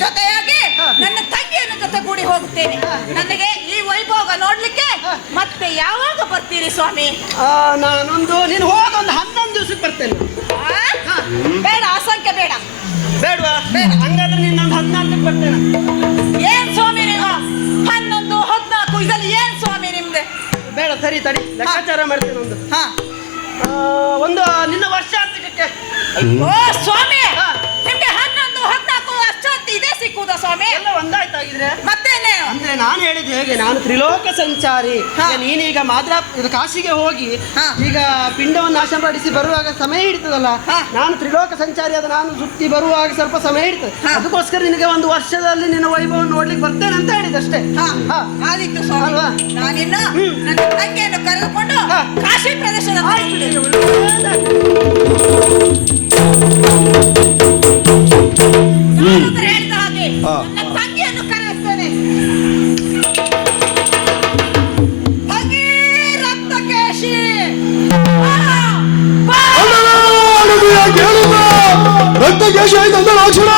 ಜೊತೆಯಾಗಿ ನನ್ನ ತಂಗಿಯನ್ನು ಜೊತೆಗೂಡಿ ಹೋಗುತ್ತೇನೆ. ನನಗೆ ಈ ವೈಭೋಗ ನೋಡ್ಲಿಕ್ಕೆ ಮತ್ತೆ ಯಾವಾಗ ಬರ್ತೀರಿ ಸ್ವಾಮಿ? ನೀನು ಹೋಗ ಒಂದು 11 ದಿವಸಕ್ಕೆ ಬರ್ತೇನೆ. ಬೇಡ, ಅಸಂಖ್ಯ ಬೇಡ. ಬೇಡವಾ? ಹಂಗಾದ್ರೆ ನೀನು 14ಕ್ಕೆ ಬರ್ತೇನೆ. ಏನ್ ಸ್ವಾಮಿ ನೀವು 11, 14 ಇದರಲ್ಲಿ ಏನ್ ಸ್ವಾಮಿ ನಿಮ್ದೆ? ಬೇಡ, ಸರಿ ತಡಿ, ಲೆಕ್ಕಾಚಾರ ಮಾಡ್ತೇನೆ. ಒಂದು ನಿನ್ನ ವರ್ಷಾಂತ್ಯಕ್ಕೆ. ಓ ಸ್ವಾಮಿ, ನಿಮ್ಗೆ 11, 14 ಅಷ್ಟೊತ್ತು ಇದೇ ಸಿಕ್ಕುದು. ಹೌದಾ ಸ್ವಾಮಿ? ಎಲ್ಲ ಒಂದಾಯ್ತಾಗಿದ್ರೆ ಮತ್ತೇನೆ ಅಂದ್ರೆ ನಾನು ಹೇಳಿದ್ದು ಹೇಗೆ, ನಾನು ತ್ರಿಲೋಕ ಸಂಚಾರಿ. ನೀನೀಗ ಮಾತ್ರ ಇದು ಕಾಶಿಗೆ ಹೋಗಿ ಈಗ ಪಿಂಡವನ್ನು ನಾಶಪಡಿಸಿ ಬರುವಾಗ ಸಮಯ ಹಿಡಿತದಲ್ಲ. ನಾನು ತ್ರಿಲೋಕ ಸಂಚಾರಿ ಆದ ನಾನು ಸುತ್ತಿ ಬರುವಾಗ ಸ್ವಲ್ಪ ಸಮಯ ಹಿಡಿತದೆ. ಅದಕ್ಕೋಸ್ಕರ ನಿನಗೆ ಒಂದು ವರ್ಷದಲ್ಲಿ ನಿನ್ನ ವೈಭವ ನೋಡ್ಲಿಕ್ಕೆ ಬರ್ತೇನೆ ಅಂತ ಹೇಳಿದಷ್ಟೇ. ಆದಿತ್ತು ಸ್ವಾಮಿ. ಅಲ್ವಾ? ನಾನಿನ್ನು ನನ್ನ ತಂಗಿಯನ್ನು ಕರೆದುಕೊಂಡು ಕಾಶಿ ಪ್ರದೇಶದ ಹೇಳಿದ ಹಾಗೆ ನನ್ನ ತಂಗಿಯನ್ನು ಕರೆಯುತ್ತೇನೆ. ತಂಗಿ ರಕ್ತಕೇಶಿ, ರಕ್ತಕೇಶ ಲಕ್ಷಣ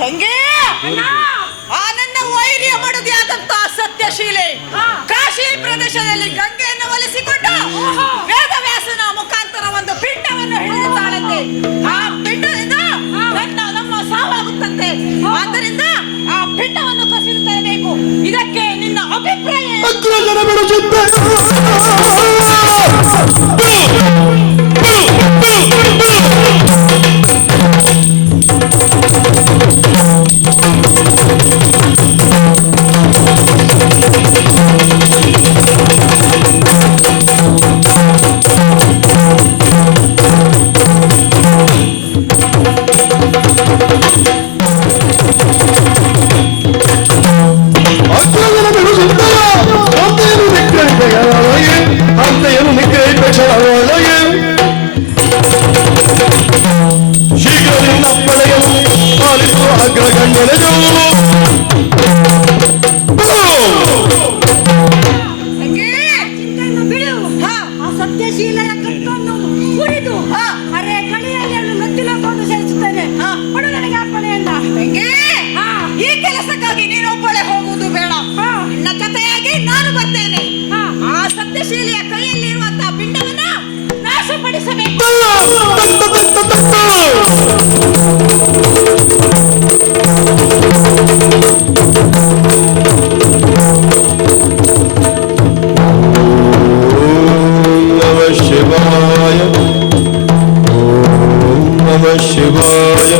ತಂಗಿ ಆ ನನ್ನ ವೈರ್ಯ ಮಡದಿ ಆದಂತಹ ಸತ್ಯಶೀಲೆ ಕಾಶಿ ಪ್ರದೇಶದಲ್ಲಿ ಗಂಗೆಯನ್ನು ಒಲಿಸಿಕೊಂಡು ವೇದವ್ಯಾಸನ ಮುಖಾಂತರ ಒಂದು ಪಿಂಡವನ್ನು ಹಿಡಿಯುತ್ತಾಳಂತೆ. ಆ ಪಿಂಡದಿಂದ ನಮ್ಮ ಸಾವಾಗುತ್ತಂತೆ. ಆದ್ದರಿಂದ ಆ ಪಿಂಡವನ್ನು ಕಸಿದು ತರಬೇಕು. ಇದಕ್ಕೆ ನಿನ್ನ ಅಭಿಪ್ರಾಯ ಶೀಘ್ರದಿಂದ ಪಡೆಯಲು ಪಾಲಿಸುವ ಅಗ್ರಗಣ್ಯನದು ಸತ್ಯಶೀಲೆಯ ಕತ್ತನ್ನು ಮುರಿದು ಅರೆ ಕಡೆಯಲ್ಲಿ ಮೆತ್ತಿಲಕೊಂಡು ಸೇರಿಸುತ್ತೇನೆ. ನನಗೆ ಅಪ್ಪಣೆಯನ್ನ. ಈ ಕೆಲಸಕ್ಕಾಗಿ ನೀನೊಬ್ಬಳೆ ಹೋಗುವುದು ಬೇಡ. ನಿನ್ನ ಜೊತೆಯಾಗಿ ನಾನು ಬರ್ತೇನೆ. ಆ ಸತ್ಯಶೀಲಿಯ ಕೈಯಲ್ಲಿರುವಂತಹ ಪಿಂಡವನ್ನ ನಾಶಪಡಿಸಬೇಕು. ಶಿವಾಯ ಓಂ ನಮಃ ಶಿವಾಯ.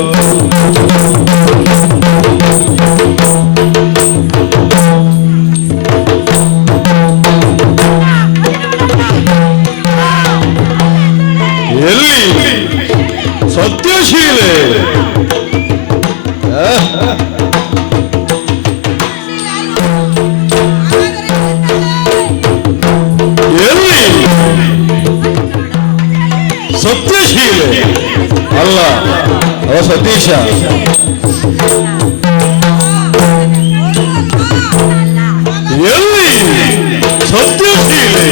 ಎಲ್ಲಿ ಸತ್ಯಶೀಲೆ? ಎಲ್ಲಿ ಸತ್ಯಶೀಲೆ? ಅಲ್ಲ, ಅವ ಸತೀಶ. ಎಲ್ಲಿ ಸತ್ಯಶೀಲೆ?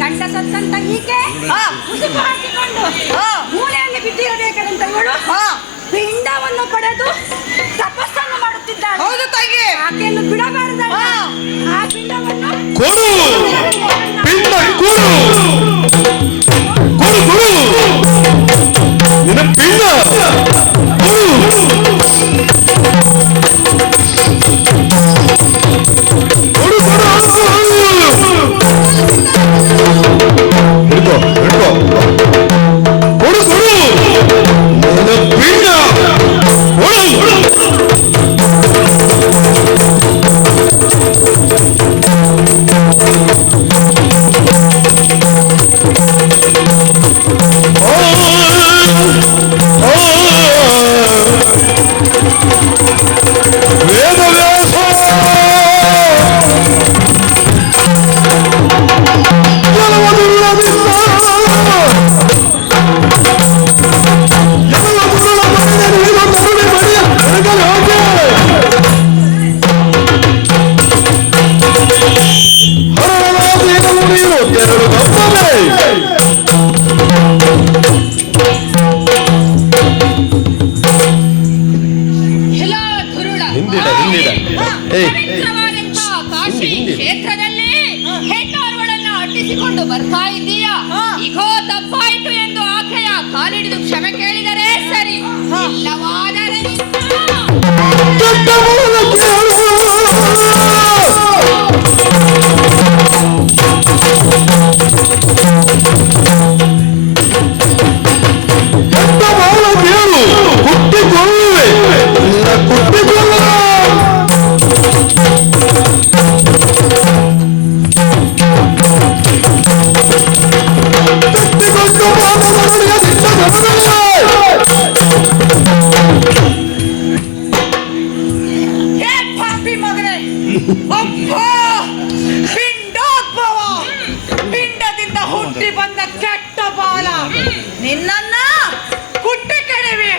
ಗಂಡ ಸತ್ತಂತ ಈಕೆ ಮುಸುಕು ಹಾಕಿಕೊಂಡು ಮೂಲೆಯಲ್ಲಿ ಬಿದ್ದಿರಬೇಕಂತ ಇವಳು ಪಿಂಡವನ್ನು ಪಡೆದು ತಪಸ್ಸನ್ನು ಮಾಡುತ್ತಿದ್ದಾಳೆ. ಹೌದು ತಂಗಿ. ಆಕೆಯನ್ನು ಬಿಡಬಾರದಲ್ಲ. ಆ ಪಿಂಡವನ್ನು ಕೊಡು, ಪಿಂಡ ನಿನ್ನ ಪಿಂಡ ಪವಿತ್ರವಾದಂತಹ ಕಾಶಿ ಕ್ಷೇತ್ರದಲ್ಲಿ ಹೆಣ್ಣೋರ್ವಳನ್ನ ಅಟ್ಟಿಸಿಕೊಂಡು ಬರ್ತಾ ಇದ್ದೀಯಾ? ಇಗೋ ತಪ್ಪಾಯಿತು ಎಂದು ಆಕೆಯ ಕಾಲಿಡಿದು ಕ್ಷಮೆ ಕೇಳಿದರೆ ಸರಿ, ಇಲ್ಲವಾದರೆ ಪಿಂಡದಿಂದ ಹುಟ್ಟಿ ಬಂದ ಕೆಟ್ಟ ಬಾಲ ನಿನ್ನನ್ನ ಕುಟ್ಟಿ ಕೆಡವಿ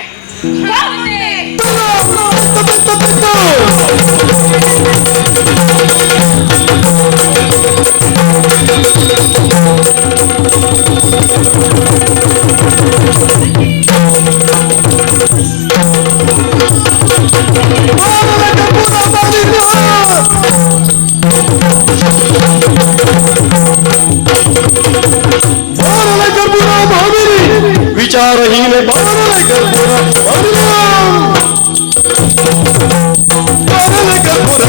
ವಿಚಾರಹೀನ ಬಾರಲೆ ಕರ್ಪೂರ ಬಾರಲೆ ಕರ್ಪೂರ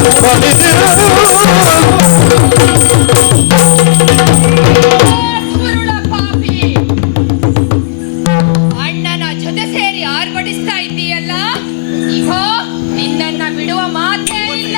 ಪಾಪಿ, ಅಣ್ಣನ ಜೊತೆ ಸೇರಿ ಆರ್ಭಟಿಸ್ತಾ ಇದ್ದೀಯಲ್ಲ, ಇಗೋ ನಿನ್ನನ್ನ ಬಿಡುವ ಮಾತೇ ಇಲ್ಲ.